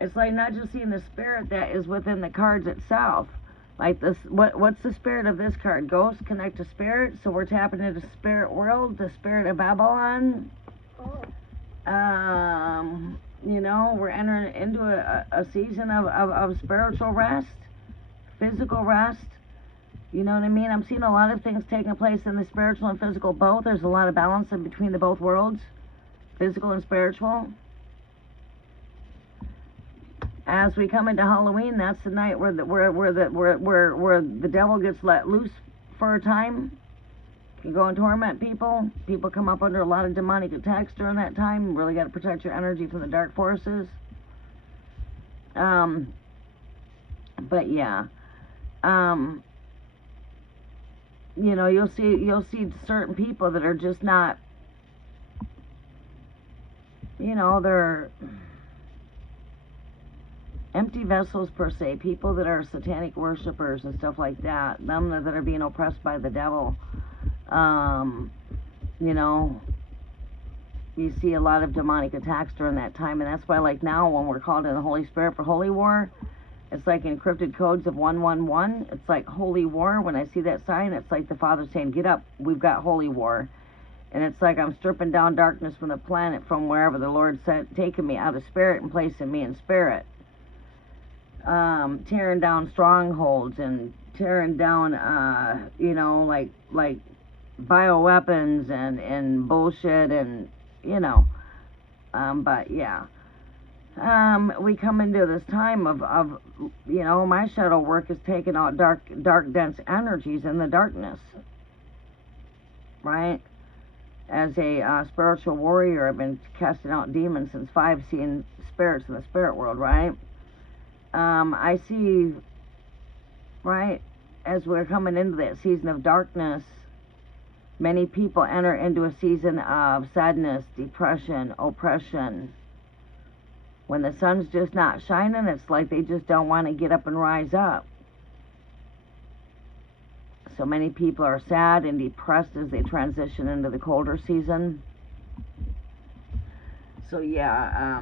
It's like not just seeing the spirit that is within the cards itself. Like this, what's the spirit of this card? Ghost, connect to spirit. So we're tapping into the spirit world, the spirit of Babylon. You know, we're entering into a season of spiritual rest, physical rest. You know what I mean? I'm seeing a lot of things taking place in the spiritual and physical both. There's a lot of balance in between the both worlds, physical and spiritual. As we come into Halloween, that's the night where the devil gets let loose for a time. Can go and torment people. People come up under a lot of demonic attacks during that time. You really got to protect your energy from the dark forces. But yeah. You know, you'll see certain people that are just not, you know, they're empty vessels per se, people that are satanic worshipers and stuff like that, them that are being oppressed by the devil. You know, you see a lot of demonic attacks during that time, and that's why, like now, when we're called in the Holy Spirit for Holy War, it's like encrypted codes of 111. It's like Holy War. When I see that sign, it's like the Father saying, get up, we've got Holy War. And it's like I'm stripping down darkness from the planet, from wherever the Lord said, taking me out of spirit and placing me in spirit. Tearing down strongholds and tearing down, you know, like bioweapons and bullshit and, you know. But yeah. We come into this time of, you know, my shadow work is taking out dark, dense energies in the darkness. Right? As a spiritual warrior, I've been casting out demons since 5, seeing spirits in the spirit world, right? I see, right, as we're coming into that season of darkness, many people enter into a season of sadness, depression, oppression. When the sun's just not shining, it's like they just don't want to get up and rise up. So many people are sad and depressed as they transition into the colder season. So yeah,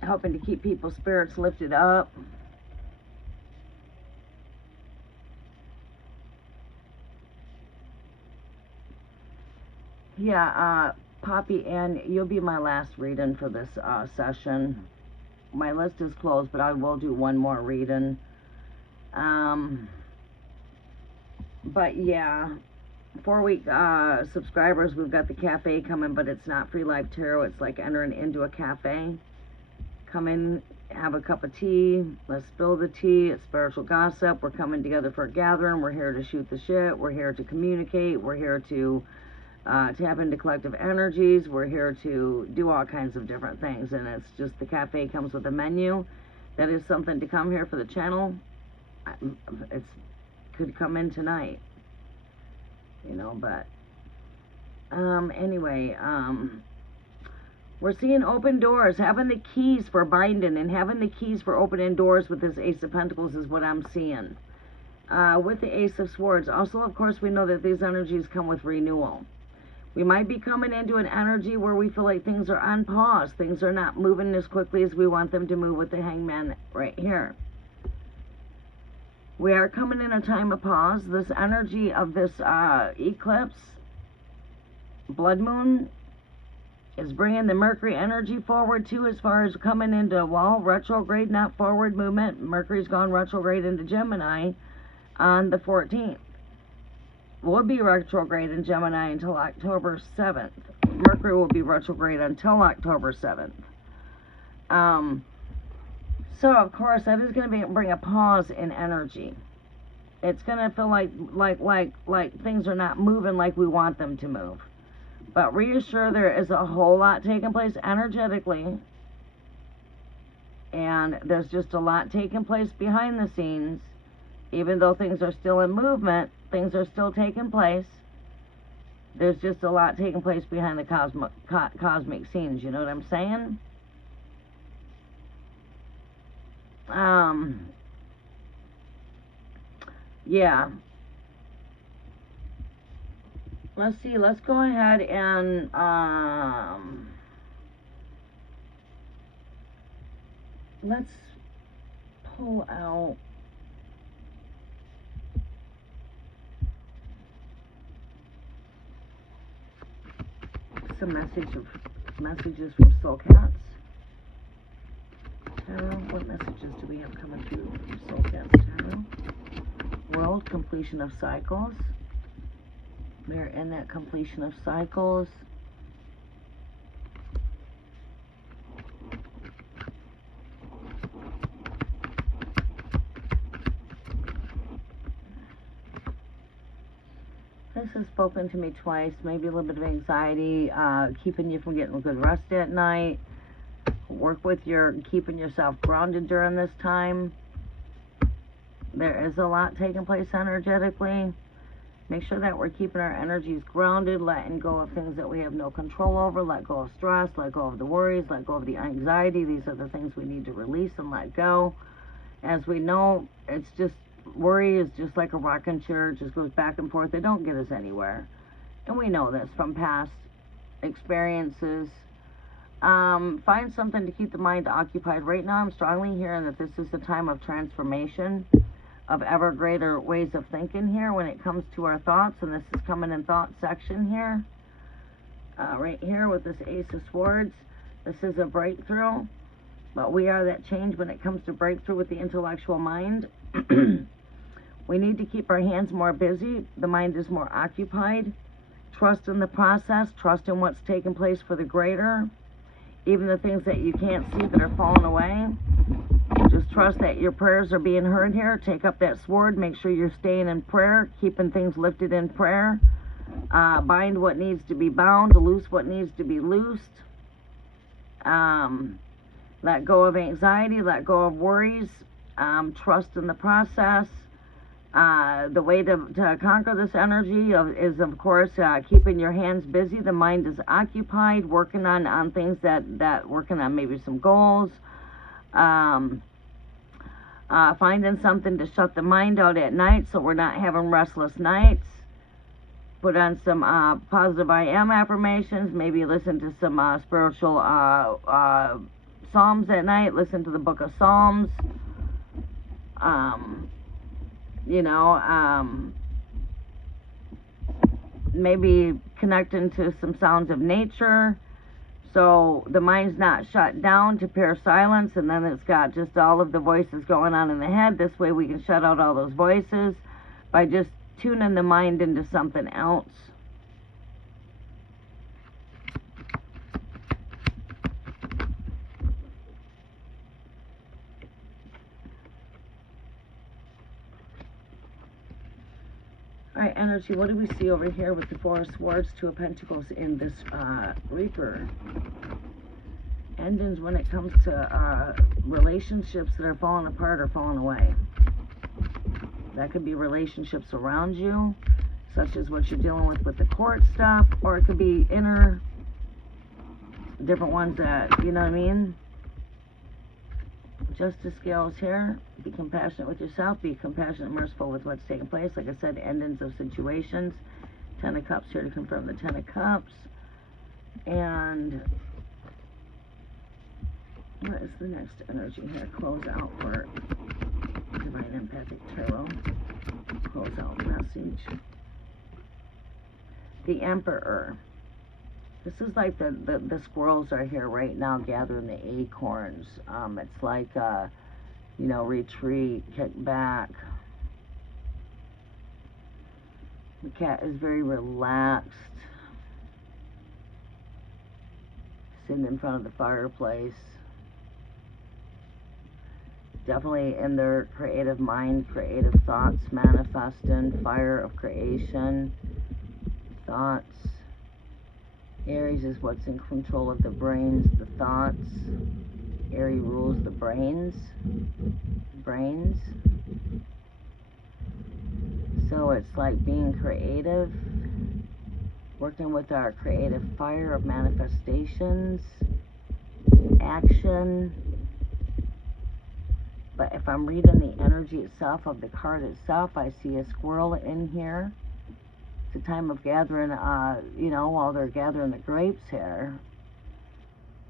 helping to keep people's spirits lifted up. Yeah, Poppy Ann, you'll be my last reading for this session. My list is closed, but I will do one more reading. But yeah, 4-week subscribers, we've got the cafe coming, but it's not free live tarot. It's like entering into a cafe. Come in, have a cup of tea, let's spill the tea. It's spiritual gossip. We're coming together for a gathering. We're here to shoot the shit. We're here to communicate. We're here to tap into collective energies. We're here to do all kinds of different things, and it's just the cafe comes with a menu. That is something to come here for the channel. It's could come in tonight, you know, but anyway, we're seeing open doors. Having the keys for binding and having the keys for opening doors with this Ace of Pentacles is what I'm seeing. With the Ace of Swords, also, of course, we know that these energies come with renewal. We might be coming into an energy where we feel like things are on pause. Things are not moving as quickly as we want them to move with the Hangman right here. We are coming in a time of pause. This energy of this eclipse, blood moon, is bringing the Mercury energy forward too, as far as coming into, well, retrograde, not forward movement. Mercury's gone retrograde into Gemini on the 14th. Will be retrograde in Gemini until October 7th. Mercury will be retrograde until October 7th. So, of course, that is going to bring a pause in energy. It's going to feel like things are not moving like we want them to move. But reassure, there is a whole lot taking place energetically. And there's just a lot taking place behind the scenes. Even though things are still in movement, things are still taking place. There's just a lot taking place behind the cosmic scenes. You know what I'm saying? Yeah. Let's see, let's go ahead and, let's pull out some messages from Soul Cats. Tarot, what messages do we have coming through from Soul Cats Tarot? World, completion of cycles. They're in that completion of cycles. This has spoken to me twice. Maybe a little bit of anxiety, keeping you from getting good rest at night. Work with keeping yourself grounded during this time. There is a lot taking place energetically. Make sure that we're keeping our energies grounded, letting go of things that we have no control over, let go of stress, let go of the worries, let go of the anxiety. These are the things we need to release and let go. As we know, it's just, worry is just like a rocking chair. It just goes back and forth. They don't get us anywhere. And we know this from past experiences. Find something to keep the mind occupied. Right now, I'm strongly hearing that this is a time of transformation, of ever greater ways of thinking here when it comes to our thoughts, and this is coming in thought section here. Right here with this Ace of Swords, this is a breakthrough, but we are that change when it comes to breakthrough with the intellectual mind. We need to keep our hands more busy. The mind is more occupied. Trust in the process. Trust in what's taking place for the greater. Even the things that you can't see that are falling away. Just trust that your prayers are being heard here. Take up that sword. Make sure you're staying in prayer, keeping things lifted in prayer. Bind what needs to be bound, loose what needs to be loosed. Let go of anxiety, let go of worries, trust in the process. The way to conquer this energy is, of course, keeping your hands busy. The mind is occupied, working on things that working on maybe some goals. Finding something to shut the mind out at night so we're not having restless nights. Put on some positive I am affirmations. Maybe listen to some spiritual Psalms at night. Listen to the book of Psalms. Maybe connecting to some sounds of nature. So the mind's not shut down to pure silence, and then it's got just all of the voices going on in the head. This way we can shut out all those voices by just tuning the mind into something else. All right, energy, what do we see over here with the Four of Swords, Two of Pentacles in this Reaper? Endings when it comes to relationships that are falling apart or falling away. That could be relationships around you, such as what you're dealing with the court stuff, or it could be inner, different ones that, you know what I mean? Justice scales here. Be compassionate with yourself. Be compassionate and merciful with what's taking place. Like I said, endings of situations. Ten of Cups here to confirm the Ten of Cups. And what is the next energy here? Close out for Divine Empathic Tarot. Close out message. The Emperor. This is like the squirrels are here right now gathering the acorns. It's like, retreat, kick back. The cat is very relaxed. Sitting in front of the fireplace. Definitely in their creative mind, creative thoughts manifesting. Fire of creation. Thoughts. Aries is what's in control of the brains, the thoughts. Aries rules the brains. So it's like being creative, working with our creative fire of manifestations, action. But if I'm reading the energy itself of the card itself, I see a squirrel in here. It's a time of gathering, while they're gathering the grapes here.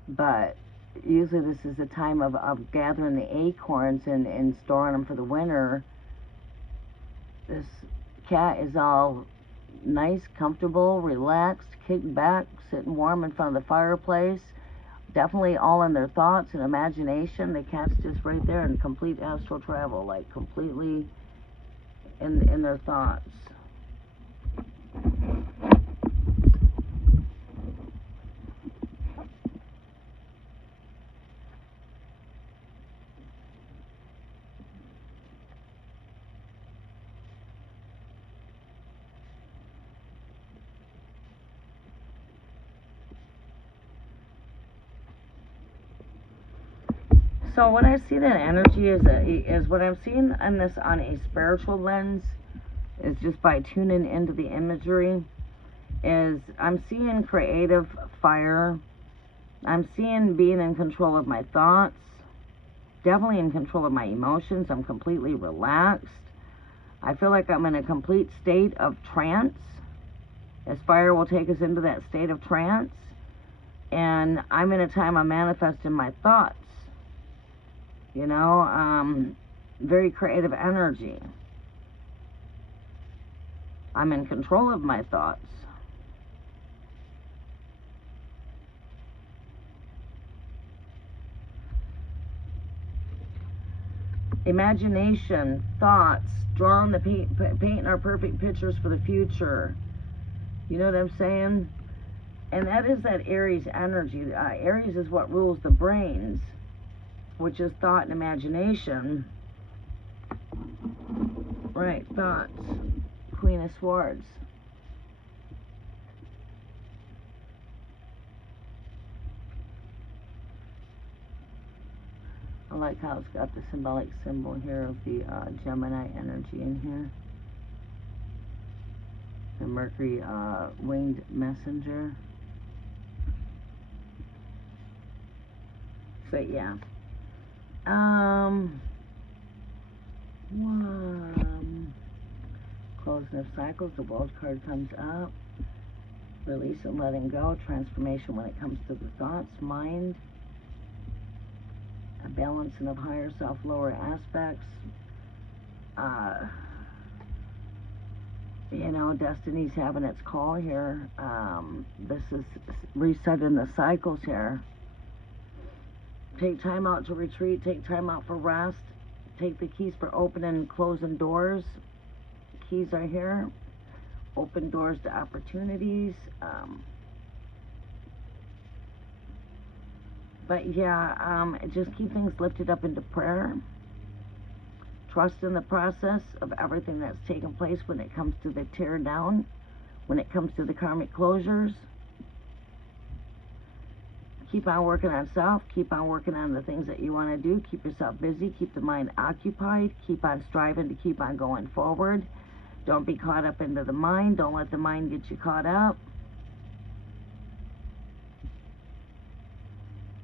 But usually this is a time of gathering the acorns and storing them for the winter. This cat is all nice, comfortable, relaxed, kicked back, sitting warm in front of the fireplace. Definitely all in their thoughts and imagination. The cat's just right there in complete astral travel, like completely in their thoughts. So when I see that energy is what I'm seeing on this on a spiritual lens is just by tuning into the imagery is I'm seeing creative fire. I'm seeing being in control of my thoughts, definitely in control of my emotions. I'm completely relaxed. I feel like I'm in a complete state of trance, as fire will take us into that state of trance. And I'm in a time of manifesting my thoughts. Very creative energy. I'm in control of my thoughts. Imagination, thoughts, drawing the painting our perfect pictures for the future. You know what I'm saying? And that is that Aries energy. Aries is what rules the brains, which is thought and imagination. Right, thoughts. Queen of Swords. I like how it's got the symbolic symbol here of the Gemini energy in here. The Mercury winged messenger. But yeah. Closing of cycles. The World card comes up. Release and letting go. Transformation when it comes to the thoughts, mind. A balancing of higher self, lower aspects. You know, destiny's having its call here. This is resetting the cycles here. Take time out to retreat. Take time out for rest. Take the keys for opening and closing doors. Keys are here. Open doors to opportunities. But yeah, just keep things lifted up into prayer. Trust in the process of everything that's taken place when it comes to the tear down, when it comes to the karmic closures. Keep on working on self. Keep on working on the things that you want to do. Keep yourself busy. Keep the mind occupied. Keep on striving to keep on going forward. Don't be caught up into the mind. Don't let the mind get you caught up.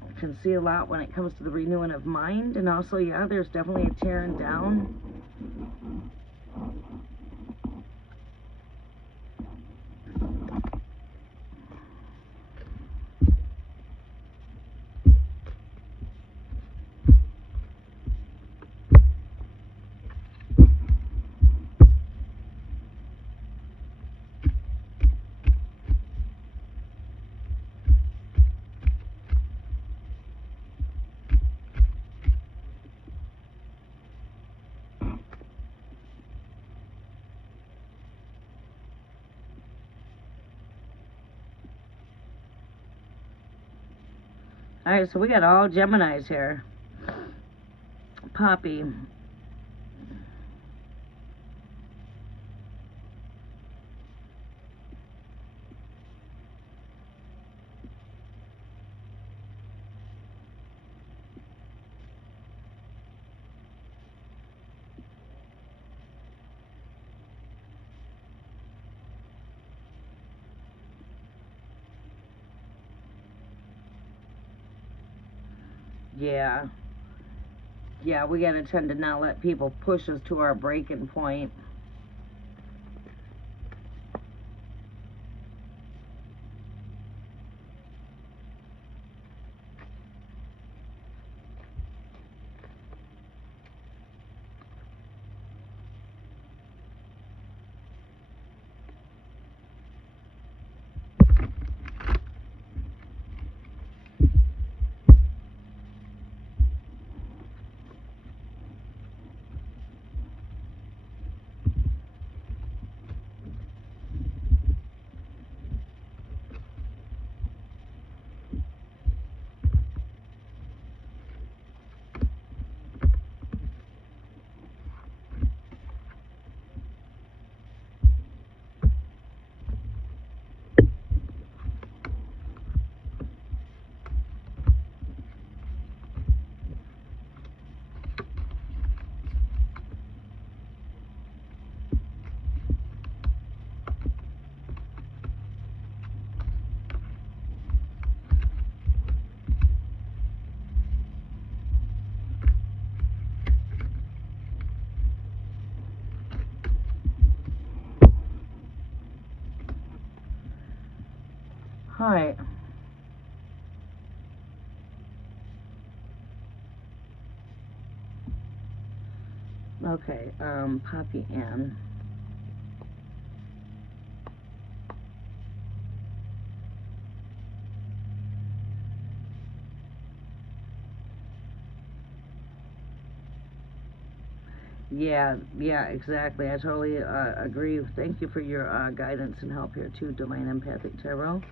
You can see a lot when it comes to the renewing of mind. And also, yeah, there's definitely a tearing down. All right, so we got all Geminis here. Poppy. Yeah. Yeah, we got to tend to not let people push us to our breaking point. All right. Okay, Poppy Ann. Yeah, exactly. I totally agree. Thank you for your guidance and help here too, Divine Empathic Tarot.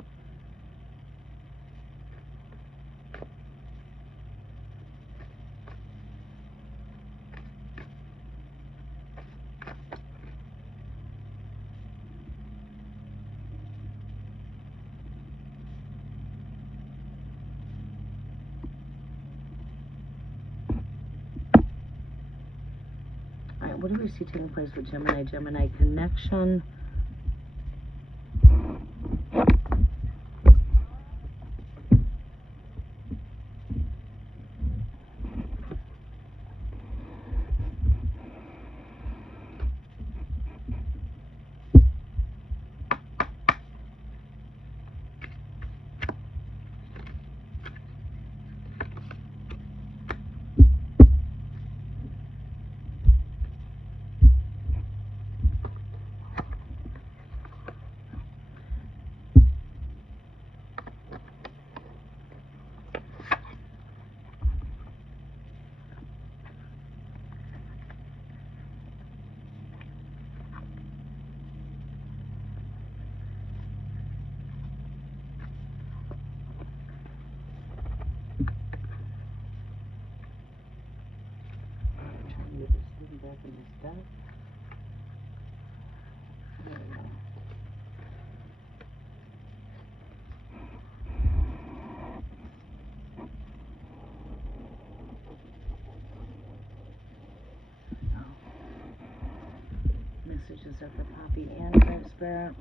What do we see taking place with Gemini? Gemini connection. Back in this deck. There we go. Messages of the Poppy and Red Spirit.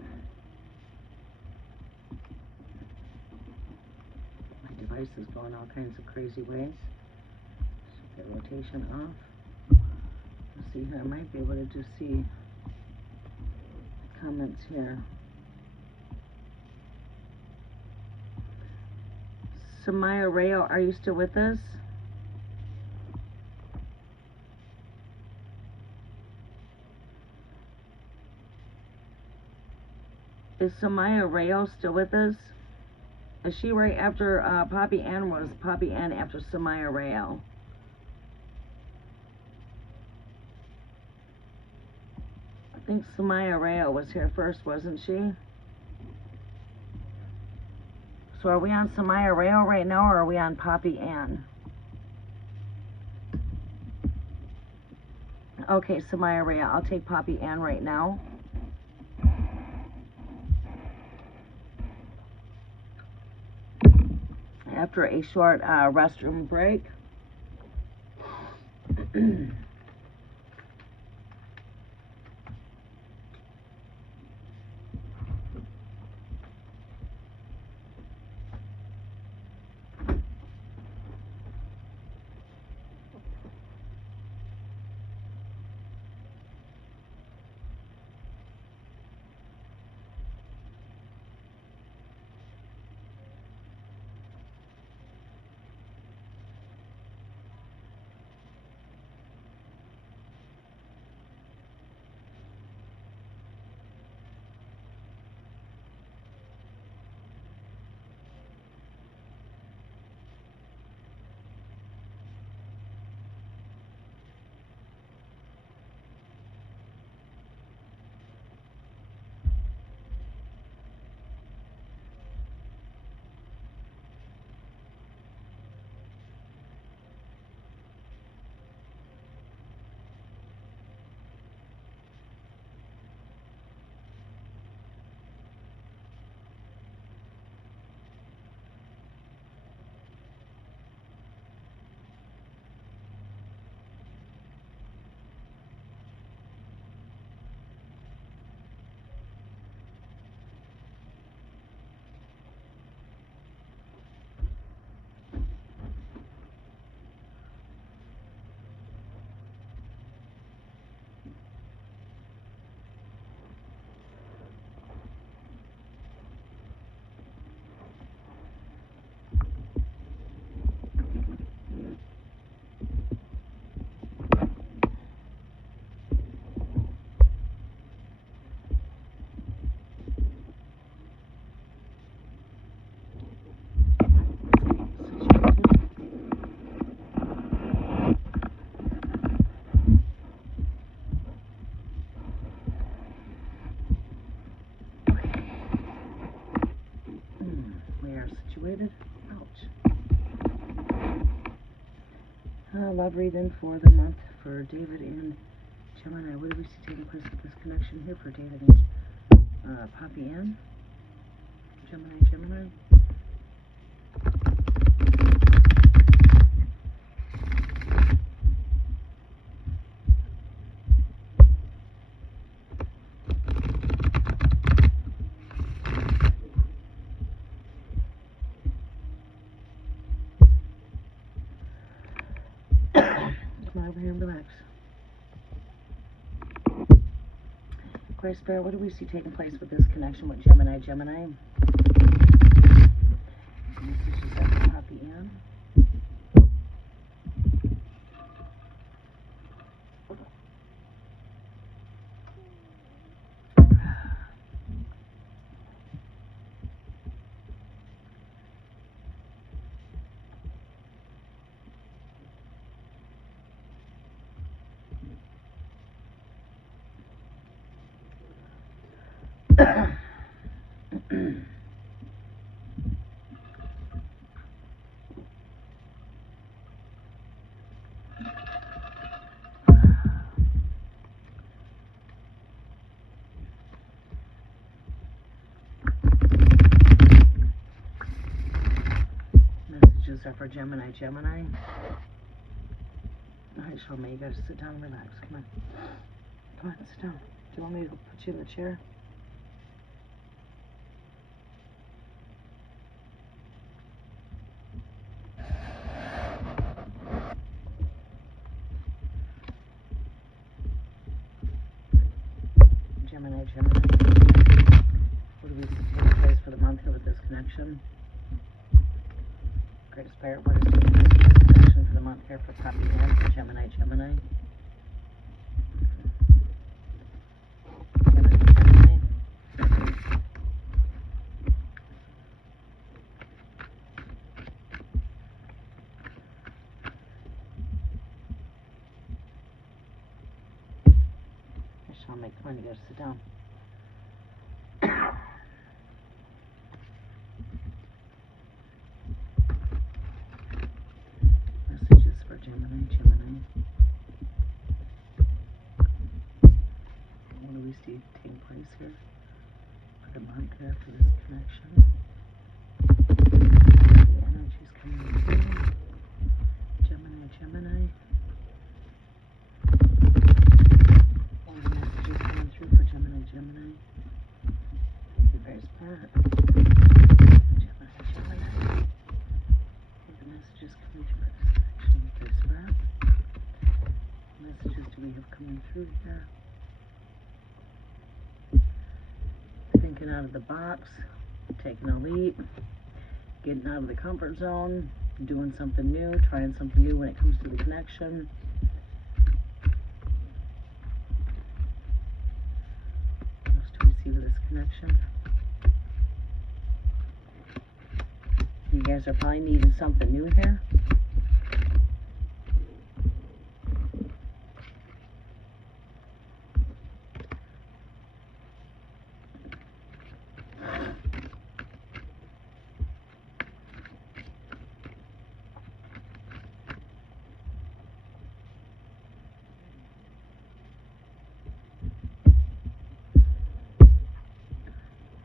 My device is going all kinds of crazy ways. Get rotation off. See here, I might be able to just see comments here. Samaya Rayo, are you still with us? Is Samaya Rayo still with us? Is she right after Poppy Ann? Was Poppy Ann after Samaya Rayo? I think Samaya Rayo was here first, wasn't she? So are we on Samaya Rayo right now, or are we on Poppy Ann? Okay, Samaya Rayo. I'll take Poppy Ann right now. After a short restroom break. Situated. Ouch. Love reading for the month for David and Gemini. What do we see taking place with this connection here for David and Poppy Ann? Gemini. over here and relax. Grace Bear, what do we see taking place with this connection with Gemini? Gemini. Messages that will copy in. Messages are for Gemini. Gemini. Alright, show me. You gotta sit down and relax. Come on. Come on, sit down. Do you want me to put you in the chair? Gemini. What do we see taking place for the month here with this connection? Great Spirit, what is taking place with this connection for the month here for copy in for Gemini? Come on, you gotta sit down. Messages for Gemini. What do we see taking place here for the month here for this connection? The energy's coming through. Gemini. Gemini. Thank you, Grace Bear. Gemini. The messages coming through this connection, Grace Bear. Messages do we have coming through here? Thinking out of the box, taking a leap, getting out of the comfort zone, doing something new, trying something new when it comes to the connection. With this connection, you guys are probably needing something new here.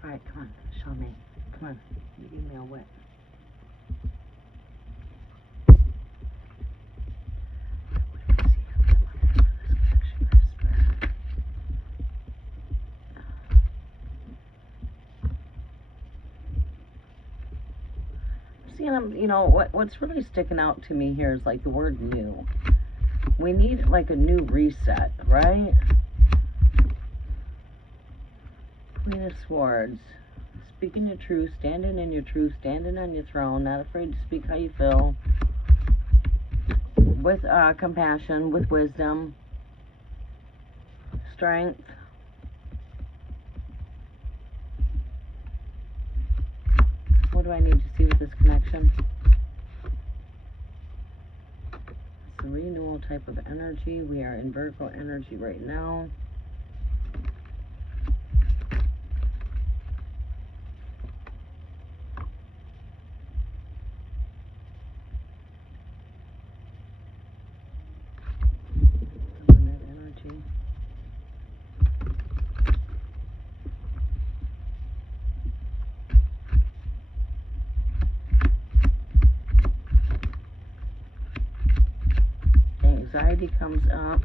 Alright, come on, show me. Come on, you give me a wet. Seeing, you know, what's really sticking out to me here is like the word new. We need like a new reset, right? Queen of Swords. Speaking your truth, standing in your truth, standing on your throne, not afraid to speak how you feel. With compassion, with wisdom, strength. What do I need to see with this connection? It's a renewal type of energy. We are in Virgo energy right now. Anxiety comes up.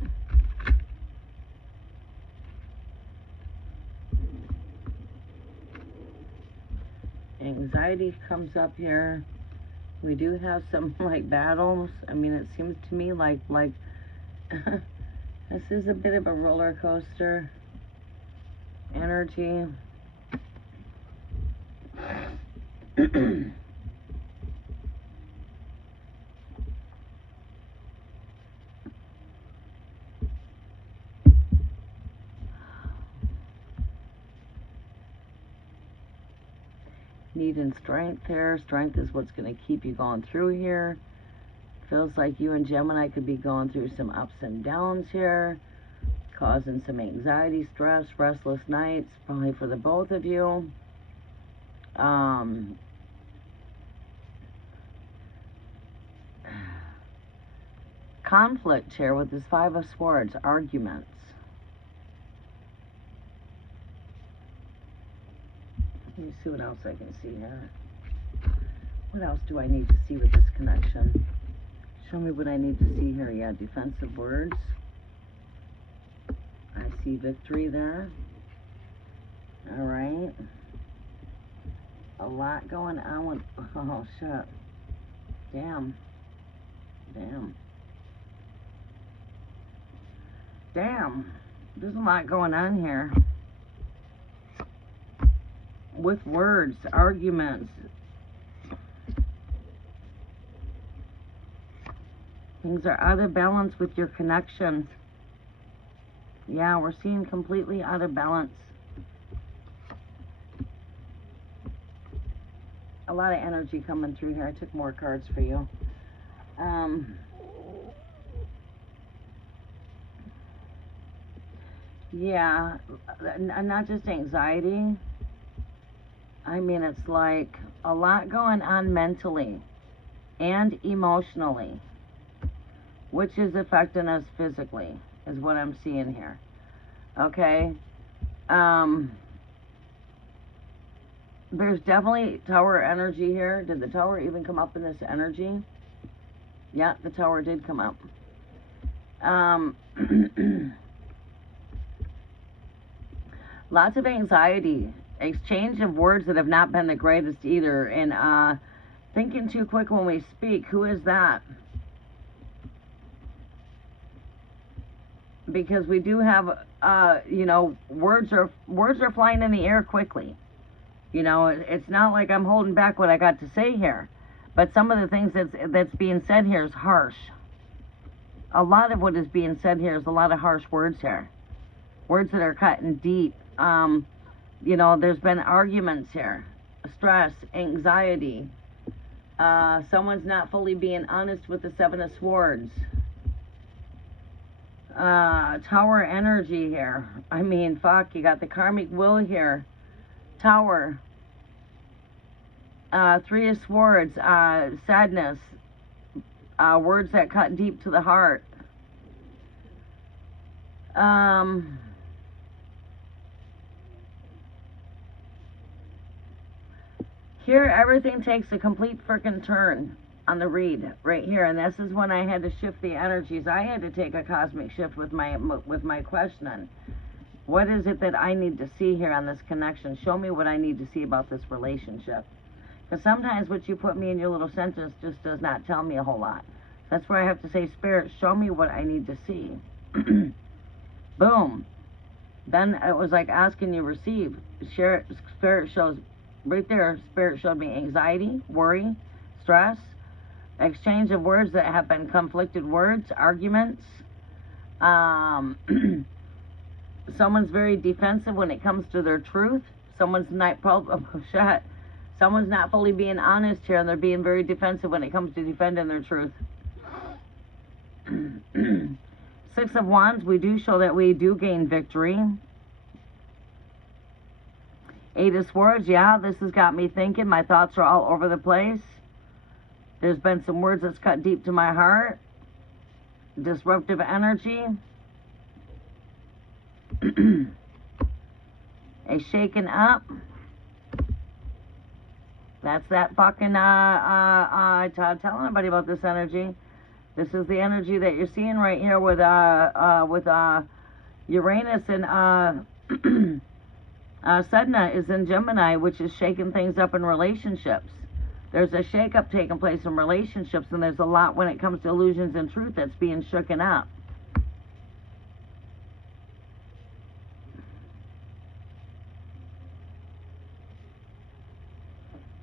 Anxiety comes up here. We do have some like battles. I mean, it seems to me like This is a bit of a roller coaster energy. Need and strength here. Strength is what's going to keep you going through here. Feels like you and Gemini could be going through some ups and downs here, causing some anxiety, stress, restless nights, probably for the both of you. Conflict here with this Five of Swords, arguments. Let me see what else I can see here. What else do I need to see with this connection? Show me what I need to see here. Yeah, defensive words. I see victory there. All right. A lot going on with... Oh, shit. Damn. Damn. Damn. There's a lot going on here. With words, arguments. Things are out of balance with your connections. Yeah, we're seeing completely out of balance. A lot of energy coming through here. I took more cards for you. Yeah, not just anxiety. I mean, it's like a lot going on mentally and emotionally, which is affecting us physically, is what I'm seeing here. Okay? There's definitely Tower energy here. Did the Tower even come up in this energy? Yeah, the Tower did come up. Lots of anxiety. Exchange of words that have not been the greatest either. And thinking too quick when we speak. Who is that? Because we do have, you know, words are flying in the air quickly. You know, it's not like I'm holding back what I got to say here. But some of the things that's being said here is harsh. A lot of what is being said here is a lot of harsh words here. Words that are cutting deep. You know, there's been arguments here. Stress, anxiety. Someone's not fully being honest with the Seven of Swords. Tower energy here. I mean, fuck, you got the karmic will here. Tower. Three of Swords. Sadness. Words that cut deep to the heart. Here, everything takes a complete frickin' turn on the read right here, and this is when I had to shift the energies. I had to take a cosmic shift with my questioning. What is it that I need to see here on this connection? Show me what I need to see about this relationship. Because sometimes what you put me in your little sentence just does not tell me a whole lot. That's where I have to say, Spirit, show me what I need to see. Boom. Then it was like asking you receive. Spirit shows, right there, Spirit showed me anxiety, worry, stress, exchange of words that have been conflicted words, arguments. Someone's very defensive when it comes to their truth. Someone's not fully being honest here, and they're being very defensive when it comes to defending their truth. Six of Wands, we do show that we do gain victory. Eight of Swords, yeah, this has got me thinking. My thoughts are all over the place. There's been some words that's cut deep to my heart. Disruptive energy. A shaken up. That's that fucking telling anybody about this energy. This is the energy that you're seeing right here with Uranus and Sedna is in Gemini, which is shaking things up in relationships. There's a shake-up taking place in relationships, and there's a lot when it comes to illusions and truth that's being shooken up.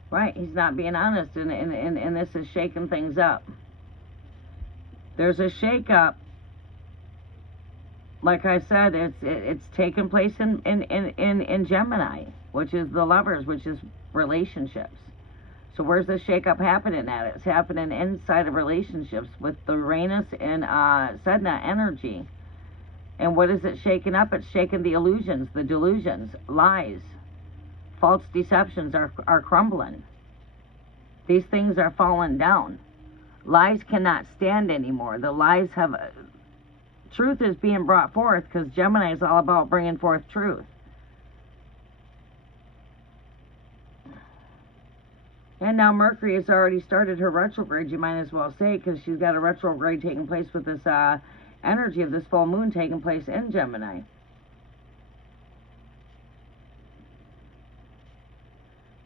Right, he's not being honest, and this is shaking things up. There's a shake-up. Like I said, it's taking place in Gemini, which is the lovers, which is relationships. So where's the shake-up happening at? It's happening inside of relationships with the Uranus and Sedna energy. And what is it shaking up? It's shaking the illusions, the delusions, lies. False deceptions are crumbling. These things are falling down. Lies cannot stand anymore. The lies have... truth is being brought forth, because Gemini is all about bringing forth truth. And now Mercury has already started her retrograde, you might as well say, because she's got a retrograde taking place with this energy of this full moon taking place in Gemini.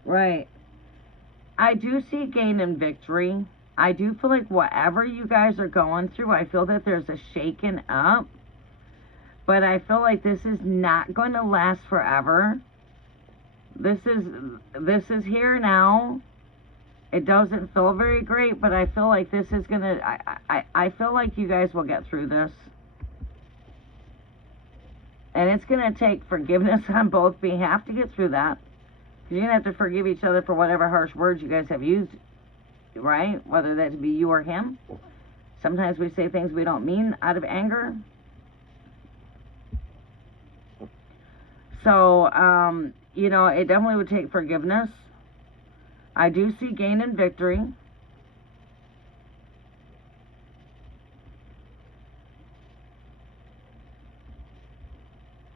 Right. I do see gain and victory. I do feel like whatever you guys are going through, I feel that there's a shaking up. But I feel like this is not going to last forever. This is here now. It doesn't feel very great, but I feel like this is going to... I feel like you guys will get through this. And it's going to take forgiveness on both behalf to get through that. You're going to have to forgive each other for whatever harsh words you guys have used, right? Whether that be you or him. Sometimes we say things we don't mean out of anger. So, you know, it definitely would take forgiveness. I do see gain and victory.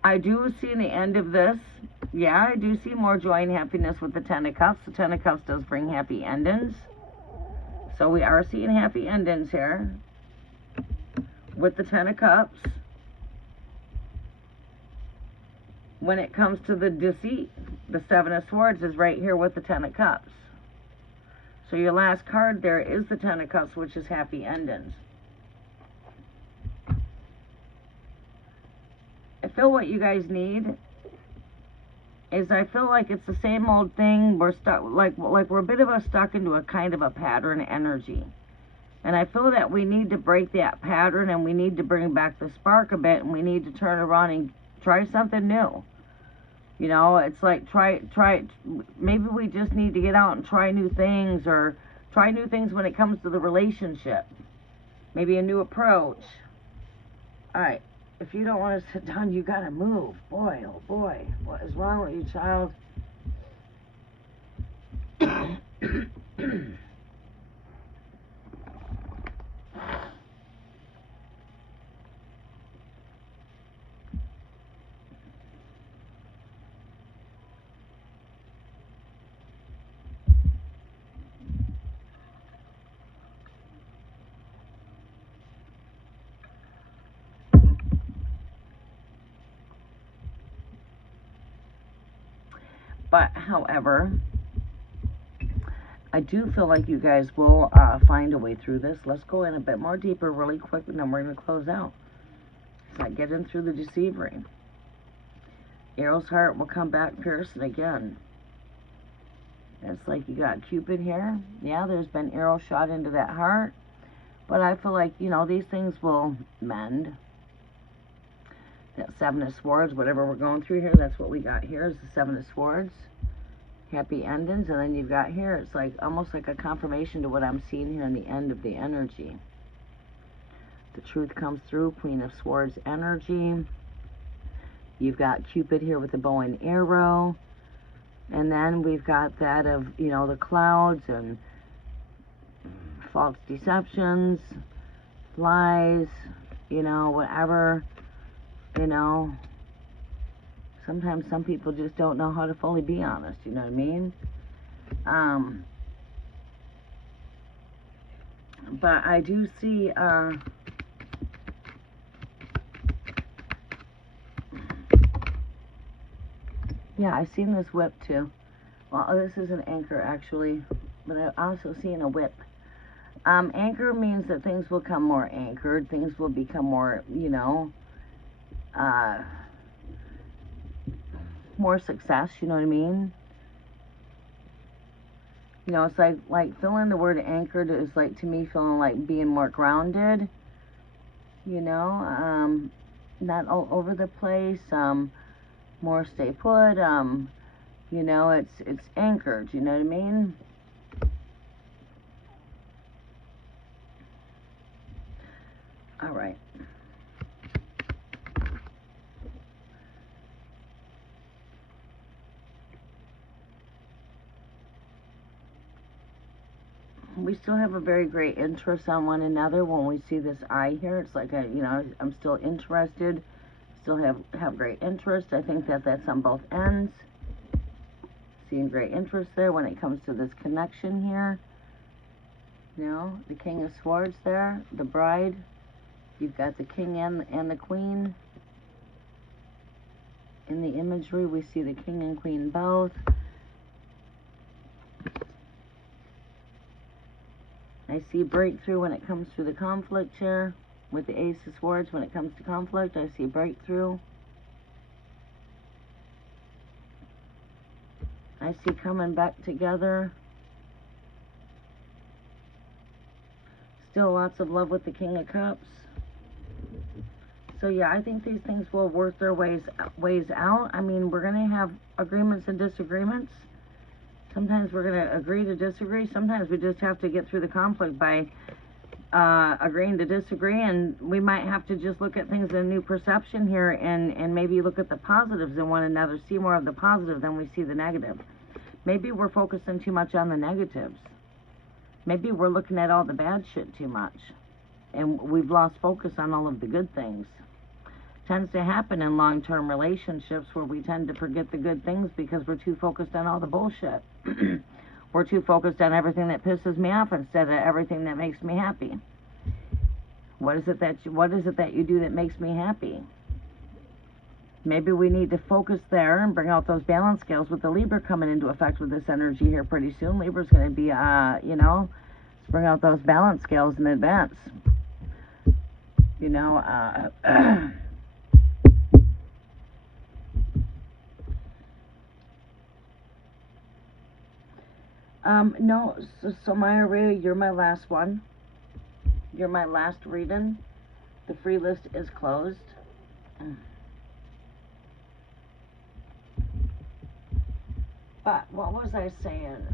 I do see the end of this. Yeah, I do see more joy and happiness with the Ten of Cups. The Ten of Cups does bring happy endings. So we are seeing happy endings here with the Ten of Cups. When it comes to the deceit, the Seven of Swords is right here with the Ten of Cups. So your last card there is the Ten of Cups, which is happy endings. I feel what you guys need is, I feel like it's the same old thing. We're stuck, like we're a bit of a stuck into a kind of a pattern energy. And I feel that we need to break that pattern, and we need to bring back the spark a bit, and we need to turn around and try something new. You know, it's like try, maybe we just need to get out and try new things, or try new things when it comes to the relationship. Maybe a new approach. Alright. If you don't want to sit down, you gotta move. Boy, oh boy. What is wrong with you, child? But, however, I do feel like you guys will find a way through this. Let's go in a bit more deeper really quick, and then we're going to close out. It's like getting through the deceivery. Arrow's heart will come back piercing again. It's like you got Cupid here. Yeah, there's been arrows shot into that heart. But I feel like, you know, these things will mend. That Seven of Swords, whatever we're going through here, that's what we got here is the Seven of Swords. Happy endings. And then you've got here, it's like almost like a confirmation to what I'm seeing here in the end of the energy. The truth comes through. Queen of Swords energy. You've got Cupid here with the bow and arrow. And then we've got that of, you know, the clouds and false deceptions, lies, you know, whatever. You know, sometimes some people just don't know how to fully be honest, you know what I mean? But I do see, yeah, I've seen this whip too. Well, this is an anchor actually, but I've also seen a whip. Anchor means that things will come more anchored, things will become more, you know, more success, you know what I mean? You know, it's like feeling the word anchored is like, to me, feeling like being more grounded, you know, not all over the place, more stay put, you know, it's anchored, you know what I mean? All right. We still have a very great interest on one another. When we see this eye here, it's like, you know, I'm still interested, still have great interest. I think that that's on both ends. Seeing great interest there when it comes to this connection here. You know, the King of Swords there, the bride. You've got the king and the queen. In the imagery, we see the king and queen both. I see breakthrough when it comes to the conflict here. With the Ace of Swords, when it comes to conflict, I see breakthrough. I see coming back together. Still lots of love with the King of Cups. So yeah, I think these things will work their ways out. I mean, we're going to have agreements and disagreements. Sometimes we're going to agree to disagree. Sometimes we just have to get through the conflict by agreeing to disagree, and we might have to just look at things in a new perception here, and maybe look at the positives in one another, see more of the positive than we see the negative. Maybe we're focusing too much on the negatives. Maybe we're looking at all the bad shit too much, and we've lost focus on all of the good things. Tends to happen in long-term relationships where we tend to forget the good things because we're too focused on all the bullshit. We're too focused on everything that pisses me off instead of everything that makes me happy. What is it that you do that makes me happy? Maybe we need to focus there and bring out those balance scales with the Libra coming into effect with this energy here pretty soon. Libra's going to be, you know, let's bring out those balance scales in advance. You know, no, so Maya, you're my last one. You're my last reading. The free list is closed. But what was I saying?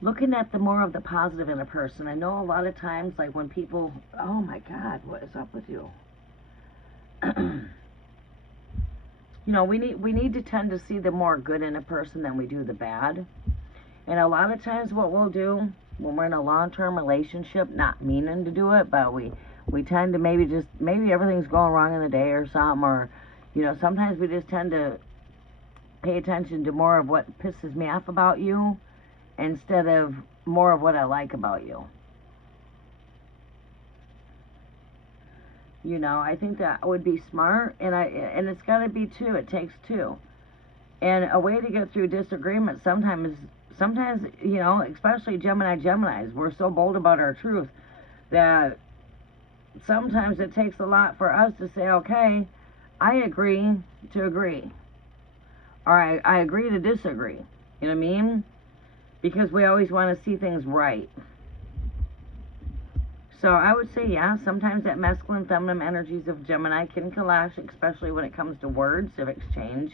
Looking at the more of the positive in a person. I know a lot of times, like when people, oh my God, what is up with you? You know, we need to tend to see the more good in a person than we do the bad. And a lot of times what we'll do when we're in a long-term relationship, not meaning to do it, but we tend to maybe everything's going wrong in the day or something, or, you know, sometimes we just tend to pay attention to more of what pisses me off about you instead of more of what I like about you. You know, I think that would be smart, and it's got to be two. It takes two. And a way to get through disagreement sometimes, you know, especially Geminis, we're so bold about our truth that sometimes it takes a lot for us to say, okay, I agree to agree. Or I agree to disagree. You know what I mean? Because we always want to see things right. So I would say, yeah, sometimes that masculine, feminine energies of Gemini can clash, especially when it comes to words of exchange.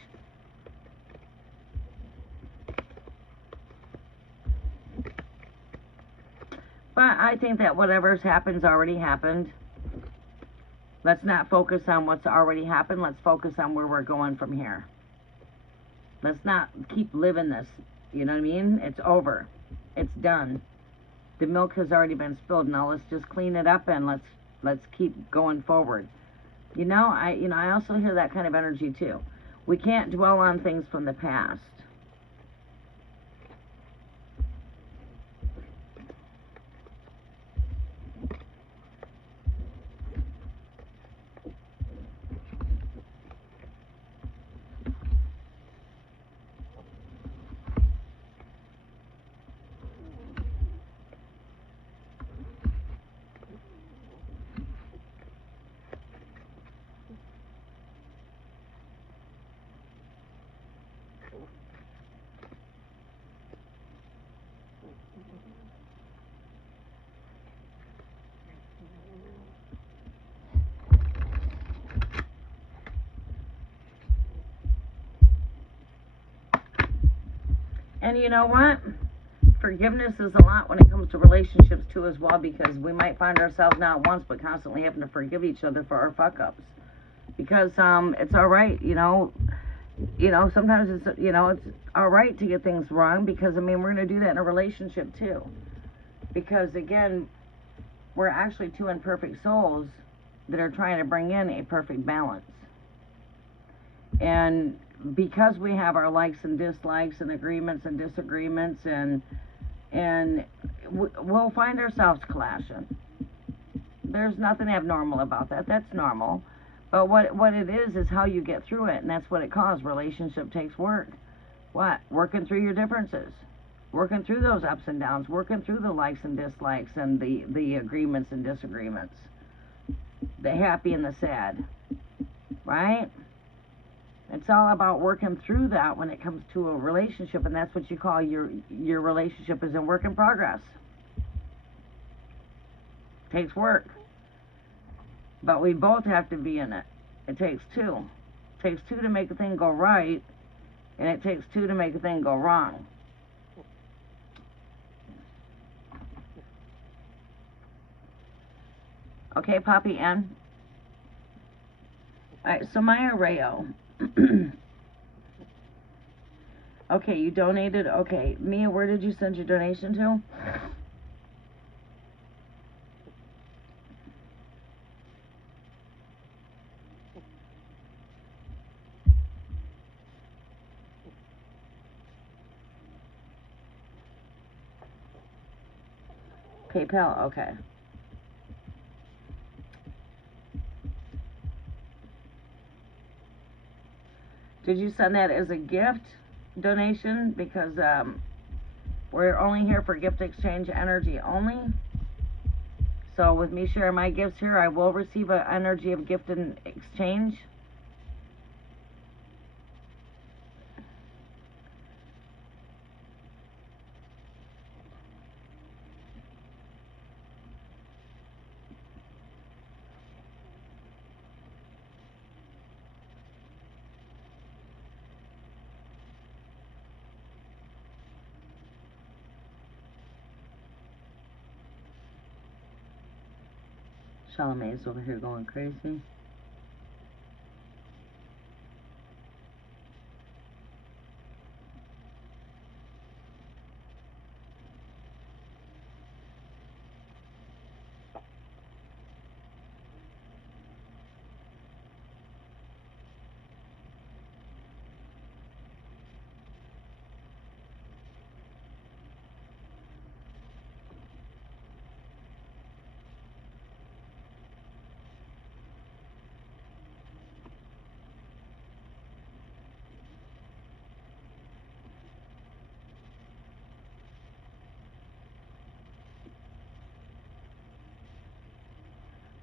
But I think that whatever's happened's already happened. Let's not focus on what's already happened. Let's focus on where we're going from here. Let's not keep living this. You know what I mean? It's over. It's done. The milk has already been spilled. Now let's just clean it up and let's keep going forward. You know, I also hear that kind of energy too. We can't dwell on things from the past. And you know what? Forgiveness is a lot when it comes to relationships too as well, because we might find ourselves not once but constantly having to forgive each other for our fuck ups. Because it's all right, sometimes it's all right to get things wrong, because I mean we're going to do that in a relationship too. Because again, we're actually two imperfect souls that are trying to bring in a perfect balance. And because we have our likes and dislikes and agreements and disagreements, and we'll find ourselves clashing. There's nothing abnormal about that. That's normal. But what it is how you get through it, and that's what it calls. Relationship takes work. What? Working through your differences. Working through those ups and downs. Working through the likes and dislikes and the agreements and disagreements. The happy and the sad. Right? It's all about working through that when it comes to a relationship, and that's what you call your relationship is a work in progress. Takes work. But we both have to be in it. It takes two. It takes two to make a thing go right, and it takes two to make a thing go wrong. Okay, Poppy N. All right, so Maya Rayo. Okay, you donated. Okay, Mia, where did you send your donation to? PayPal, okay. Did you send that as a gift donation? Because we're only here for gift exchange energy only. So with me sharing my gifts here, I will receive an energy of gift in exchange. Charlamagne's over here going crazy.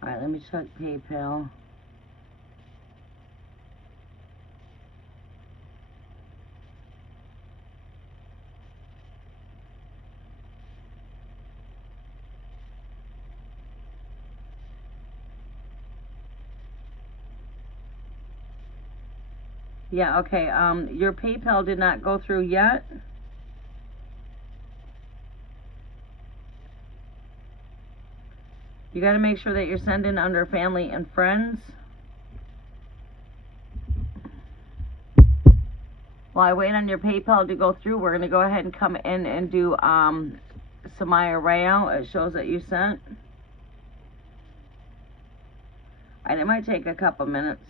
Alright, let me check PayPal. Yeah, okay. Your PayPal did not go through yet. You got to make sure that you're sending under family and friends. While I wait on your PayPal to go through, we're going to go ahead and come in and do Samaya Rayo. It shows that you sent. And it might take a couple minutes.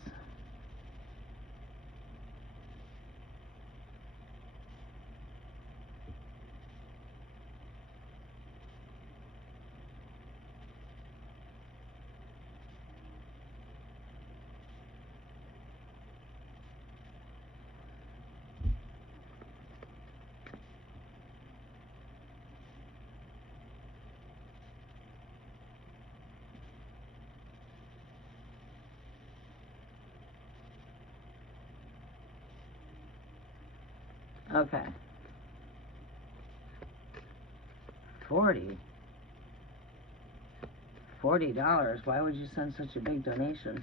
Okay. $40. Why would you send such a big donation?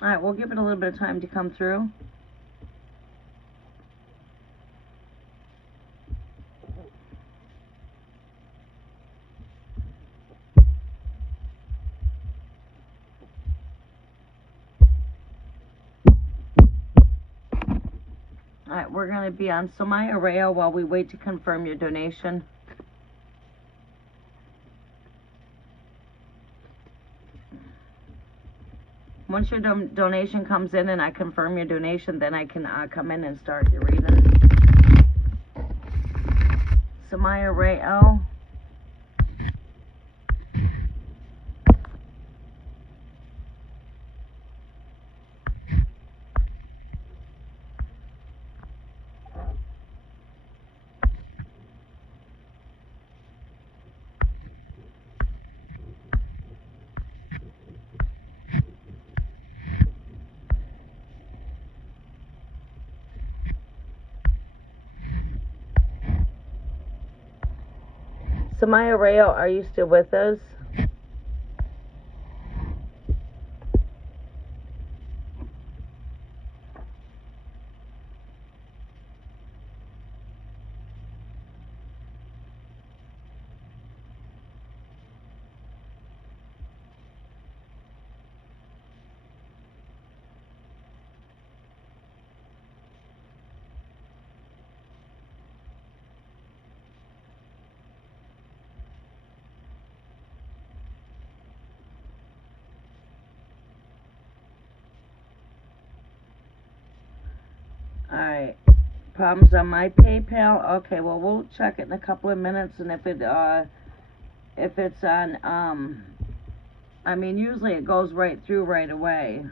Alright, we'll give it a little bit of time to come through. Alright, we're going to be on Samaya Rayo while we wait to confirm your donation. Once your donation comes in and I confirm your donation, then I can come in and start your reading. Samaya Rayo. Samaya Rayo, are you still with us? Alright, problems on my PayPal. Okay, well, we'll check it in a couple of minutes, and if it's on, I mean, usually it goes right through right away,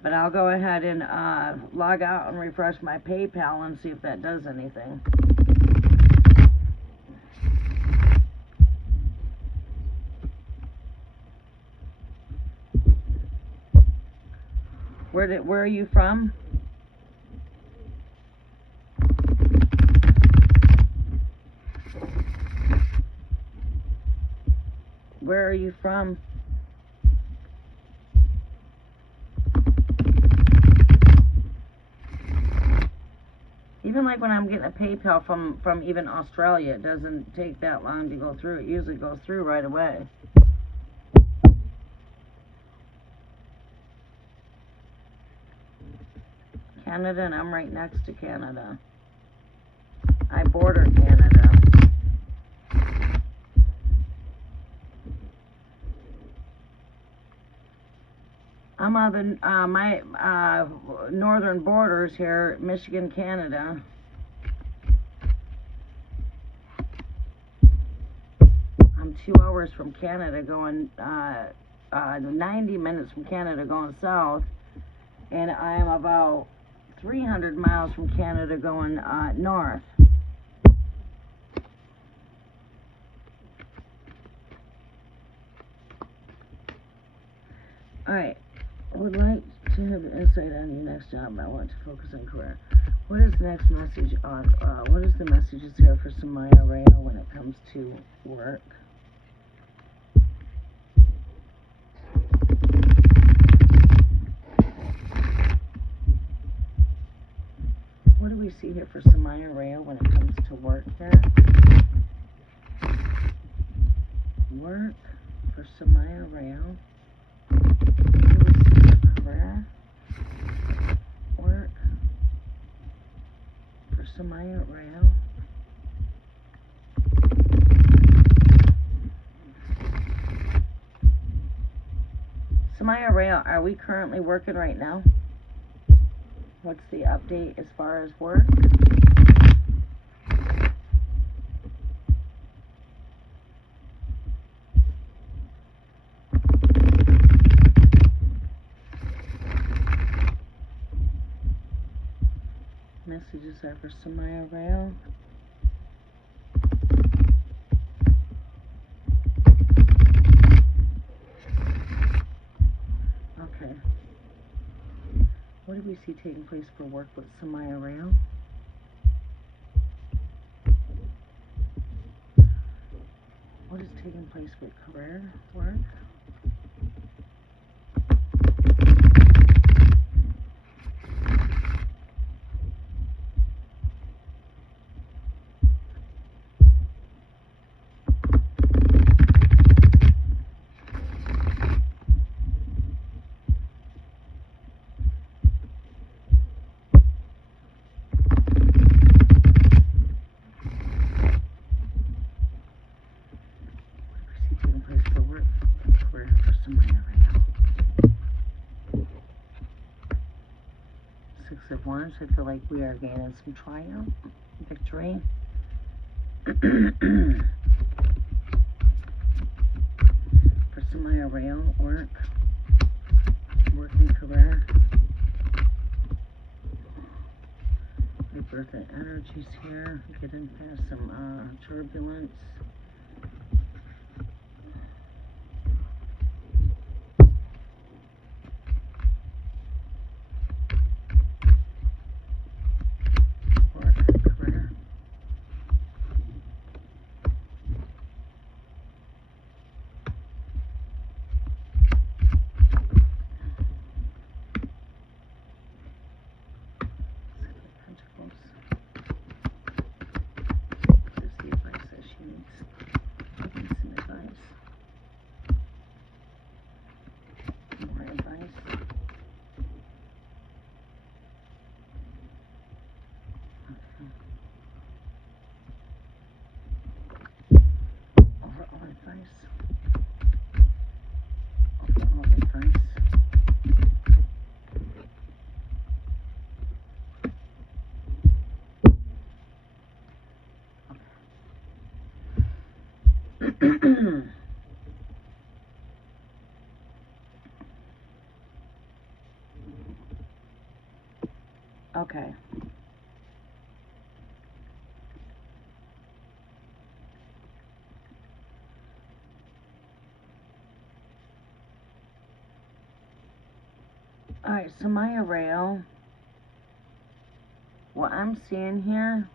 but I'll go ahead and log out and refresh my PayPal and see if that does anything. Where are you from? Where are you from? Even like when I'm getting a PayPal from even Australia, it doesn't take that long to go through. It usually goes through right away. Canada, and I'm right next to Canada. I border Canada. I'm on my northern borders here, Michigan, Canada. I'm 2 hours from Canada going, 90 minutes from Canada going south, and I am about 300 miles from Canada going north. Alright. I would like to have insight on your next job. I want to focus on career. What is the next message on, what is the messages here for Samaya Rayo when it comes to work? What do we see here for Samaya Rayo when it comes to work here? Work for Samaya Rayo. Work for Samaya Rayo. Samaya Rayo, are we currently working right now? What's the update as far as work? Messages are for Samaya Rayo. Okay. What do we see taking place for work with Samaya Rayo? What is taking place with career, work? Wands, I feel like we are gaining some triumph, victory. For some real working career. Rebirth and energies here. Getting past some turbulence. Okay. Alright, so my Rail, what I'm seeing here,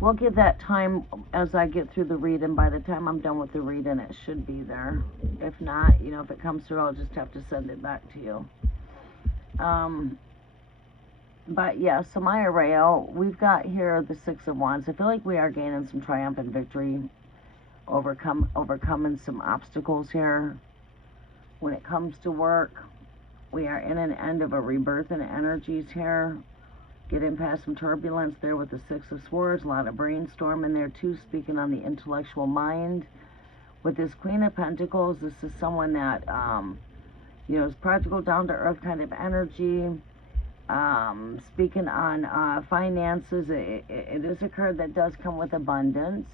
we'll give that time as I get through the reading. By the time I'm done with the reading, it should be there. If not, you know, if it comes through, I'll just have to send it back to you. But yeah, so my Rail, we've got here the Six of Wands. I feel like we are gaining some triumph and victory, overcoming some obstacles here. When it comes to work, we are in an end of a rebirth in energies here. Getting past some turbulence there with the Six of Swords. A lot of brainstorming there too, speaking on the intellectual mind. With this Queen of Pentacles, this is someone that, you know, is practical, down-to-earth kind of energy. Speaking on finances, it is a card that does come with abundance.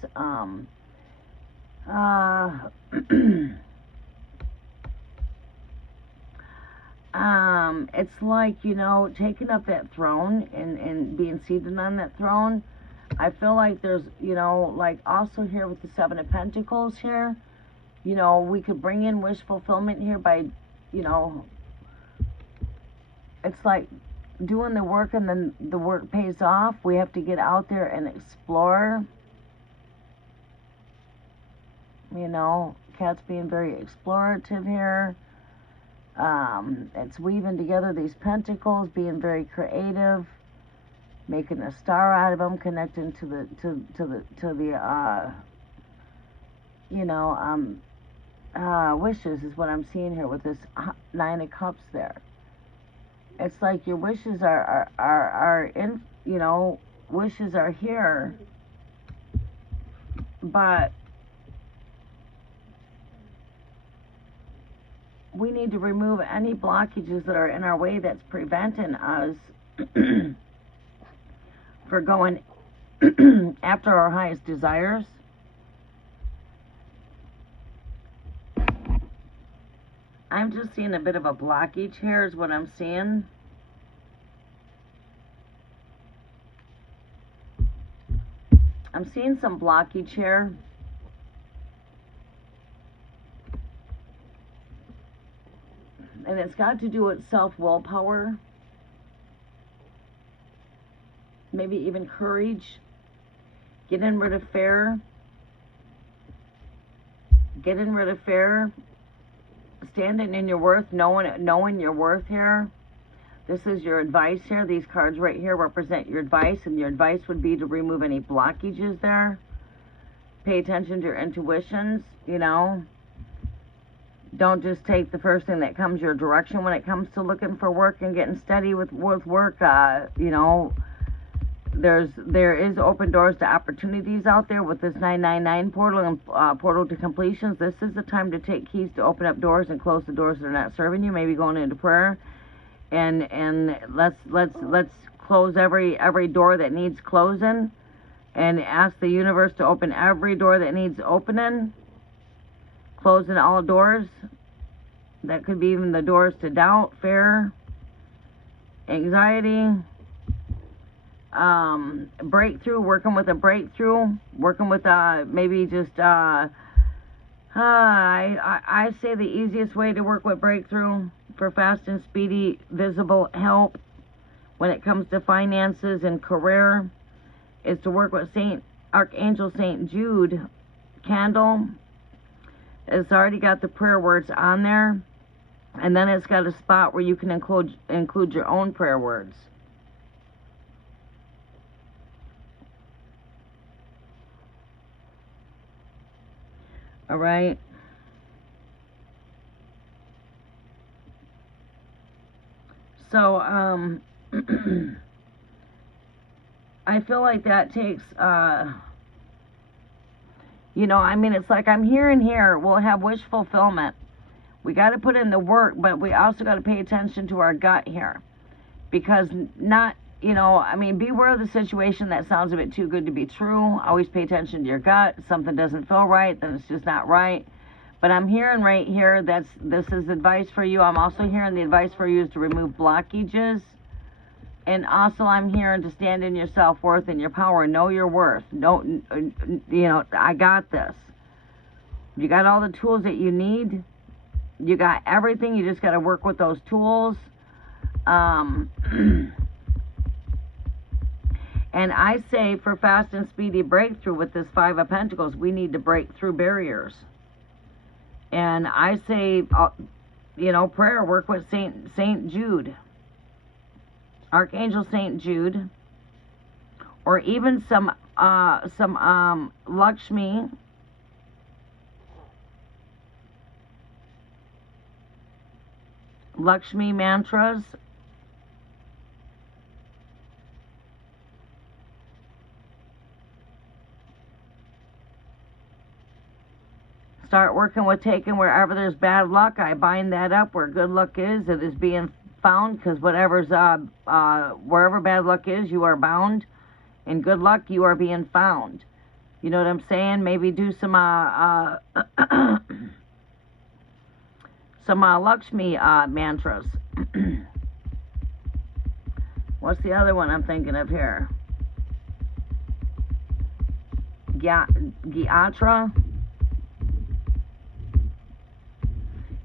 It's like, you know, taking up that throne and being seated on that throne. I feel like there's, you know, like also here with the Seven of Pentacles here, you know, we could bring in wish fulfillment here by, you know, it's like doing the work and then the work pays off. We have to get out there and explore. You know, Cat's being very explorative here. It's weaving together these pentacles, being very creative, making a star out of them, connecting to the you know, wishes is what I'm seeing here with this Nine of Cups there. It's like your wishes are in, you know, wishes are here, but we need to remove any blockages that are in our way that's preventing us for going after our highest desires. I'm just seeing a bit of a blockage here is what I'm seeing. I'm seeing some blockage here. And it's got to do with self-willpower. Maybe even courage. Getting rid of fear. Getting rid of fear. Standing in your worth, knowing your worth here. This is your advice here. These cards right here represent your advice, and your advice would be to remove any blockages there. Pay attention to your intuitions, you know. Don't just take the first thing that comes your direction when it comes to looking for work and getting steady with work. You know, there is open doors to opportunities out there with this 999 portal and portal to completions. This is the time to take keys to open up doors and close the doors that are not serving you. Maybe going into prayer and let's close every door that needs closing, and ask the universe to open every door that needs opening, closing all doors. That could be even the doors to doubt, fear, anxiety, breakthrough, working with a breakthrough, working with maybe just I say the easiest way to work with breakthrough for fast and speedy visible help when it comes to finances and career is to work with Archangel Saint Jude candle. It's already got the prayer words on there, and then it's got a spot where you can include your own prayer words. All right. So, I feel like that takes, I mean, it's like I'm hearing here, we'll have wish fulfillment. We got to put in the work, but we also got to pay attention to our gut here. Because beware of the situation that sounds a bit too good to be true. Always pay attention to your gut. If something doesn't feel right, then it's just not right. But I'm hearing right here, this is advice for you. I'm also hearing the advice for you is to remove blockages. And also I'm hearing to stand in your self-worth and your power. Know your worth. I got this. You got all the tools that you need. You got everything. You just got to work with those tools. And I say for fast and speedy breakthrough with this Five of Pentacles, we need to break through barriers. And I say, prayer, work with Saint Jude, Archangel Saint Jude, or even some Lakshmi mantras. Start working with taking wherever there's bad luck. I bind that up. Where good luck is, it is being found, because whatever's wherever bad luck is, you are bound. In good luck, you are being found. You know what I'm saying? Maybe do some some Lakshmi mantras. What's the other one I'm thinking of here? Gyatra.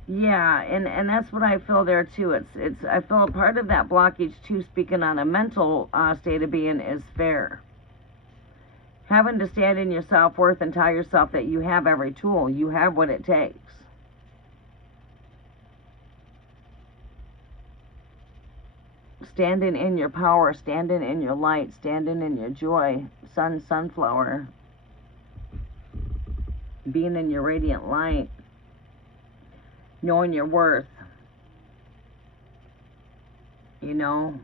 Yeah, and that's what I feel there too. It's I feel a part of that blockage too, speaking on a mental state of being, is fear. Having to stand in your self-worth and tell yourself that you have every tool, you have what it takes. Standing in your power, standing in your light, standing in your joy, sunflower, being in your radiant light. Knowing your worth, All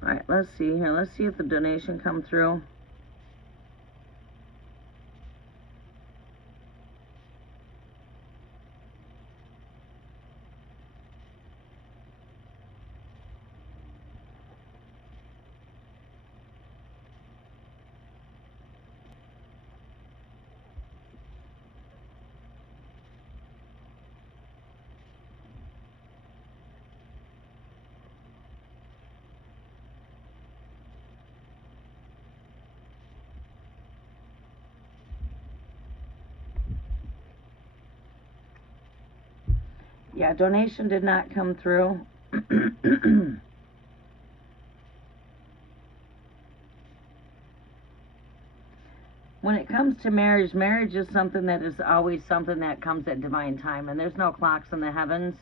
right, let's see here. Let's see if the donation come through. Yeah, donation did not come through. When it comes to marriage, marriage is something that is always something that comes at divine time, and there's no clocks in the heavens.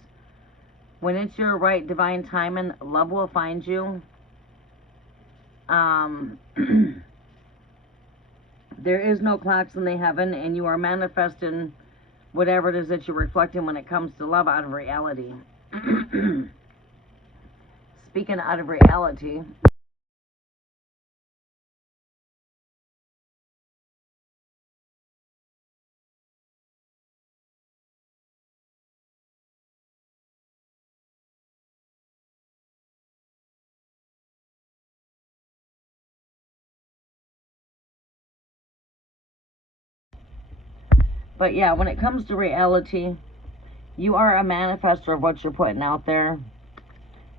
When it's your right divine timing, love will find you. There is no clocks in the heaven, and you are manifesting whatever it is that you're reflecting when it comes to love out of reality. Speaking out of reality, But yeah, when it comes to reality, you are a manifester of what you're putting out there.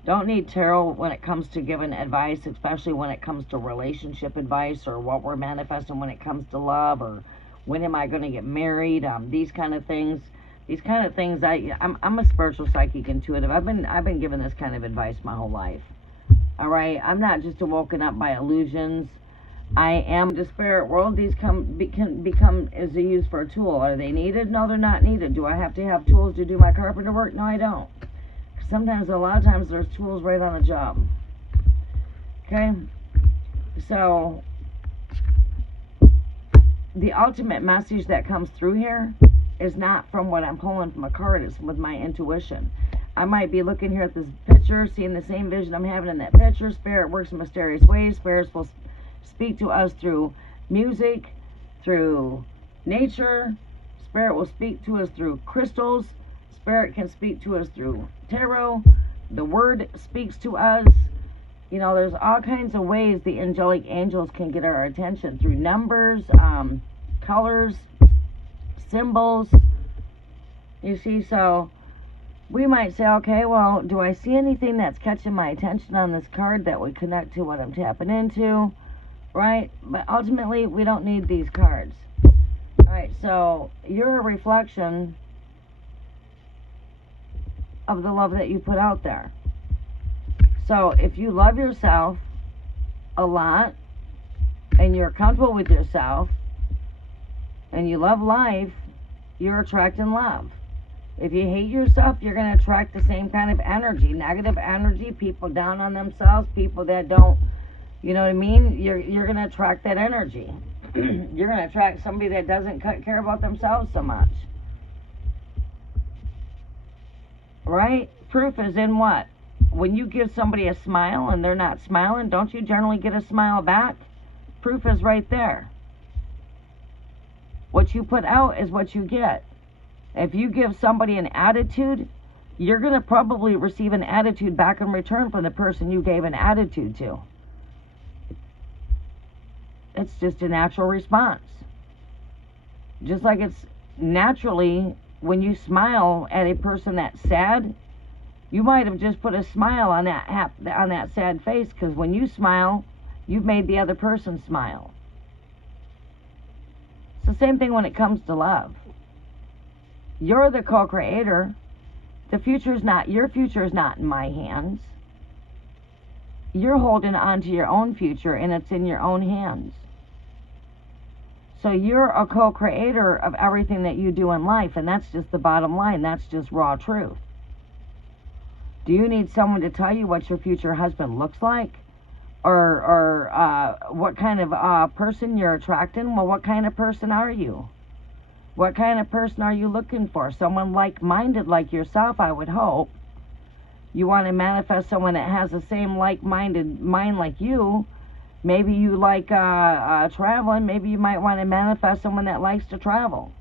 Don't need tarot when it comes to giving advice, especially when it comes to relationship advice or what we're manifesting when it comes to love or when am I going to get married. These kind of things. I'm a spiritual psychic intuitive. I've been given this kind of advice my whole life. All right, I'm not just woken up by illusions. I am the spirit world. These can become is used for a tool. Are they needed? No, they're not needed. Do I have to have tools to do my carpenter work? No, I don't. Sometimes, a lot of times, there's tools right on the job. Okay, so the ultimate message that comes through here is not from what I'm pulling from a card. It's with my intuition. I might be looking here at this picture, seeing the same vision I'm having in that picture. Spirit works in mysterious ways. Spirits will speak to us through music, through nature. Spirit will speak to us through crystals. Spirit can speak to us through tarot. The word speaks to us. You know, there's all kinds of ways the angelic angels can get our attention through numbers, colors, symbols. You see, so we might say, okay, well, do I see anything that's catching my attention on this card that would connect to what I'm tapping into, right? But ultimately, we don't need these cards. All right, so you're a reflection of the love that you put out there. So if you love yourself a lot and you're comfortable with yourself and you love life, you're attracting love. If you hate yourself, you're going to attract the same kind of energy, negative energy, people down on themselves, people that don't, you know what I mean? You're going to attract that energy. You're going to attract somebody that doesn't care about themselves so much. Right? Proof is in what? When you give somebody a smile and they're not smiling, don't you generally get a smile back? Proof is right there. What you put out is what you get. If you give somebody an attitude, you're going to probably receive an attitude back in return from the person you gave an attitude to. It's just a natural response. Just like it's naturally when you smile at a person that's sad, you might have just put a smile on that sad face, because when you smile, you've made the other person smile. It's the same thing when it comes to love. You're the co-creator. Your future is not in my hands. You're holding on to your own future, and it's in your own hands. So you're a co-creator of everything that you do in life, and that's just the bottom line. That's just raw truth. Do you need someone to tell you what your future husband looks like? Or what kind of person you're attracting? Well, what kind of person are you? What kind of person are you looking for? Someone like-minded like yourself, I would hope. You want to manifest someone that has the same like-minded mind like you. Maybe you like traveling. Maybe you might want to manifest someone that likes to travel.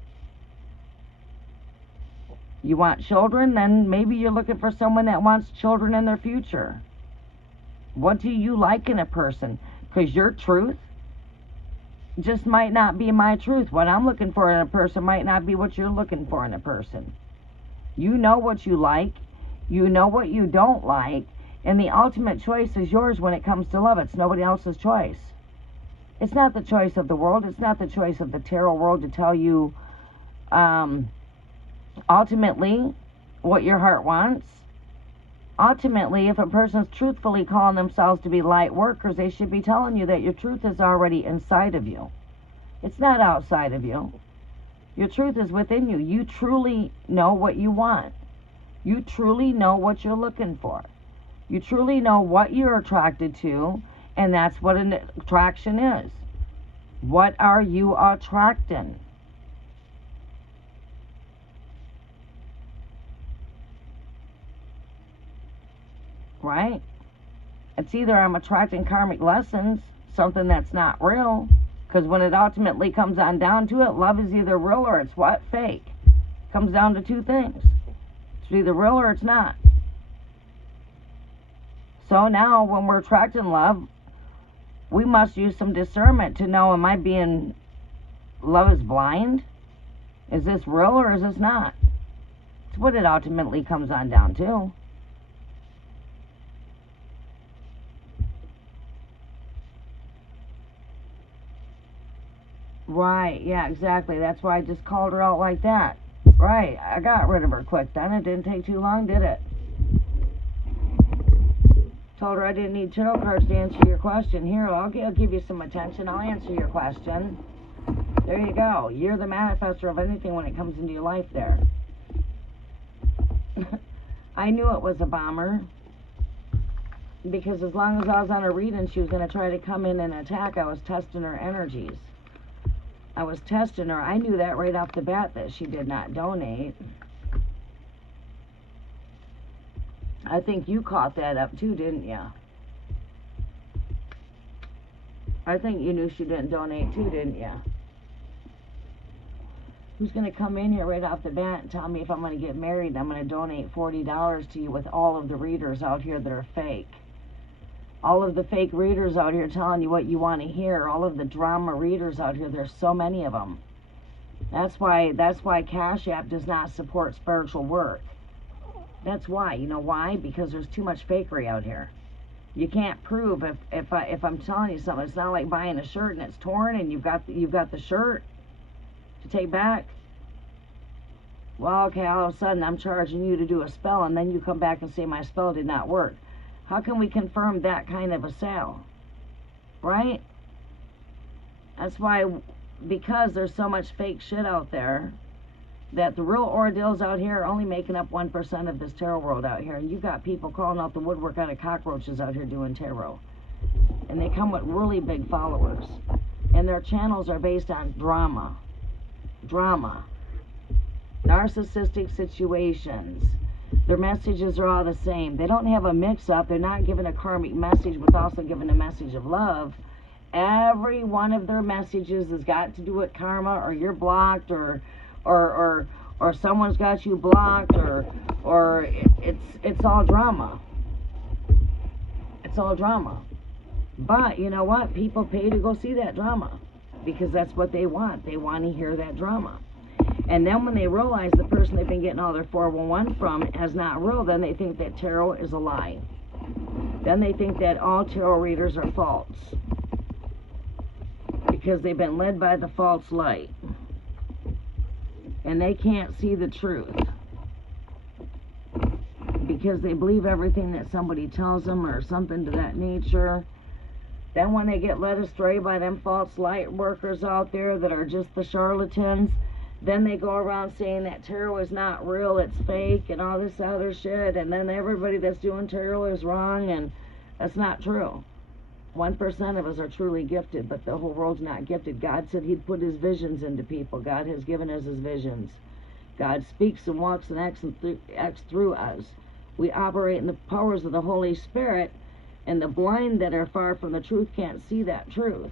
You want children? Then maybe you're looking for someone that wants children in their future. What do you like in a person? Because your truth just might not be my truth. What I'm looking for in a person might not be what you're looking for in a person. You know what you like. You know what you don't like. And the ultimate choice is yours when it comes to love. It's nobody else's choice. It's not the choice of the world. It's not the choice of the tarot world to tell you ultimately what your heart wants. Ultimately, if a person's truthfully calling themselves to be light workers, they should be telling you that your truth is already inside of you. It's not outside of you. Your truth is within you. You truly know what you want. You truly know what you're looking for. You truly know what you're attracted to, and that's what an attraction is. What are you attracting? Right? It's either I'm attracting karmic lessons, something that's not real, because when it ultimately comes on down to it, love is either real or it's what? Fake. It comes down to two things. It's either real or it's not. So now when we're attracting love, we must use some discernment to know, am I being, love is blind? Is this real or is this not? It's what it ultimately comes on down to. Right, yeah, exactly. That's why I just called her out like that. Right, I got rid of her quick then. It didn't take too long, did it? Told her I didn't need tarot cards to answer your question. Here, I'll give you some attention. I'll answer your question. There you go. You're the manifester of anything when it comes into your life there. I knew it was a bomber. Because as long as I was on a reading, she was going to try to come in and attack. I was testing her energies. I was testing her. I knew that right off the bat that she did not donate. I think you caught that up too, didn't you? I think you knew she didn't donate too, didn't you? Who's going to come in here right off the bat and tell me if I'm going to get married and I'm going to donate $40 to you with all of the readers out here that are fake? All of the fake readers out here telling you what you want to hear. All of the drama readers out here. There's so many of them. That's why Cash App does not support spiritual work. That's why. You know why? Because there's too much fakery out here. You can't prove if I'm telling you something. It's not like buying a shirt and it's torn and you've got the shirt to take back. Well, okay, all of a sudden I'm charging you to do a spell and then you come back and say my spell did not work. How can we confirm that kind of a sale? Right? That's why, because there's so much fake shit out there, that the real ordeals out here are only making up 1% of this tarot world out here. And you've got people calling out the woodwork out of cockroaches out here doing tarot. And they come with really big followers. And their channels are based on drama. Drama. Narcissistic situations. Their messages are all the same. They don't have a mix-up. They're not giving a karmic message but also giving a message of love. Every one of their messages has got to do with karma, or you're blocked, or someone's got you blocked, or it's all drama. It's all drama. But you know what? People pay to go see that drama because that's what they want. They want to hear that drama. And then when they realize the person they've been getting all their 411 from is not real, then they think that tarot is a lie. Then they think that all tarot readers are false. Because they've been led by the false light. And they can't see the truth. Because they believe everything that somebody tells them or something to that nature. Then when they get led astray by them false light workers out there that are just the charlatans, then they go around saying that tarot is not real, it's fake, and all this other shit, and then everybody that's doing tarot is wrong, and that's not true. 1% of us are truly gifted, but the whole world's not gifted. God said he'd put his visions into people. God has given us his visions. God speaks and walks and acts through us. We operate in the powers of the Holy Spirit, and the blind that are far from the truth can't see that truth.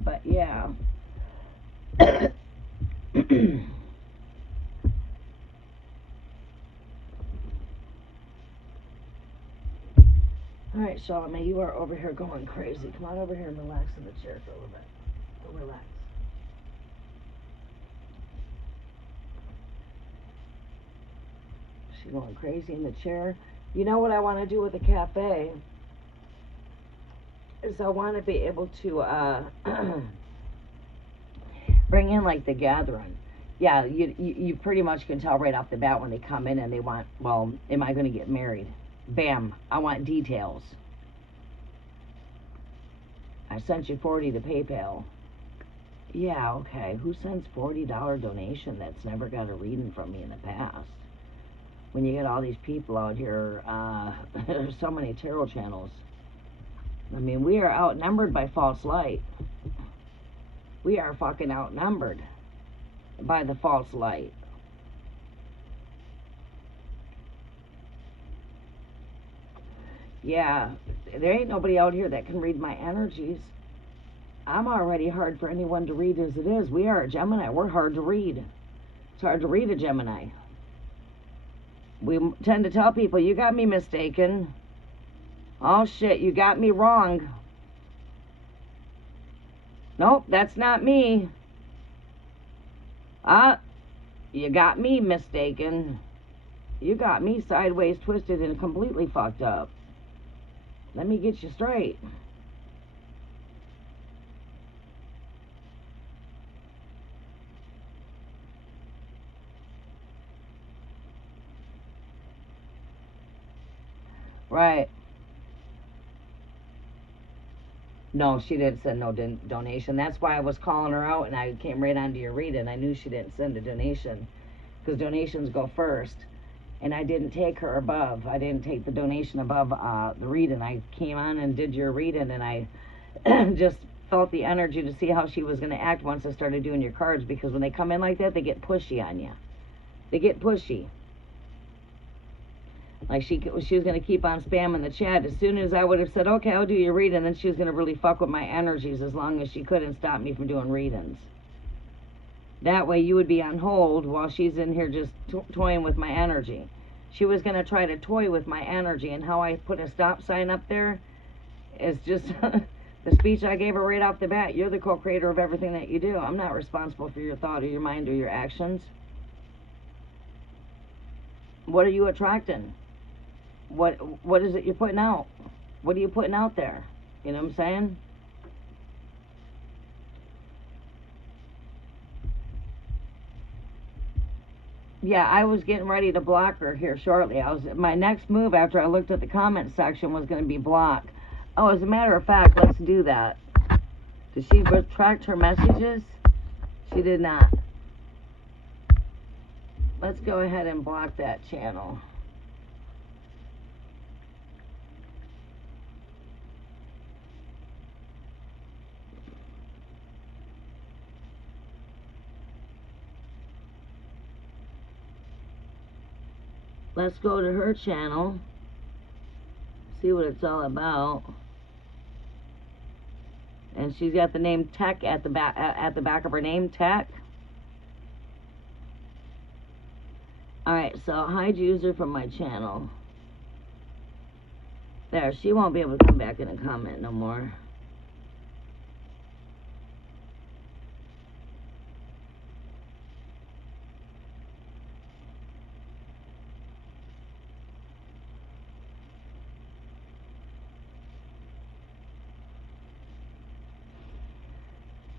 But yeah. Alright, Charlamagne, you are over here going crazy. Come on over here and relax in the chair for a little bit. Go relax. She's going crazy in the chair. You know what I want to do with the cafe? Is I want to be able to bring in like the gathering. Yeah, you pretty much can tell right off the bat when they come in and they want, well, am I going to get married? Bam, I want details. I sent you $40 to PayPal. Yeah, okay. Who sends $40 donation that's never got a reading from me in the past? When you get all these people out here, there's so many tarot channels. I mean, we are outnumbered by false light. We are fucking outnumbered by the false light. Yeah, there ain't nobody out here that can read my energies. I'm already hard for anyone to read as it is. We are a Gemini. We're hard to read. It's hard to read a Gemini. We tend to tell people, you got me mistaken. Oh shit, you got me wrong. Nope, that's not me. You got me mistaken. You got me sideways, twisted, and completely fucked up. Let me get you straight. Right. No, she didn't send no donation. That's why I was calling her out, and I came right onto your reading. I knew she didn't send a donation, because donations go first. And I didn't take her above. I didn't take the donation above the reading. I came on and did your reading, and I just felt the energy to see how she was going to act once I started doing your cards, because when they come in like that, they get pushy on you. They get pushy. Like she was going to keep on spamming the chat. As soon as I would have said, okay, I'll do your reading, then she was going to really fuck with my energies as long as she couldn't stop me from doing readings. That way you would be on hold while she's in here just toying with my energy. She was going to try to toy with my energy, and how I put a stop sign up there is just the speech I gave her right off the bat. You're the co-creator of everything that you do. I'm not responsible for your thought or your mind or your actions. What are you attracting? What is it you're putting out? What are you putting out there? You know what I'm saying? Yeah, I was getting ready to block her here shortly. My next move after I looked at the comment section was going to be block. Oh, as a matter of fact, let's do that. Did she retract her messages? She did not. Let's go ahead and block that channel. Let's go to her channel, see what it's all about. And she's got the name Tech at the back of her name, Tech. Alright, so hide user from my channel. There, she won't be able to come back in and comment no more.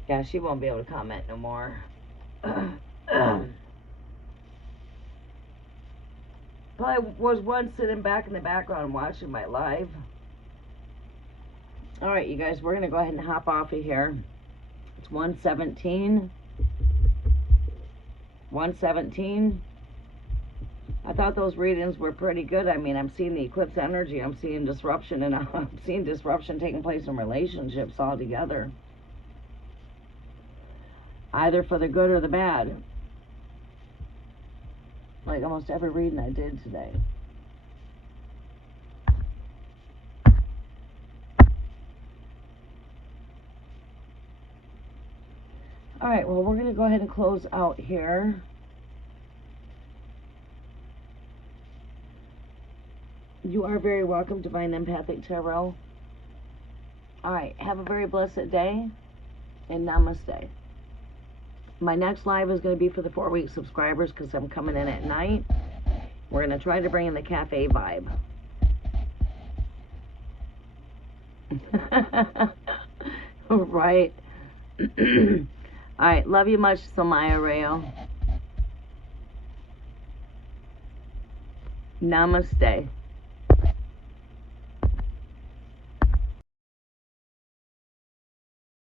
Yeah, she won't be able to comment no more. Probably was one sitting back in the background watching my live. Alright, you guys, we're going to go ahead and hop off of here. It's 1:17. 1:17. I thought those readings were pretty good. I mean, I'm seeing the eclipse energy. I'm seeing disruption, and I'm seeing disruption taking place in relationships altogether. Either for the good or the bad. Like almost every reading I did today. Alright, well, we're going to go ahead and close out here. You are very welcome, Divine Empathic Tarot. Alright, have a very blessed day, and namaste. My next live is going to be for the 4-week subscribers, because I'm coming in at night. We're going to try to bring in the cafe vibe. Right. Alright, love you much, Samaya Rayo. Namaste.